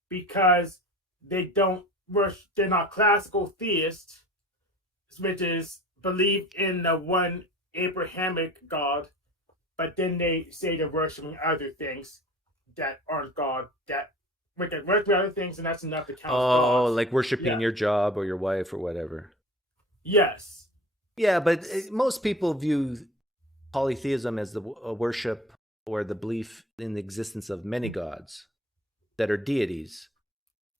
because they're not classical theists, which is believe in the one Abrahamic God, but then they say they're worshiping other things that aren't God, that we can worship other things, and that's enough to count. Oh, gods. Like worshiping your job or your wife or whatever. Yes. Yeah, but most people view polytheism as the worship or the belief in the existence of many gods that are deities.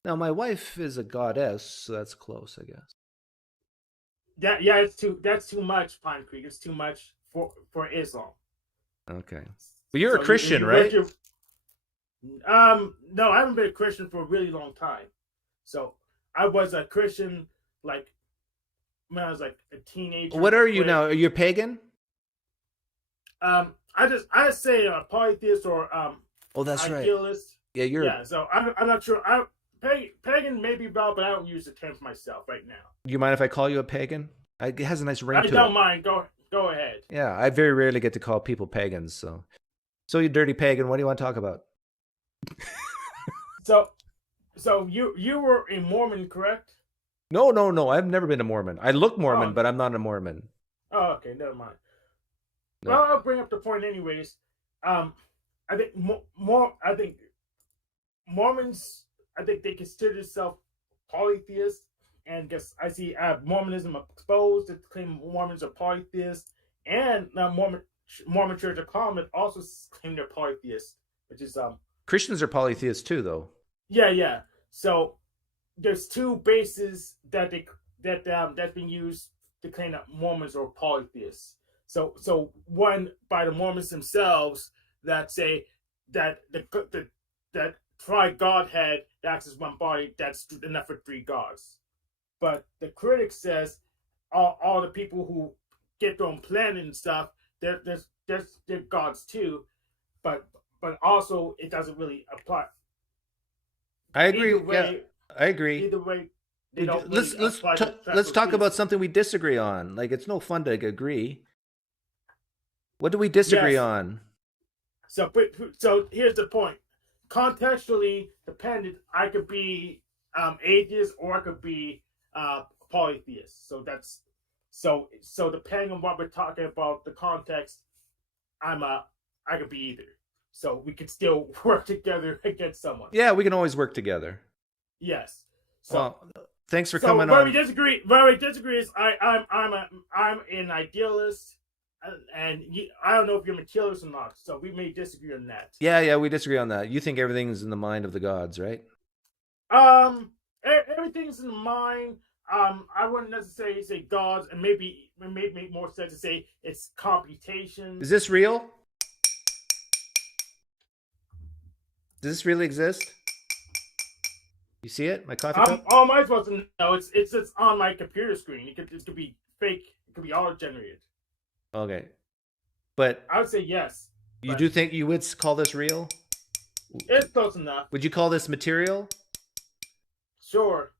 Now, my wife is a goddess, so that's close, I guess. That's too much, PineCreek. It's too much for Islam. Okay. But you're a Christian, right? No, I haven't been a Christian for a really long time. So I was a Christian when I was a teenager. What are you now? Are you a pagan? I just say a polytheist or oh, that's idealist. Right. Yeah, so I'm not sure. Pagan may be valid, but I don't use the term for myself right now. Do you mind if I call you a pagan? It has a nice ring to it. I don't mind. Go ahead. Yeah, I very rarely get to call people pagans. So you dirty pagan, what do you want to talk about? So you were a Mormon, correct? No. I've never been a Mormon. I look Mormon, but I'm not a Mormon. Oh, okay, never mind. No. Well, I'll bring up the point anyways. I think Mormons, I think they consider themselves polytheists, and guess I see Mormonism exposed to claim Mormons are polytheists, and now Mormon Church of Common also claim they're polytheists, which is Christians are polytheists too, though. Yeah. So there's two bases that's been used to claim that Mormons are polytheists. So one by the Mormons themselves that say that that tri-Godhead acts as one body, that's enough for three gods. But the critic says all the people who get their own planet and stuff, they're gods too, but also it doesn't really apply. I agree. Way, yeah, I agree. Either way, let's talk about something we disagree on. Like, it's no fun to agree. What do we disagree on? So here's the point. Contextually dependent, I could be atheist or I could be polytheist. So that's so depending on what we're talking about, the context, I could be either. So we could still work together against someone. Yeah, we can always work together. Yes. So well, thanks for coming on. Where we disagree is I'm an idealist. And I don't know if you're materialist or not, so we may disagree on that. Yeah, we disagree on that. You think everything's in the mind of the gods, right? Everything's in the mind. I wouldn't necessarily say gods, and maybe it may make more sense to say it's computation. Is this real? Does this really exist? You see it? My coffee cup? How am I supposed to know? It's on my computer screen. It could be fake. It could be auto-generated. Okay, but I would say yes. You do think you would call this real? It's close enough. Would you call this material? Sure.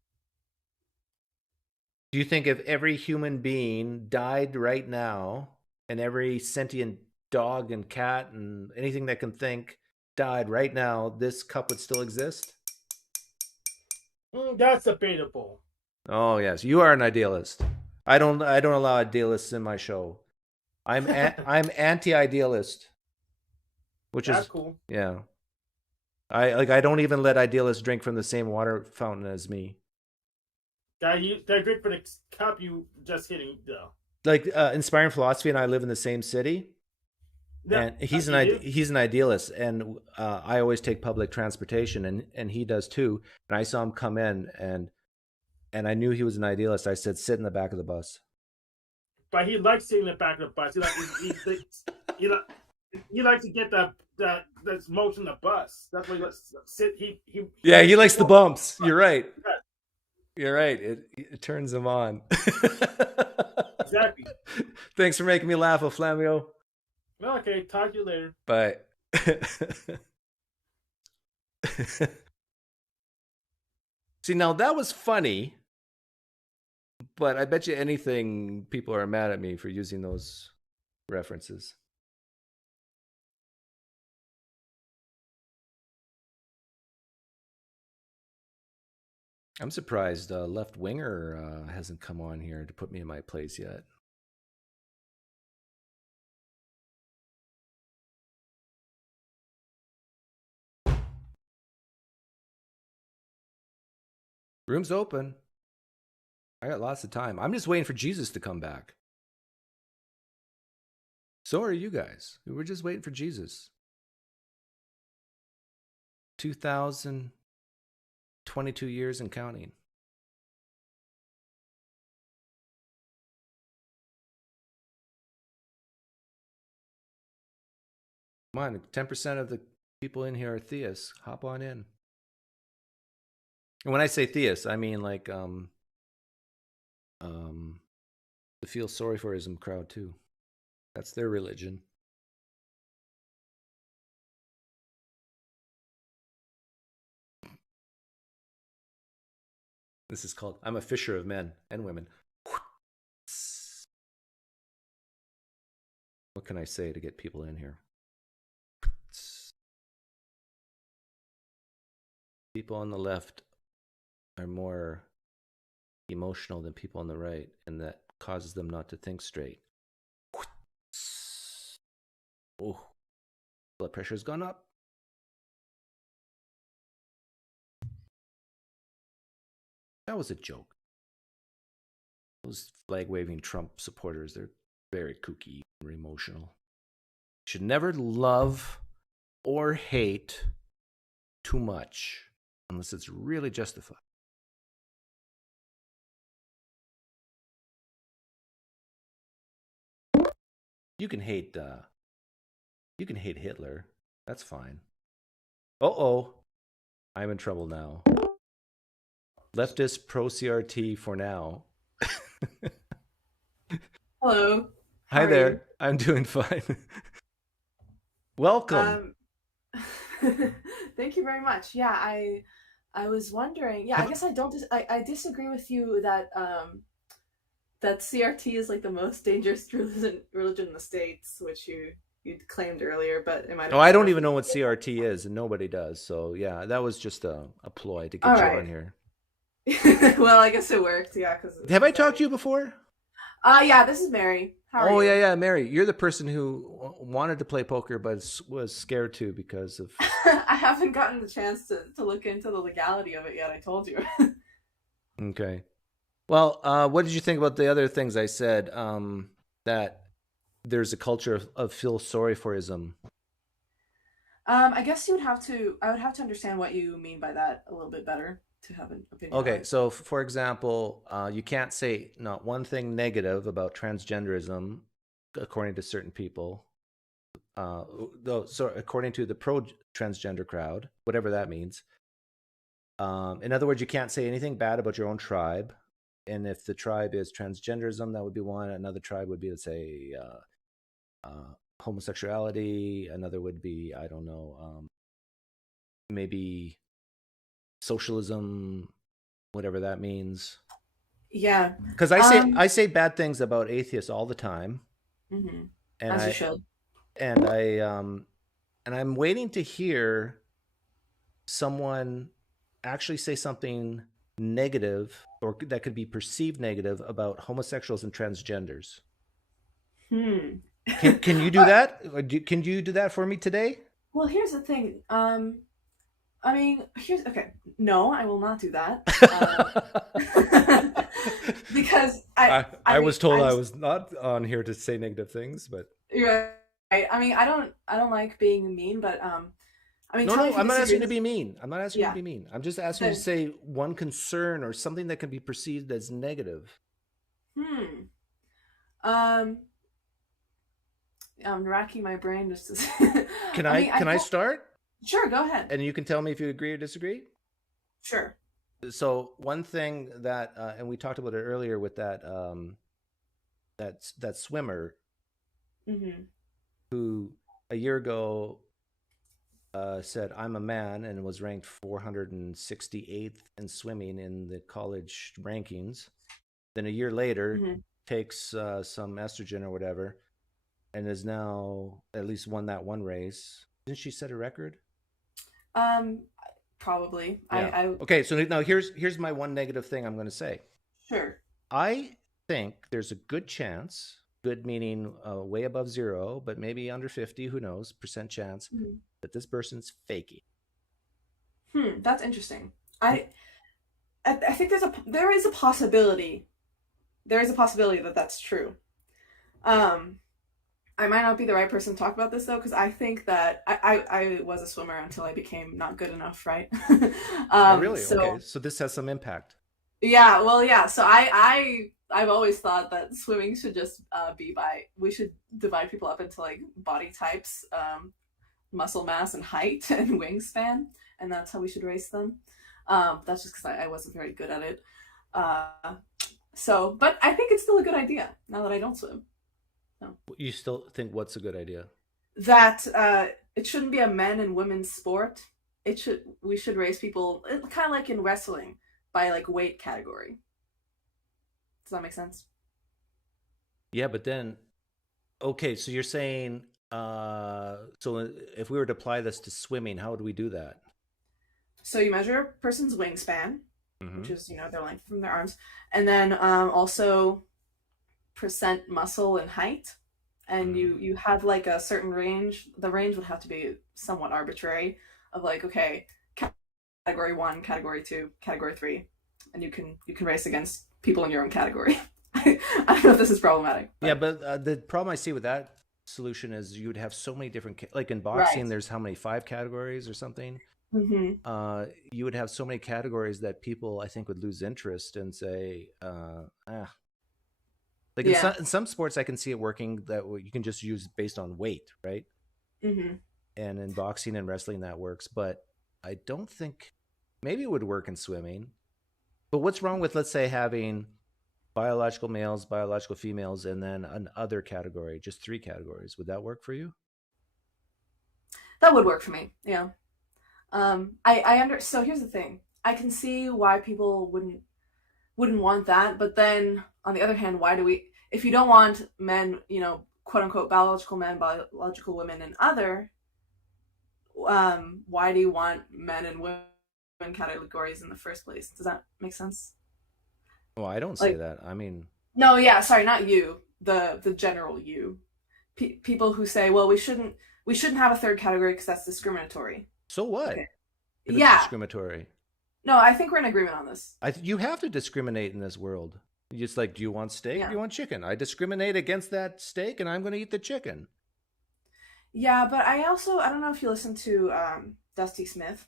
Do you think if every human being died right now, and every sentient dog and cat and anything that can think died right now, this cup would still exist? That's debatable. Oh yes, you are an idealist. I don't allow idealists in my show. I'm anti-idealist, which That's is cool. Yeah. I don't even let idealists drink from the same water fountain as me. They drink for the cup you just hitting though. Like Inspiring Philosophy and I live in the same city, and he's an idealist, and I always take public transportation, and he does too. And I saw him come in, and I knew he was an idealist. I said, "Sit in the back of the bus." But he likes sitting in the back of the bus. He likes to get the motion of the bus. That's why he likes to sit. He likes the bumps. You're right. You're right. It turns him on. Exactly. Thanks for making me laugh, Flamio. Okay, talk to you later. Bye. See, now that was funny. But I bet you anything people are mad at me for using those references. I'm surprised Left Winger hasn't come on here to put me in my place yet. Room's open. I got lots of time. I'm just waiting for Jesus to come back. So are you guys. We're just waiting for Jesus. 2022 years and counting. Come on, 10% of the people in here are theists. Hop on in. And when I say theists, I mean like the feel sorry for ism crowd too. That's their religion. This is called I'm a Fisher of Men and Women. What can I say to get people in here? People on the left are more emotional than people on the right, and that causes them not to think straight. Oh, blood pressure's gone up. That was a joke. Those flag-waving Trump supporters, they're very kooky and emotional. You should never love or hate too much unless it's really justified. You can hate Hitler. That's fine. Uh-oh. I'm in trouble now. Leftist pro CRT for now. Hello. Hi there. I'm doing fine. Welcome. Thank you very much. Yeah, I was wondering. Yeah, I guess I disagree with you that that CRT is like the most dangerous religion in the States, which you claimed earlier, but it might. Oh, I don't even know what CRT is, and nobody does. So yeah, that was just a ploy to get you on here. Well, I guess it worked. Yeah, because have I talked to you before? Yeah, this is Mary. How are you? Yeah, Mary. You're the person who wanted to play poker but was scared to because of. I haven't gotten the chance to look into the legality of it yet. I told you. Okay. Well, what did you think about the other things I said? That there's a culture of feel sorry for-ism. I guess I would have to understand what you mean by that a little bit better to have an opinion. Okay, so for example, you can't say not one thing negative about transgenderism, according to certain people. According to the pro-transgender crowd, whatever that means. In other words, you can't say anything bad about your own tribe. And if the tribe is transgenderism, that would be one. Another tribe would be, let's say, homosexuality. Another would be, I don't know, maybe socialism, whatever that means. Yeah. Because I say bad things about atheists all the time. Mm-hmm. And as you should. And I'm waiting to hear someone actually say something negative or that could be perceived negative about homosexuals and transgenders. Can you do that? Can you do that for me today? Well, here's the thing. I mean, okay. No, I will not do that. Because I was told I was not on here to say negative things, but you're right. I mean, I don't like being mean, but I mean, no, I'm not asking you to be mean. I'm not asking you to be mean. I'm just asking you to say one concern or something that can be perceived as negative. I'm racking my brain just to. Can I start? Sure, go ahead. And you can tell me if you agree or disagree. Sure. So one thing that, and we talked about it earlier with that that swimmer, who a year ago said, "I'm a man," and was ranked 468th in swimming in the college rankings. Then a year later, takes some estrogen or whatever, and is now at least won that one race. Didn't she set a record? Probably. Yeah. Okay, so now here's my one negative thing I'm going to say. Sure. I think there's a good chance, good meaning way above 0, but maybe under 50, who knows, % chance that this person's faking. That's interesting. I think there is a possibility. There is a possibility that that's true. I might not be the right person to talk about this though, because I think that I was a swimmer until I became not good enough, right? Oh, really? Okay. So this has some impact. Yeah. Well, yeah. So I've always thought that swimming should just we should divide people up into like body types, muscle mass, and height and wingspan, and that's how we should race them. That's just because I wasn't very good at it. But I think it's still a good idea now that I don't swim. No. You still think what's a good idea? That it shouldn't be a men and women's sport. We should race people kind of like in wrestling by like weight category. Does that make sense? Yeah, but then, okay, so you're saying, so if we were to apply this to swimming, how would we do that? So you measure a person's wingspan, which is their length from their arms, and then also % muscle and height, and you have like a certain range. The range would have to be somewhat arbitrary of like, okay, category 1, category 2, category 3, and you can race against people in your own category. I don't know if this is problematic. Yeah, but the problem I see with that solution is you would have so many different, like in boxing, Right. there's how many, 5 categories or something. Mm-hmm. You would have so many categories that people, I think, would lose interest and say, like Yeah. in some sports, I can see it working that you can just use based on weight, right? Mm-hmm. And in boxing and wrestling that works, but I don't think, maybe it would work in swimming. But what's wrong with, let's say, having biological males, biological females, and then an other category, just 3 categories? Would that work for you? That would work for me. Yeah. So here's the thing. I can see why people wouldn't want that, but then on the other hand, why do we, if you don't want men, quote unquote biological men, biological women, and other, why do you want men and women categories in the first place? Does that make sense? Well, I don't say that. I mean, no, yeah, sorry, not you, the general you. People who say, well, we shouldn't have a third category because that's discriminatory. So what? Okay. If Yeah. it's discriminatory. No, I think we're in agreement on this. You have to discriminate in this world. You just like, do you want steak? Yeah. Do you want chicken? I discriminate against that steak, and I'm going to eat the chicken. Yeah, but I don't know if you listen to Dusty Smith,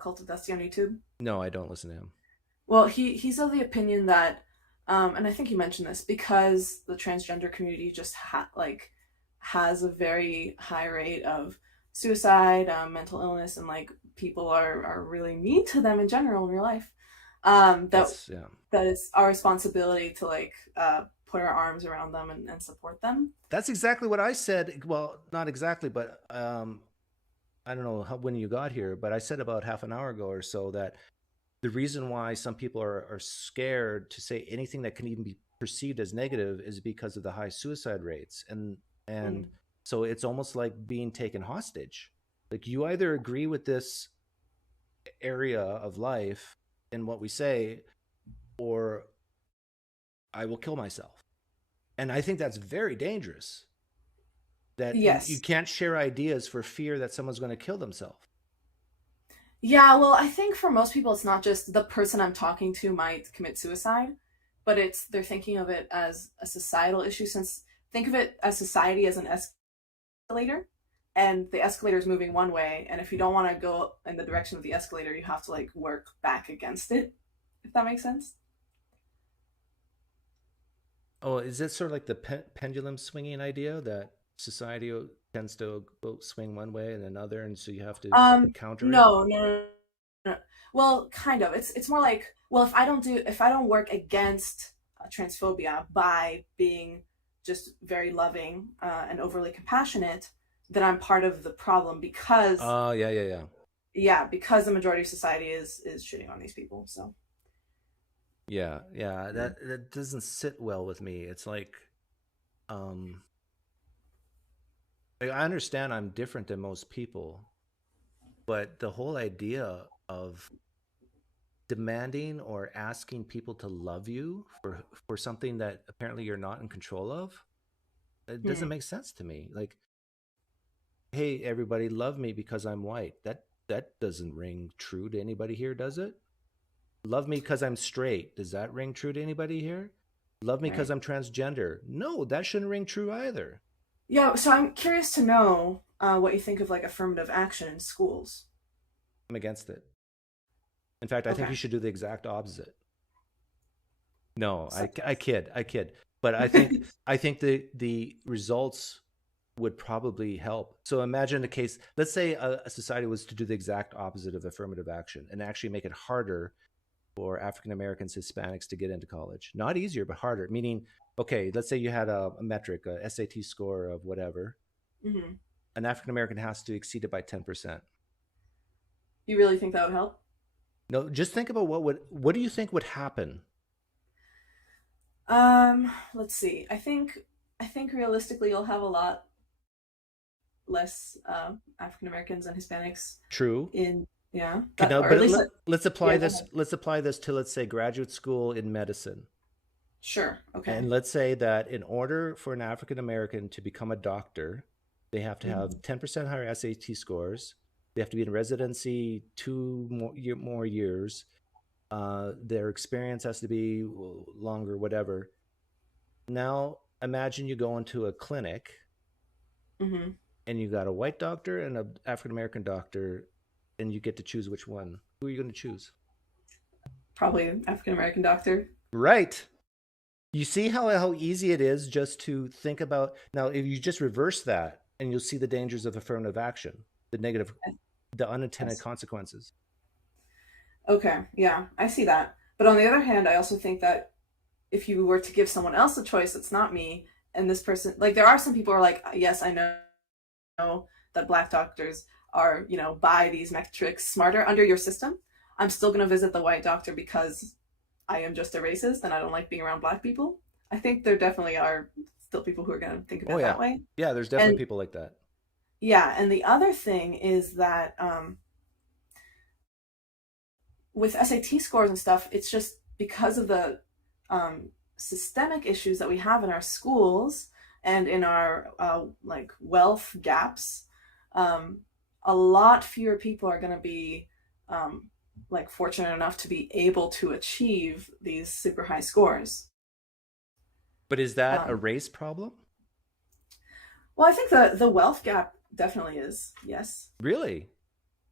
Cult of Dusty on YouTube. No, I don't listen to him. Well, he's of the opinion that, and I think you mentioned this, because the transgender community just has a very high rate of suicide, mental illness, and like people are really mean to them in general in real life. That is our responsibility to put our arms around them and support them. That's exactly what I said. Well, not exactly, but I don't know when you got here, but I said about half an hour ago or so that the reason why some people are scared to say anything that can even be perceived as negative is because of the high suicide rates. And so it's almost like being taken hostage. Like, you either agree with this area of life and what we say, or I will kill myself. And I think that's very dangerous. That yes. you can't share ideas for fear that someone's going to kill themselves. Yeah, well, I think for most people, it's not just the person I'm talking to might commit suicide, but they're thinking of it as a societal issue. Think of it as society as an escalator, and the escalator is moving one way, and if you don't want to go in the direction of the escalator, you have to work back against it, if that makes sense. Oh, is it sort of like the pendulum swinging idea that society tends to swing one way and another, and so you have to counter it? No. Well, kind of. It's more like, well, if I don't work against transphobia by being just very loving and overly compassionate, then I'm part of the problem because because the majority of society is shitting on these people. So yeah, that doesn't sit well with me. It's like, I understand I'm different than most people, but the whole idea of demanding or asking people to love you for something that apparently you're not in control of, it doesn't make sense to me. Like, hey, everybody, love me because I'm white. That doesn't ring true to anybody here, does it? Love me because I'm straight. Does that ring true to anybody here? Love me because I'm transgender. No, that shouldn't ring true either. Yeah, so I'm curious to know what you think of affirmative action in schools. I'm against it. In fact, I think you should do the exact opposite. No, I kid. But I think the results would probably help. So imagine a case, let's say a society was to do the exact opposite of affirmative action and actually make it harder for African Americans, Hispanics to get into college. Not easier, but harder. Meaning, okay, let's say you had a metric, a SAT score of whatever. Mm-hmm. An African American has to exceed it by 10%. You really think that would help? No, just think about what do you think would happen? Let's see. I think realistically you'll have a lot less African Americans and Hispanics. True. Let's apply this. Let's apply this to, let's say, graduate school in medicine. Sure. Okay. And let's say that in order for an African American to become a doctor, they have to have 10% higher SAT scores. They have to be in residency 2 more years. Their experience has to be longer, whatever. Now, imagine you go into a clinic Mm-hmm. And you got a white doctor and an African-American doctor, and you get to choose which one. Who are you going to choose? Probably African-American doctor. Right. You see how easy it is just to think about. Now, if you just reverse that, and you'll see the dangers of affirmative action, the unintended consequences. Okay, yeah, I see that. But on the other hand, I also think that if you were to give someone else a choice that's not me, and this person, like, there are some people who are like, yes, I know that Black doctors are, by these metrics smarter under your system. I'm still going to visit the white doctor because I am just a racist and I don't like being around Black people. I think there definitely are still people who are going to think of it that way. Yeah, there's definitely people like that. Yeah, and the other thing is that with SAT scores and stuff, it's just because of the systemic issues that we have in our schools and in our like wealth gaps, a lot fewer people are going to be like fortunate enough to be able to achieve these super high scores. But is that a race problem? Well, I think the wealth gap definitely is, yes. Really?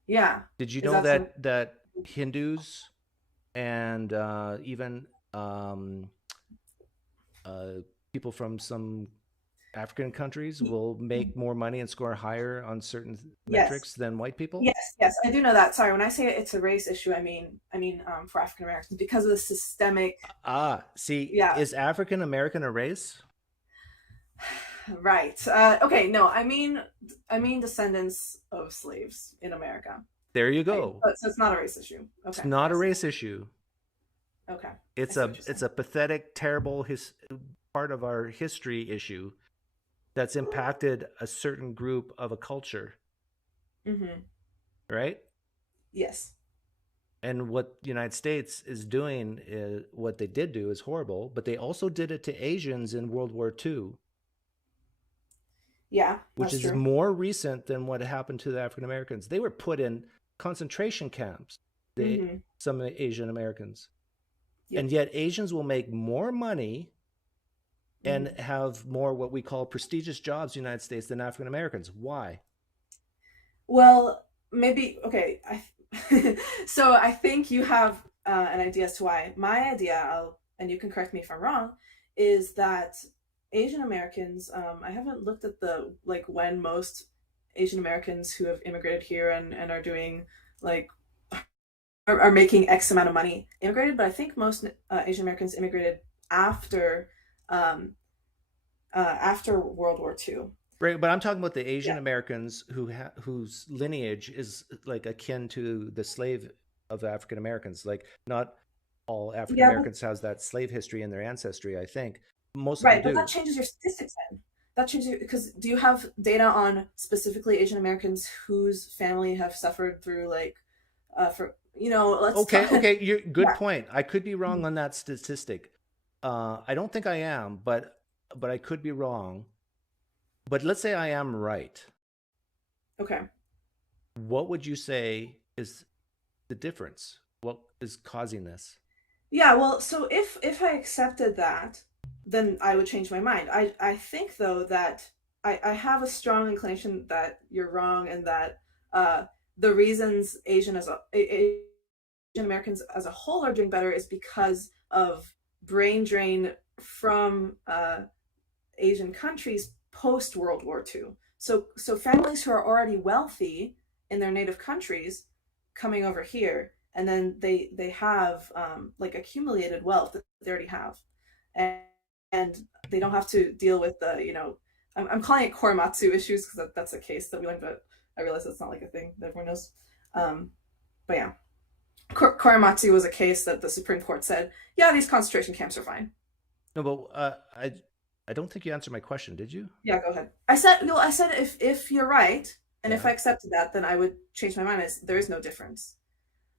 Yeah. Did you know that Hindus and even people from some African countries will make more money and score higher on certain metrics than white people? Yes, I do know that. Sorry, when I say it's a race issue, I mean for African Americans because of the systemic. Is African American a race? Right. Okay. No, I mean descendants of slaves in America. There you go. Right. So it's not a race issue. Okay. It's not a race issue. Okay. It's a pathetic, terrible part of our history issue that's impacted a certain group of a culture. Mm-hmm. Right? Yes. And what the United States is doing, what they did do is horrible, but they also did it to Asians in World War II. Yeah, which is true. more recent than what happened to the African Americans. They were put in concentration camps, some Asian Americans. Yep. And yet Asians will make more money and have more what we call prestigious jobs in the United States than African Americans. Why? Well, maybe, okay. So I think you have an idea as to why. My idea, and you can correct me if I'm wrong, is that Asian Americans, I haven't looked at when most Asian Americans who have immigrated here and are doing are making X amount of money immigrated, but I think most Asian Americans immigrated after World War II. Right, but I'm talking about the Asian Americans whose lineage is like akin to the slave of African Americans. Like not all African Americans has that slave history in their ancestry, I think. Most right, of them but that changes your statistics then. That changes because do you have data on specifically Asian Americans whose family have suffered through Okay, good point. I could be wrong on that statistic. I don't think I am, but I could be wrong. But let's say I am right. Okay. What would you say is the difference? What is causing this? Yeah, well, so if I accepted that, then I would change my mind. I think, though, that I have a strong inclination that you're wrong and that the reasons Asian Americans as a whole are doing better is because of brain drain from Asian countries post World War II. So families who are already wealthy in their native countries coming over here, and then they have accumulated wealth that they already have, and they don't have to deal with the I'm calling it Korematsu issues because that's a case that we learned, but I realize that's not like a thing that everyone knows. But yeah, Korematsu was a case that the Supreme Court said, yeah, these concentration camps are fine. No, but I don't think you answered my question, did you? Yeah, go ahead. I said if you're right, and if I accepted that, then I would change my mind. There is no difference,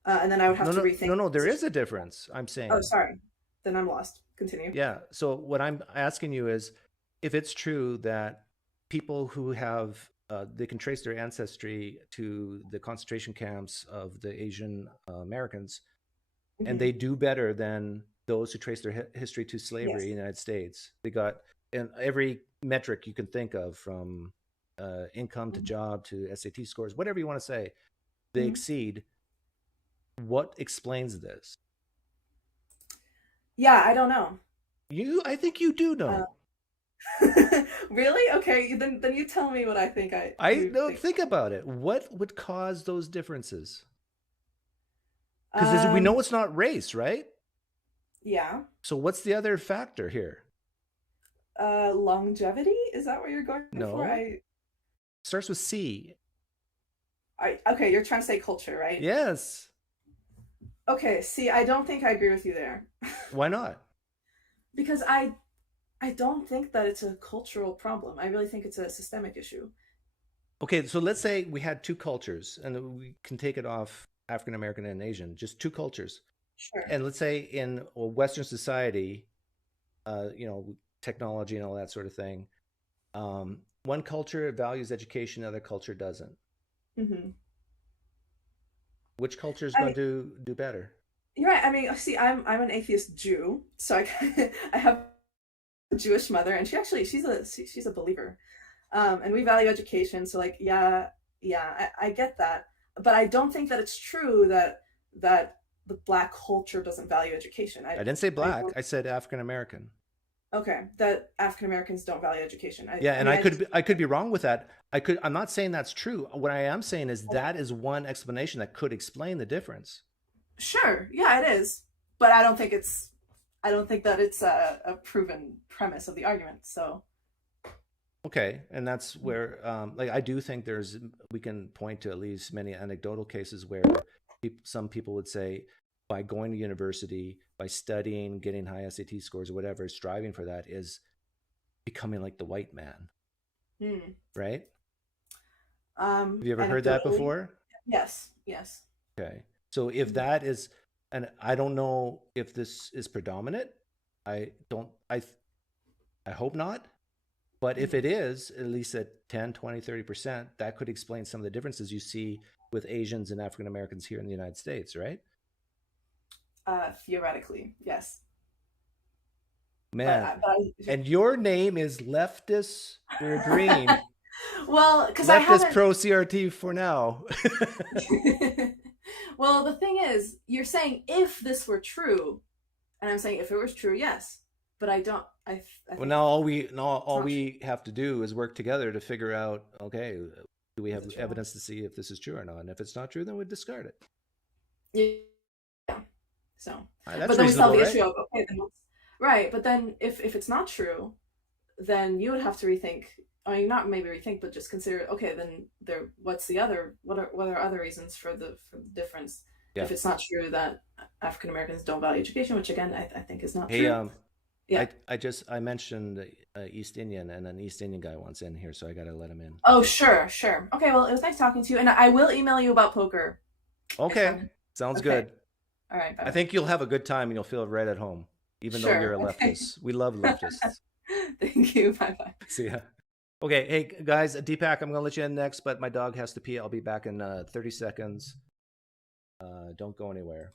and then I would have to rethink. No, there is a difference. I'm saying. Oh, sorry. Then I'm lost. Continue. Yeah. So what I'm asking you is, if it's true that people who have they can trace their ancestry to the concentration camps of the Asian Americans, and they do better than those who trace their history to slavery in the United States. They got in every metric you can think of, from income to job to SAT scores, whatever you want to say, they exceed. What explains this? Yeah, I don't know. I think you do know. Really? Okay, then you tell me what I think. I don't think about it. What would cause those differences? Because we know it's not race, right? Yeah. So what's the other factor here? Longevity? Is that what you're going for? Starts with C. Okay, you're trying to say culture, right? Yes. Okay, see, I don't think I agree with you there. Why not? Because I don't think that it's a cultural problem. I really think it's a systemic issue. Okay, so let's say we had two cultures, and we can take it off African American and Asian, just two cultures. Sure. And let's say in Western society, technology and all that sort of thing, one culture values education, another culture doesn't. Mm-hmm. Which culture is going to do better? You're right. I mean, see, I'm an atheist Jew, so I have a Jewish mother, and she's a believer, and we value education. So like, I get that, but I don't think that it's true that the Black culture doesn't value education. I didn't say Black. I said African American. Okay, that African Americans don't value education. I could be wrong with that. I'm not saying that's true. What I am saying is that is one explanation that could explain the difference. Sure, yeah, it is, but I don't think that it's a proven premise of the argument. So. Okay, and that's where, I do think we can point to at least many anecdotal cases where some people would say, by going to university, by studying, getting high SAT scores or whatever, striving for that is becoming like the white man. Right? Have you ever heard that before? Yes. Okay. So if that is, and I don't know if this is predominant, I hope not. But if it is, at least at 10, 20, 30%, that could explain some of the differences you see with Asians and African Americans here in the United States, right? Theoretically, yes. Man, and your name is Leftist. You're agreeing. Well, because Leftist pro CRT for now. Well, the thing is, you're saying if this were true, and I'm saying if it was true, yes. But I don't. Well, now all we have to do is work together to figure out. Okay, do we have evidence to see if this is true or not? And if it's not true, then we discard it. Yeah. So, but then we solve the issue of right. But then if it's not true, then you would have to rethink. I mean, not maybe rethink, but just consider. Okay, then what are other reasons for the difference? Yeah. If it's not true that African Americans don't value education, which again I think is not true. Yeah. I mentioned East Indian, and an East Indian guy wants in here, so I got to let him in. Oh, sure. Okay, well, it was nice talking to you, and I will email you about poker. Okay, sounds good. All right. Bye. I think you'll have a good time, and you'll feel right at home, even though you're a leftist. We love leftists. Thank you. Bye. See ya. Okay, hey guys, Deepak, I'm gonna let you in next, but my dog has to pee. I'll be back in 30 seconds. Don't go anywhere.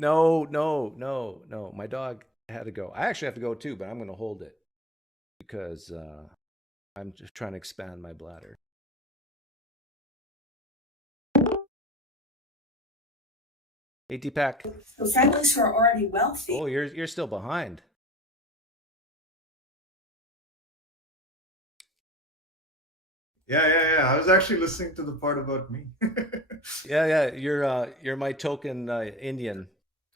No. My dog had to go. I actually have to go too, but I'm going to hold it because I'm just trying to expand my bladder. Hey, Deepak. So families who are already wealthy. Oh, you're still behind. Yeah. I was actually listening to the part about me. Yeah. You're my token Indian.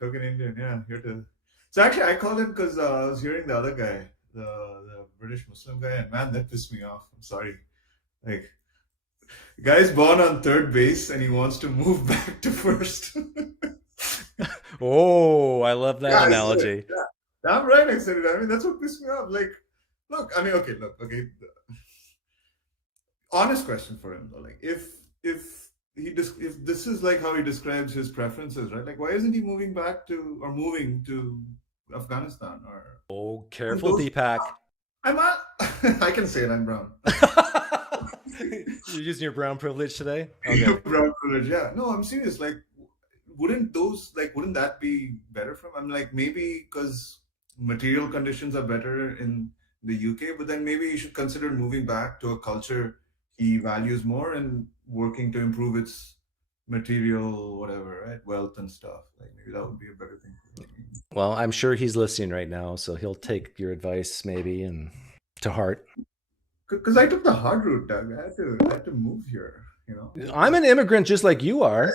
Token Indian, yeah, here to. So actually, I called in because I was hearing the other guy, the British Muslim guy, and man, that pissed me off. I'm sorry. Like, the guy's born on third base and he wants to move back to first. Oh, I love that analogy. I'm right, I said it. I mean, that's what pissed me off. Like, look, I mean, okay. Honest question for him though. Like, if this is like how he describes his preferences, right? Like, why isn't he moving to Afghanistan or? Oh, careful, Deepak. I can say it. I'm brown. You're using your brown privilege today. Okay. Brown privilege, yeah. No, I'm serious. Like, wouldn't that be better for him? I'm like, maybe because material conditions are better in the UK, but then maybe he should consider moving back to a culture he values more and working to improve its material, whatever, right? Wealth and stuff. Like, maybe that would be a better thing for him. Well, I'm sure he's listening right now, so he'll take your advice maybe and to heart. Because I took the hard route, Doug. I had to move here. You know, I'm an immigrant just like you are.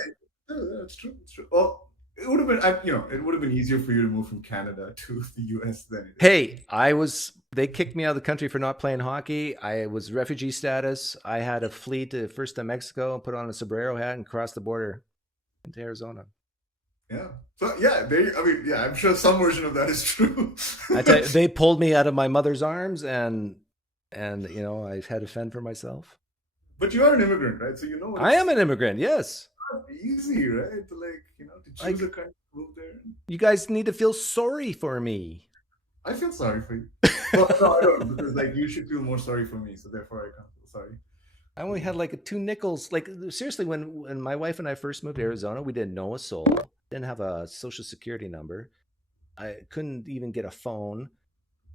Yeah, that's true. It's true. Well, it would have been, it would have been easier for you to move from Canada to the US than. Hey, they kicked me out of the country for not playing hockey. I was refugee status. I had to flee first to Mexico, put on a sombrero hat, and cross the border into Arizona. Yeah. So yeah, I'm sure some version of that is true. I tell you, they pulled me out of my mother's arms, and I had to fend for myself. But you are an immigrant, right? So you know. I am an immigrant. Yes. Not easy, right? To choose a country to move there. You guys need to feel sorry for me. I feel sorry for you. Well, no, I don't, because you should feel more sorry for me, so therefore I can't feel sorry. I only had 2 nickels. Seriously, when my wife and I first moved to Arizona, we didn't know a soul. Didn't have a social security number. I couldn't even get a phone.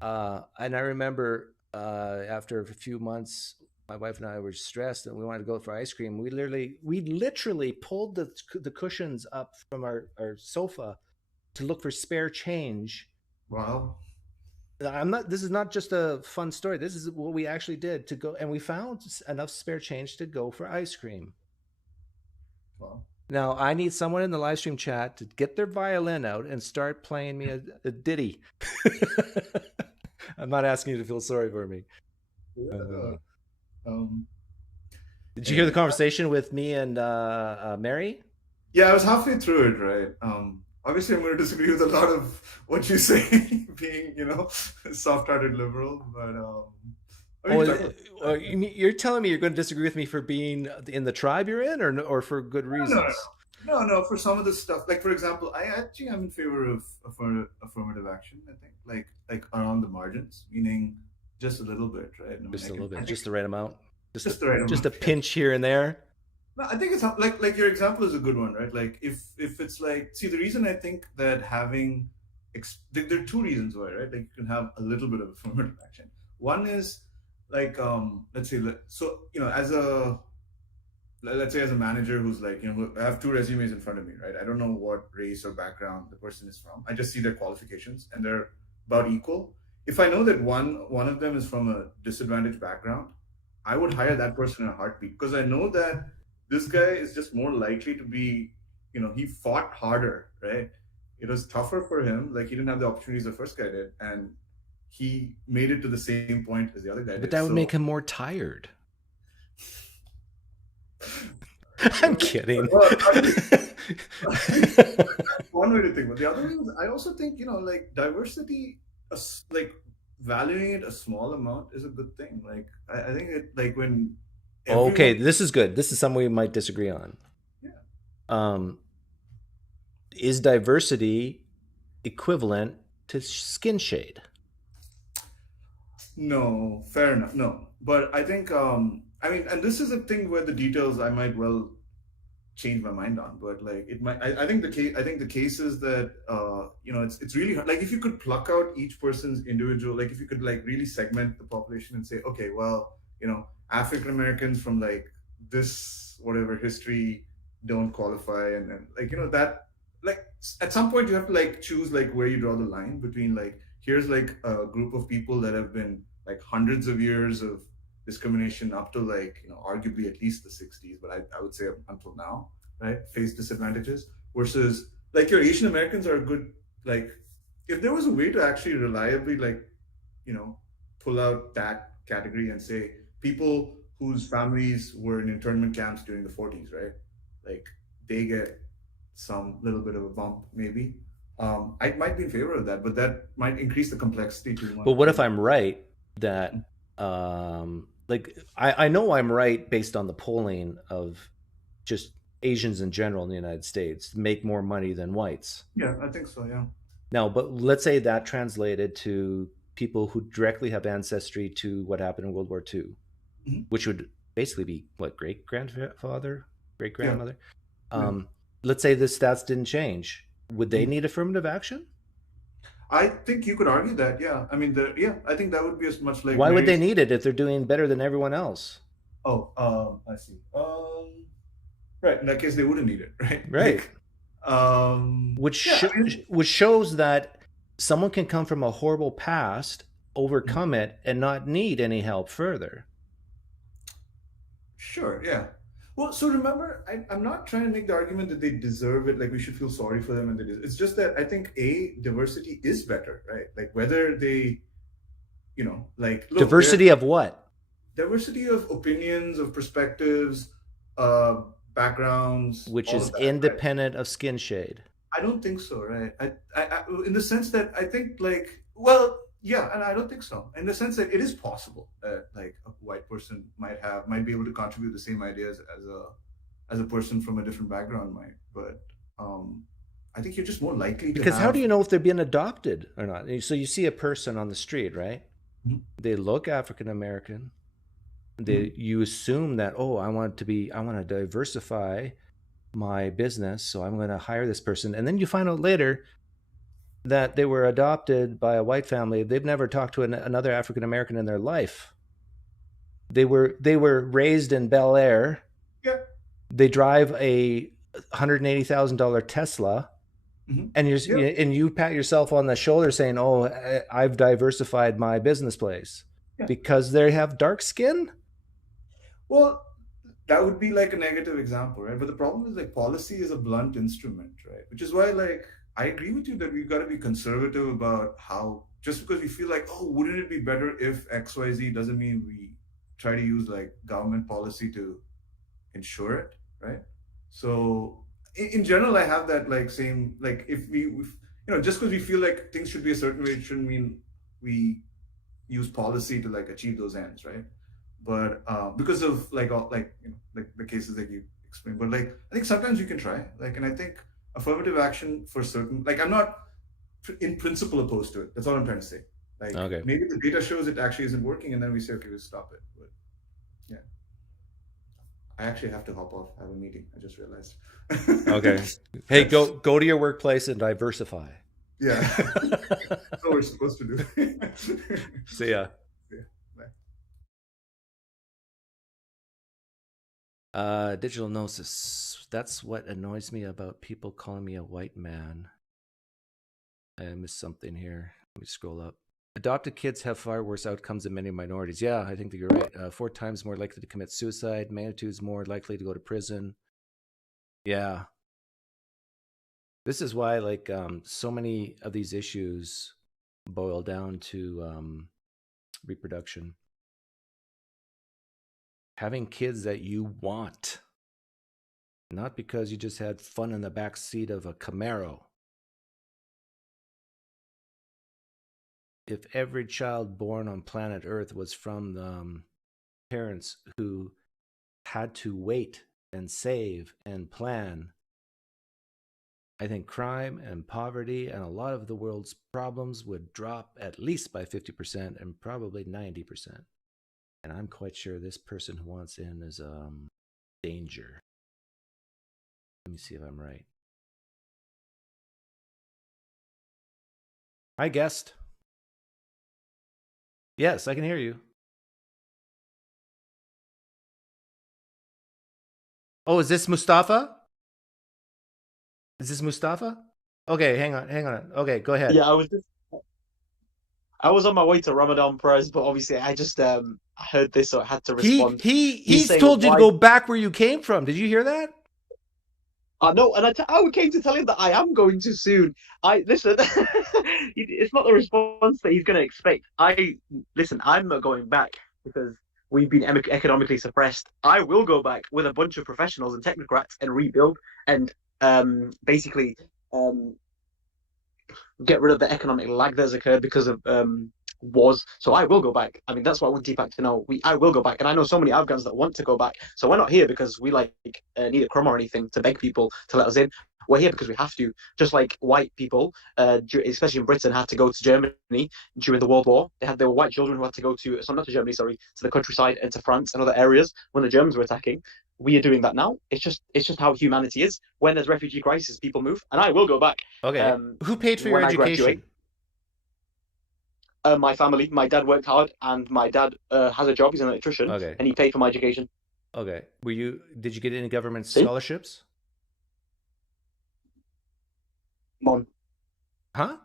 And I remember after a few months, my wife and I were stressed and we wanted to go for ice cream. We literally pulled the cushions up from our sofa to look for spare change. Wow. This is not just a fun story. This is what we actually did to go, and we found enough spare change to go for ice cream. Wow. Now I need someone in the live stream chat to get their violin out and start playing me a ditty. I'm not asking you to feel sorry for me. Yeah. Did you hear the conversation with me and Mary? Yeah, I was halfway through it, right? Obviously, I'm going to disagree with a lot of what you say, being, soft-hearted liberal, but... you're telling me you're going to disagree with me for being in the tribe you're in, or for good reasons? No, for some of the stuff. Like, for example, I actually am in favor of affirmative action, I think, like around the margins, meaning just a little bit, right? Just a little bit, just the right amount. Just the right amount. Just a pinch here and there. No, I think it's like your example is a good one, right? Like if it's the reason I think that having there are 2 reasons why, right? Like you can have a little bit of affirmative action. One is let's say as a manager who's I have 2 resumes in front of me, right? I don't know what race or background the person is from. I just see their qualifications and they're about equal. If I know that one of them is from a disadvantaged background, I would hire that person in a heartbeat because I know that this guy is just more likely to be, he fought harder, right? It was tougher for him. Like he didn't have the opportunities the first guy did, and he made it to the same point as the other guy did. But that would make him more tired. I'm kidding. Well, one way to think, but the other thing is, I also think diversity, valuing it a small amount is a good thing. Like I think it when. Okay, this is good. This is something we might disagree on. Yeah. Is diversity equivalent to skin shade? No, fair enough. No, but I think and this is a thing where the details I might well change my mind on. But I think the case is that it's really hard. Like if you could pluck out each person's individual, like if you could really segment the population and say, okay, well, African Americans from this whatever history don't qualify, and that at some point you have to choose where you draw the line between here's a group of people that have been hundreds of years of discrimination up to arguably at least the 60s, but I would say up until now, right, face disadvantages, versus like your Asian Americans are good. Like, if there was a way to actually reliably, like, pull out that category and say people whose families were in internment camps during the 40s, right? Like, they get some little bit of a bump, maybe. I might be in favor of that, but that might increase the complexity too much. But what if I'm right that, like, I know I'm right based on the polling of just Asians in general in the United States make more money than whites. Yeah, I think so, yeah. Now, but let's say that translated to people who directly have ancestry to what happened in World War II, which would basically be what, great-grandfather, great-grandmother? Yeah. Let's say the stats didn't change. Would they need affirmative action? I think you could argue that, yeah. I mean, I think that would be as much like. Why would they need it if they're doing better than everyone else? Oh, I see. Right. In that case, they wouldn't need it, right? Right. Which shows that someone can come from a horrible past, overcome it, and not need any help further. Sure. Yeah. Well, so remember, I'm not trying to make the argument that they deserve it, like we should feel sorry for them, and it's just that I think diversity is better, right? Like whether they, like look, diversity of what? Diversity of opinions, of perspectives, backgrounds, which is independent of skin shade. I don't think so, right? I in the sense that I think like, well, yeah, and I don't think so. In the sense that it is possible that like a white person might be able to contribute the same ideas as a person from a different background might, but I think you're just more likely to. Because how do you know if they're being adopted or not? So you see a person on the street, right? Mm-hmm. They look African American. You assume that, oh, I want to diversify my business, so I'm going to hire this person, and then you find out later that they were adopted by a white family. They've never talked to another African American in their life. They were raised in Bel Air. Yeah. They drive a $180,000 Tesla, and you pat yourself on the shoulder saying, "Oh, I've diversified my business place," because they have dark skin. Well, that would be like a negative example, right? But the problem is like policy is a blunt instrument, right? Which is why like I agree with you that we've got to be conservative about how, just because we feel like, oh, wouldn't it be better if XYZ, doesn't mean we try to use like government policy to ensure it, right? So in general, I have that like same, like if just because we feel like things should be a certain way, it shouldn't mean we use policy to like achieve those ends, right? But because of like like the cases that you explained, but like I think sometimes you can try, like, and I think affirmative action for certain, like I'm not in principle opposed to it. That's all I'm trying to say. Like maybe the data shows it actually isn't working, and then we say, okay, we'll stop it. But yeah, I actually have to hop off. I have a meeting. I just realized. Okay. Hey, go to your workplace and diversify. Yeah, that's what we're supposed to do. See ya. Digital gnosis. That's what annoys me about people calling me a white man. I missed something here. Let me scroll up. Adopted kids have far worse outcomes than many minorities. Yeah, I think that you're right. 4 times more likely to commit suicide. Magnitudes more likely to go to prison. Yeah. This is why, like, so many of these issues boil down to reproduction. Having kids that you want, not because you just had fun in the back seat of a Camaro. If every child born on planet Earth was from parents who had to wait and save and plan, I think crime and poverty and a lot of the world's problems would drop at least by 50% and probably 90%. And I'm quite sure this person who wants in is danger. Let me see if I'm right. Hi, guest. Yes, I can hear you. Oh, is this Mustafa? Is this Mustafa? Okay, hang on. Okay, go ahead. Yeah, I was on my way to Ramadan prayers, but obviously I just heard this, so I had to respond. He's told you to go back where you came from. Did you hear that? I know, and I came to tell him that I am going to soon. Listen, it's not the response that he's going to expect. Listen, I'm not going back because we've been economically suppressed. I will go back with a bunch of professionals and technocrats and rebuild and basically get rid of the economic lag that's occurred because of wars. So I will go back. I mean, that's what I want Deepak to know. I will go back, and I know so many Afghans that want to go back. So we're not here because we need a crumb or anything to beg people to let us in. We're here because we have to. Just like white people, especially in Britain, had to go to Germany during the World War. There were white children who had to go not to Germany, sorry, to the countryside and to France and other areas when the Germans were attacking. We are doing that now. It's just how humanity is. When there's refugee crisis, people move, and I will go back. Okay. Who paid for your education? My family. My dad worked hard, and my dad has a job. He's an electrician, and he paid for my education. Okay. Did you get any government scholarships? None. Huh?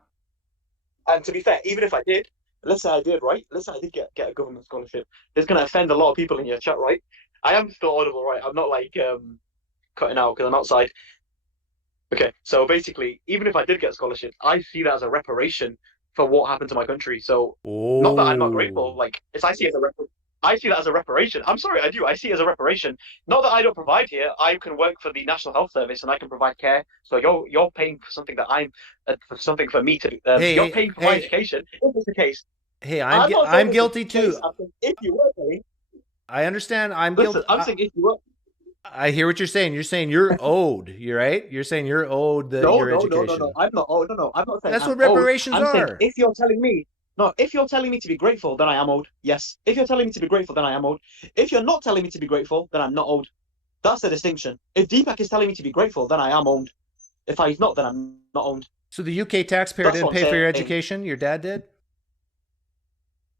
And to be fair, even if I did, let's say I did, right? Let's say I did get a government scholarship. It's going to offend a lot of people in your chat, right? I am still audible, right? I'm not like cutting out because I'm outside. Okay, so basically, even if I did get a scholarship, I see that as a reparation for what happened to my country. So not that I'm not grateful. Like, I see that as a reparation. I'm sorry, I do. I see it as a reparation. Not that I don't provide here. I can work for the National Health Service and I can provide care. So you're paying for something that for something for me to do. You're paying for my education. If it's the case. Hey, I'm guilty too. If you were paying, I understand. I'm guilty. I'm saying if you were. I hear what you're saying. You're saying you're owed. You're right. You're saying you're owed your education. No. I'm not owed. No. I'm not saying that's what reparations are. Saying if you're telling me, if you're telling me to be grateful, then I am owed. Yes. If you're telling me to be grateful, then I am owed. If you're not telling me to be grateful, then I'm not owed. That's the distinction. If Deepak is telling me to be grateful, then I am owned. If he's not, then I'm not owned. So the UK taxpayer didn't pay for your education? Your dad did?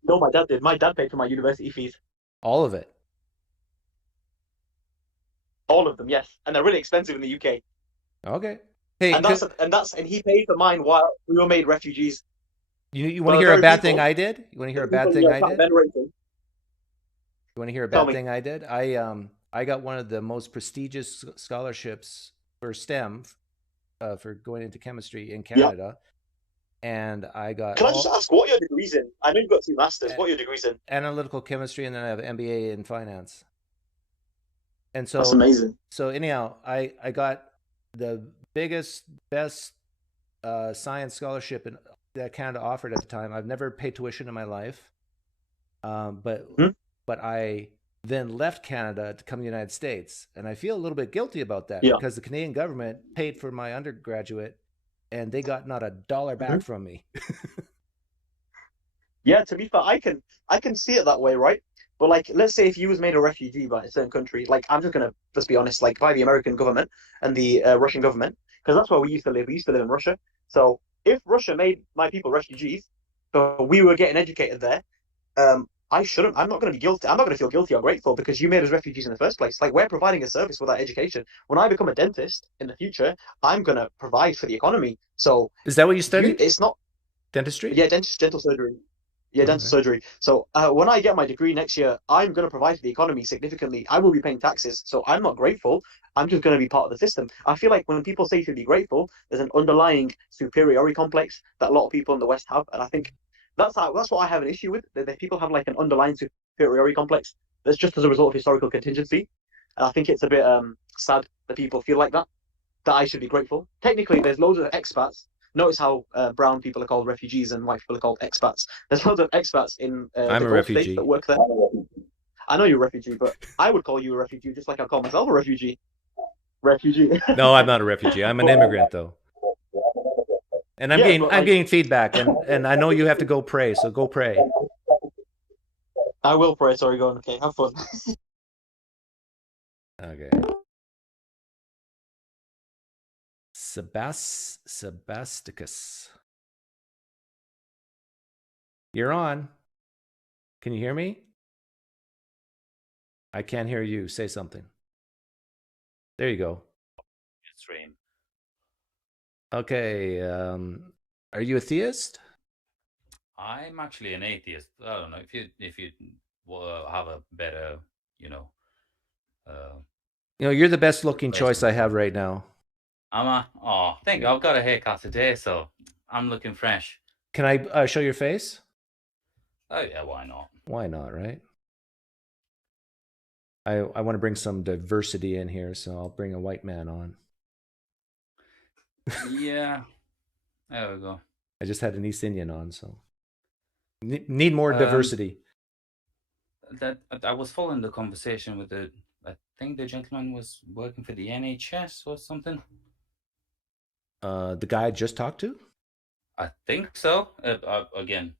No, my dad did. My dad paid for my university fees. All of it? All of them, yes. And they're really expensive in the UK. Okay. Hey, and he paid for mine while we were made refugees. You want to hear a bad thing I did? You want to hear a bad thing I did? You want to hear a bad thing I did? I got one of the most prestigious scholarships for STEM for going into chemistry in Canada. Yeah. And I got... Can I just ask, what are your degrees in? I know you've got 2 masters. What are your degrees in? Analytical chemistry, and then I have an MBA in finance. And so... That's amazing. So anyhow, I got the biggest, best science scholarship that Canada offered at the time. I've never paid tuition in my life. But I then left Canada to come to the United States. And I feel a little bit guilty about that because the Canadian government paid for my undergraduate and they got not a dollar back from me. Yeah, to be fair, I can see it that way, right? But like, let's say if you was made a refugee by a certain country, like I'm just gonna be honest, like by the American government and the Russian government, because that's where we used to live. We used to live in Russia. So if Russia made my people refugees, so we were getting educated there, I'm not going to be guilty. I'm not going to feel guilty or grateful because you made us refugees in the first place. Like, we're providing a service with that education. When I become a dentist in the future, I'm going to provide for the economy. So is that what you studied? It's not dentistry. Yeah, dental surgery. Yeah, dental surgery. So when I get my degree next year, I'm going to provide for the economy significantly. I will be paying taxes. So I'm not grateful. I'm just going to be part of the system. I feel like when people say to be grateful, there's an underlying superiority complex that a lot of people in the West have. And I think that's what I have an issue with. That people have like an underlying superiority complex that's just as a result of historical contingency. And I think it's a bit sad that people feel like that I should be grateful. Technically, there's loads of expats. Notice how brown people are called refugees and white people are called expats. There's loads of expats in I'm a refugee that work there. I know you're a refugee, but I would call you a refugee just like I call myself a refugee. No, I'm not a refugee. I'm an immigrant, though. And I'm getting feedback, and I know you have to go pray, so go pray. I will pray. Sorry, go on. Okay, have fun. Okay. Sebasticus. You're on. Can you hear me? I can't hear you. Say something. There you go. Stream. Okay. Are you a theist? I'm actually an atheist. I don't know if you have a better, you're the best looking choice I have right now. Thank you. I've got a haircut today, so I'm looking fresh. Can I show your face? Oh yeah, why not? Why not, right? I want to bring some diversity in here, so I'll bring a white man on. Yeah, there we go. I just had an East Indian on, so need more diversity. That I was following the conversation with I think the gentleman was working for the NHS or something. The guy I just talked to? I think so. Again,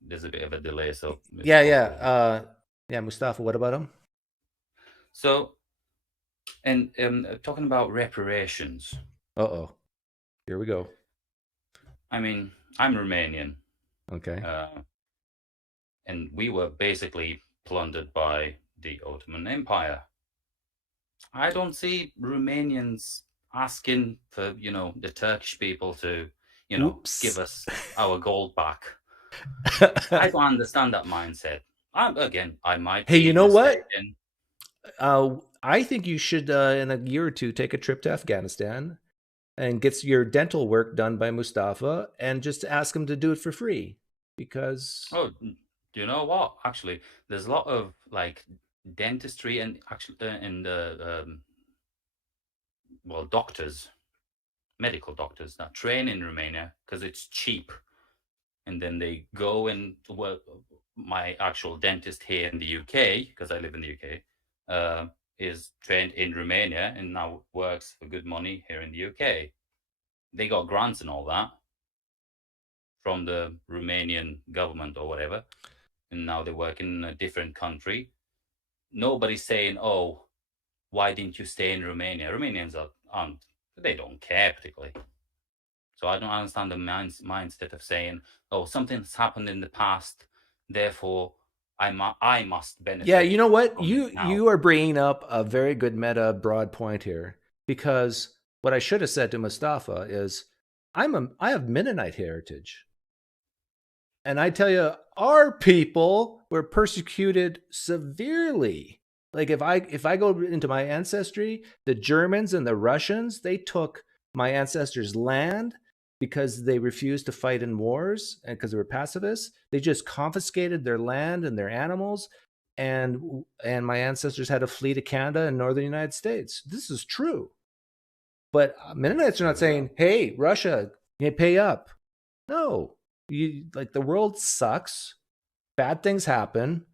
there's a bit of a delay, so yeah. Mustafa, what about him? So, and talking about reparations. Uh-oh. Here we go. I mean, I'm Romanian. Okay. And we were basically plundered by the Ottoman Empire. I don't see Romanians asking for, the Turkish people to, give us our gold back. I don't understand that mindset. I might. Hey, you know mistaken. what? I think you should, in a year or two, take a trip to Afghanistan and get your dental work done by Mustafa, and just ask him to do it for free. Because do you know what? Actually, there's a lot of dentistry and doctors, medical doctors that train in Romania because it's cheap, and then they go and work. My actual dentist here in the UK, because I live in the UK, is trained in Romania and now works for good money here in the UK. They got grants and all that from the Romanian government or whatever, and now they work in a different country. Nobody's saying, "Oh, why didn't you stay in Romania?" Romanians they don't care particularly. So I don't understand the mindset of saying, "Oh, something's happened in the past, therefore I must benefit." Yeah, you know what? You are bringing up a very good meta broad point here, because what I should have said to Mustafa is, I have Mennonite heritage. And I tell you, our people were persecuted severely. Like if I go into my ancestry, the Germans and the Russians, they took my ancestors' land because they refused to fight in wars and because they were pacifists. They just confiscated their land and their animals, and my ancestors had to flee to Canada and northern United States. This is true. But Mennonites are not saying, "Hey, Russia, pay up." No. The world sucks. Bad things happen.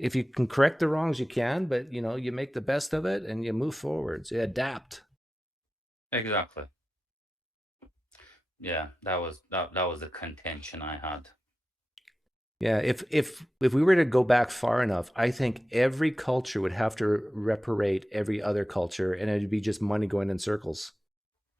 If you can correct the wrongs, you can, but you make the best of it and you move forwards. You adapt. Exactly. Yeah, that was the contention I had. Yeah, if we were to go back far enough, I think every culture would have to reparate every other culture, and it'd be just money going in circles.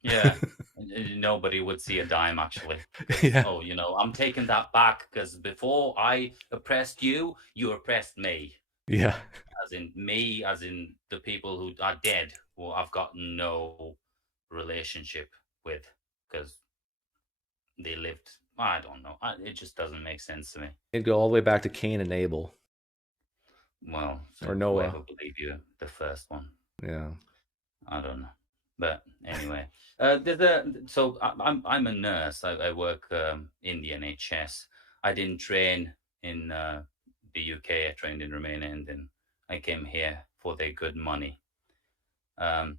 Yeah, nobody would see a dime actually. Yeah. Oh, I'm taking that back because before I oppressed you, you oppressed me. Yeah. As in me, as in the people who are dead, who I've got no relationship with because they lived. I don't know. It just doesn't make sense to me. It'd go all the way back to Cain and Abel. Well, or Noah. Whoever believe you, the first one. Yeah. I don't know. But anyway, so I'm a nurse. I work in the NHS. I didn't train in the UK. I trained in Romania, and then I came here for their good money. But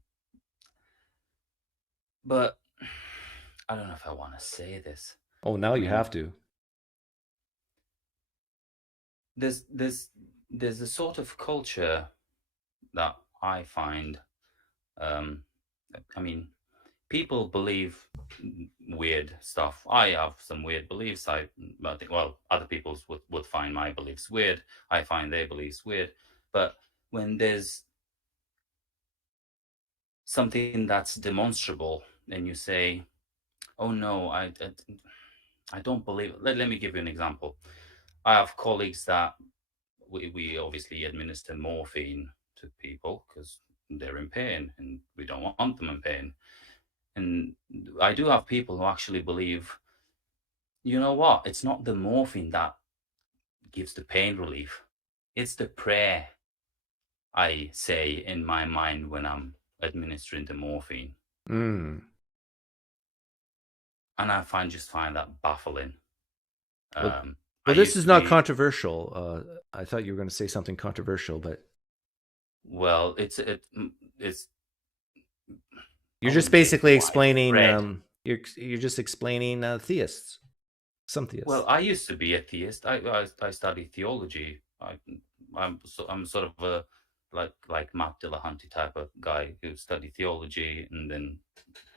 I don't know if I want to say this. Oh, now you have to. There's a sort of culture that I find. I mean, people believe weird stuff. I have some weird beliefs. Other people would find my beliefs weird. I find their beliefs weird. But when there's something that's demonstrable, and you say, "Oh no, I don't believe it." Let me give you an example. I have colleagues that we obviously administer morphine to people because they're in pain, and we don't want them in pain. And I do have people who actually believe, you know what? It's not the morphine that gives the pain relief. It's the prayer I say in my mind when I'm administering the morphine. And I find that baffling. Well, this is not controversial. I thought you were going to say something controversial, but well, it's you're just basically explaining. You're just explaining theists, some theists. Well, I used to be a theist. I studied theology. I'm sort of a like Matt Dillahunty type of guy who studied theology, and then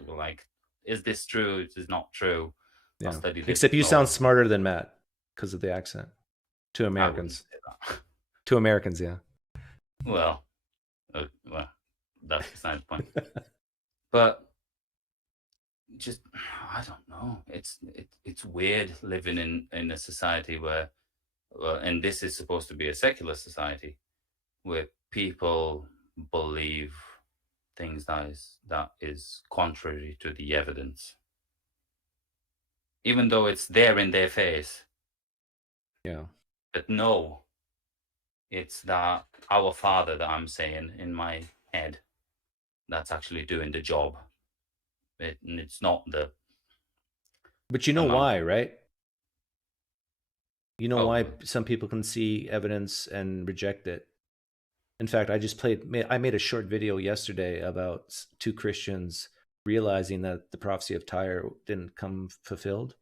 like, is this true? Is this not true? Yeah. I studied Except you sound smarter than Matt because of the accent. To Americans. To Americans, yeah. Well, that's beside the point. But just, I don't know. It's weird living in a society where, and this is supposed to be a secular society, where people believe things that is contrary to the evidence, even though it's there in their face. Yeah. But no, it's that our Father that I'm saying in my head that's actually doing the job. And it's not the... But you know why, right? You know why some people can see evidence and reject it. In fact, I made a short video yesterday about two Christians realizing that the prophecy of Tyre didn't come fulfilled.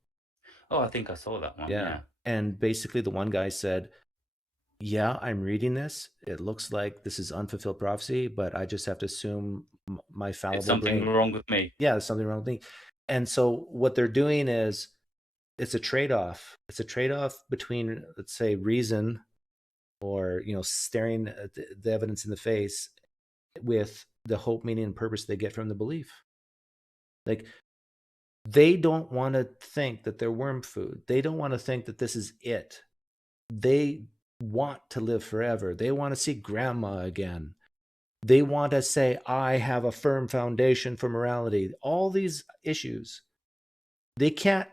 Oh, I think I saw that one. Yeah. And basically the one guy said, yeah, I'm reading this. It looks like this is unfulfilled prophecy, but I just have to assume my fallible There's something wrong with me. Yeah, there's something wrong with me. And so what they're doing is it's a trade-off. It's a trade-off between, let's say, reason or, staring at the evidence in the face with the hope, meaning, and purpose they get from the belief. Like, they don't want to think that they're worm food. They don't want to think that this is it. They want to live forever. They want to see grandma again. They want to say, I have a firm foundation for morality. All these issues, they can't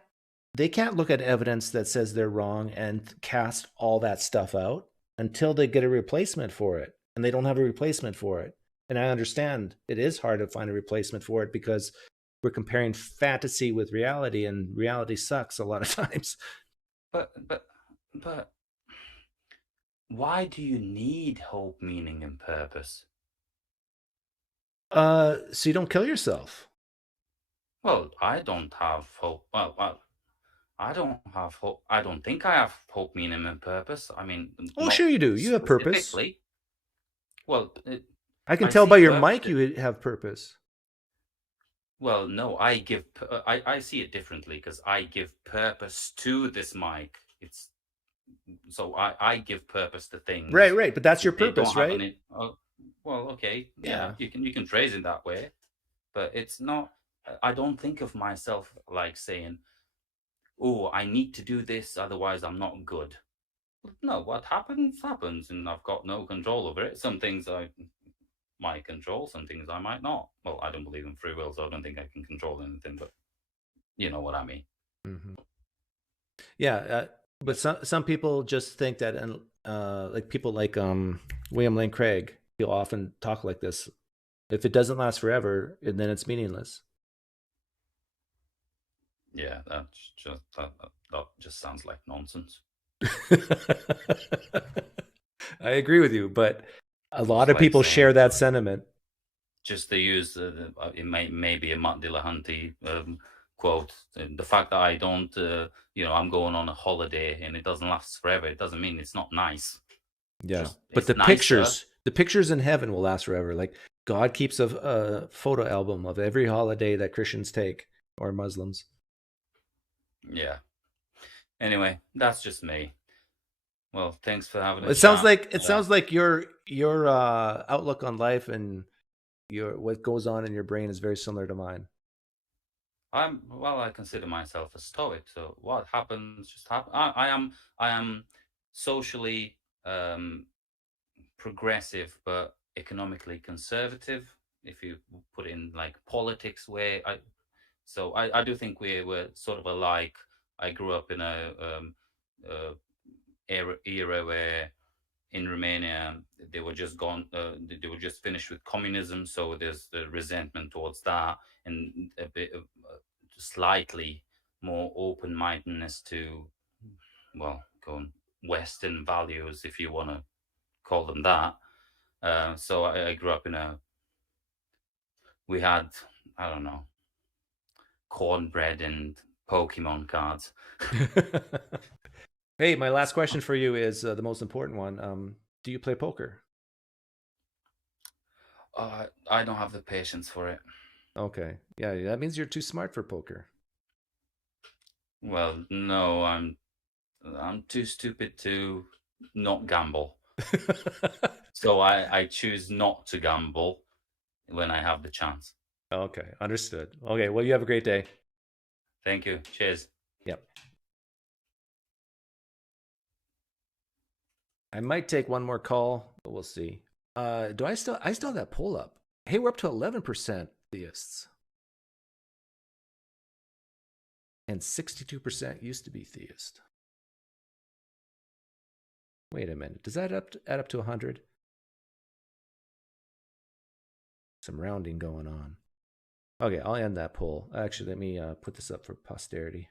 look at evidence that says they're wrong and cast all that stuff out until they get a replacement for it. And they don't have a replacement for it. And I understand it is hard to find a replacement for it because we're comparing fantasy with reality, and reality sucks a lot of times. But why do you need hope, meaning, and purpose? So you don't kill yourself. Well, I don't have hope. Well, I don't have hope. I don't think I have hope, meaning, and purpose. I mean, sure you do. You have purpose. Well, I can tell by your mic you have purpose. Well, no, I see it differently because I give purpose to this mic. So I give purpose to things. Right. But that's your purpose, right? Well, okay. Yeah. You can phrase it that way, but it's not. I don't think of myself like saying, "Oh, I need to do this, otherwise I'm not good." No, what happens, and I've got no control over it. Some things I might control, some things I might not. Well, I don't believe in free will, so I don't think I can control anything, but you know what I mean. Mm-hmm. Yeah, but some people just think that, and like people like William Lane Craig, he'll often talk like this. If it doesn't last forever, then it's meaningless. Yeah, that just sounds like nonsense. I agree with you, but a lot of people share that sentiment. Just to use it may be a Matt Dillahunty quote. The fact that I don't, I'm going on a holiday and it doesn't last forever, it doesn't mean it's not nice. Yeah, but the pictures in heaven will last forever. Like God keeps a photo album of every holiday that Christians take or Muslims. Yeah. Anyway, that's just me. Well, thanks for having us. It sounds like your outlook on life and what goes on in your brain is very similar to mine. I consider myself a stoic. So what happens just happens. I am socially progressive, but economically conservative. If you put in like politics way, I do think we're sort of alike. I grew up in a era where in Romania they were just they were just finished with communism, so there's the resentment towards that, and a bit of slightly more open-mindedness to, well, going Western values, if you want to call them that. So I grew up in we had, I don't know, cornbread and Pokemon cards. Hey, my last question for you is the most important one. Do you play poker? I don't have the patience for it. Okay. Yeah, that means you're too smart for poker. Well, no, I'm too stupid to not gamble. So I choose not to gamble when I have the chance. Okay, understood. Okay, well, you have a great day. Thank you. Cheers. Yep. I might take one more call, but we'll see. I still have that poll up. Hey, we're up to 11% theists. And 62% used to be theist. Wait a minute. Does that add up to 100? Some rounding going on. Okay, I'll end that poll. Actually, let me put this up for posterity.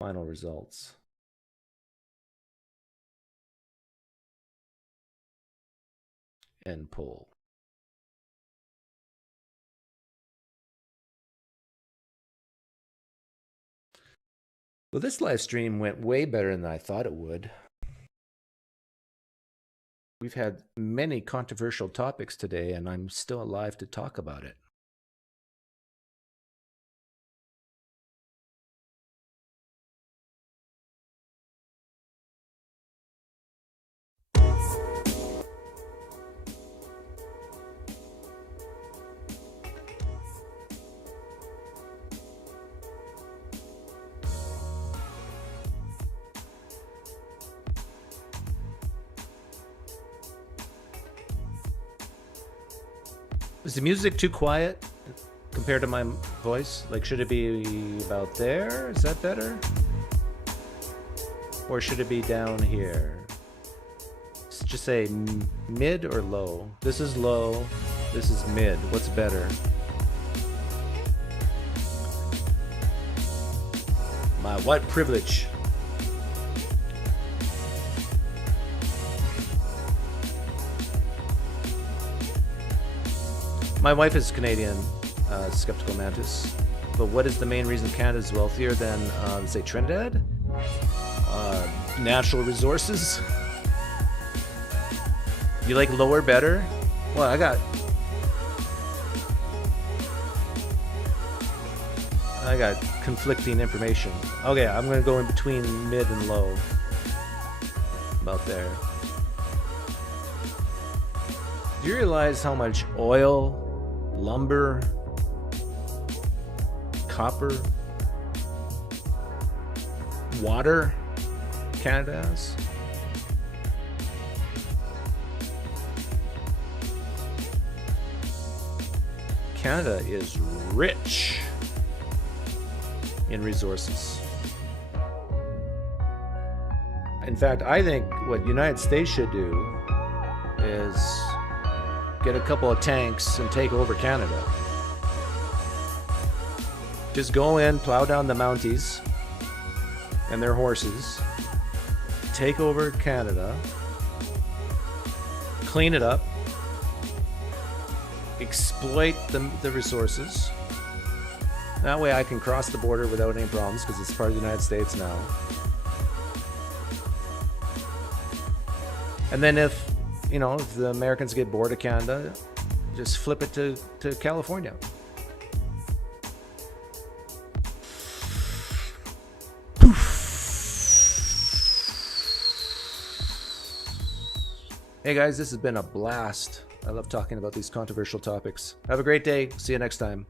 Final results. End poll. Well, this live stream went way better than I thought it would. We've had many controversial topics today, and I'm still alive to talk about it. Is the music too quiet compared to my voice? Like, should it be about there? Is that better? Or should it be down here? Just say mid or low. This is low. This is mid. What's better? My white privilege. My wife is Canadian, Skeptical Mantis. But what is the main reason Canada is wealthier than, say, Trinidad? Natural resources? You like lower better? Well, I got conflicting information. Okay, I'm gonna go in between mid and low. About there. Do you realize how much oil, lumber, copper, water Canada has? Canada is rich in resources. In fact, I think what United States should do is get a couple of tanks and take over Canada. Just go in, plow down the Mounties and their horses, take over Canada, clean it up, exploit the resources. That way I can cross the border without any problems because it's part of the United States now. And then if the Americans get bored of Canada, just flip it to California. Hey guys, this has been a blast. I love talking about these controversial topics. Have a great day. See you next time.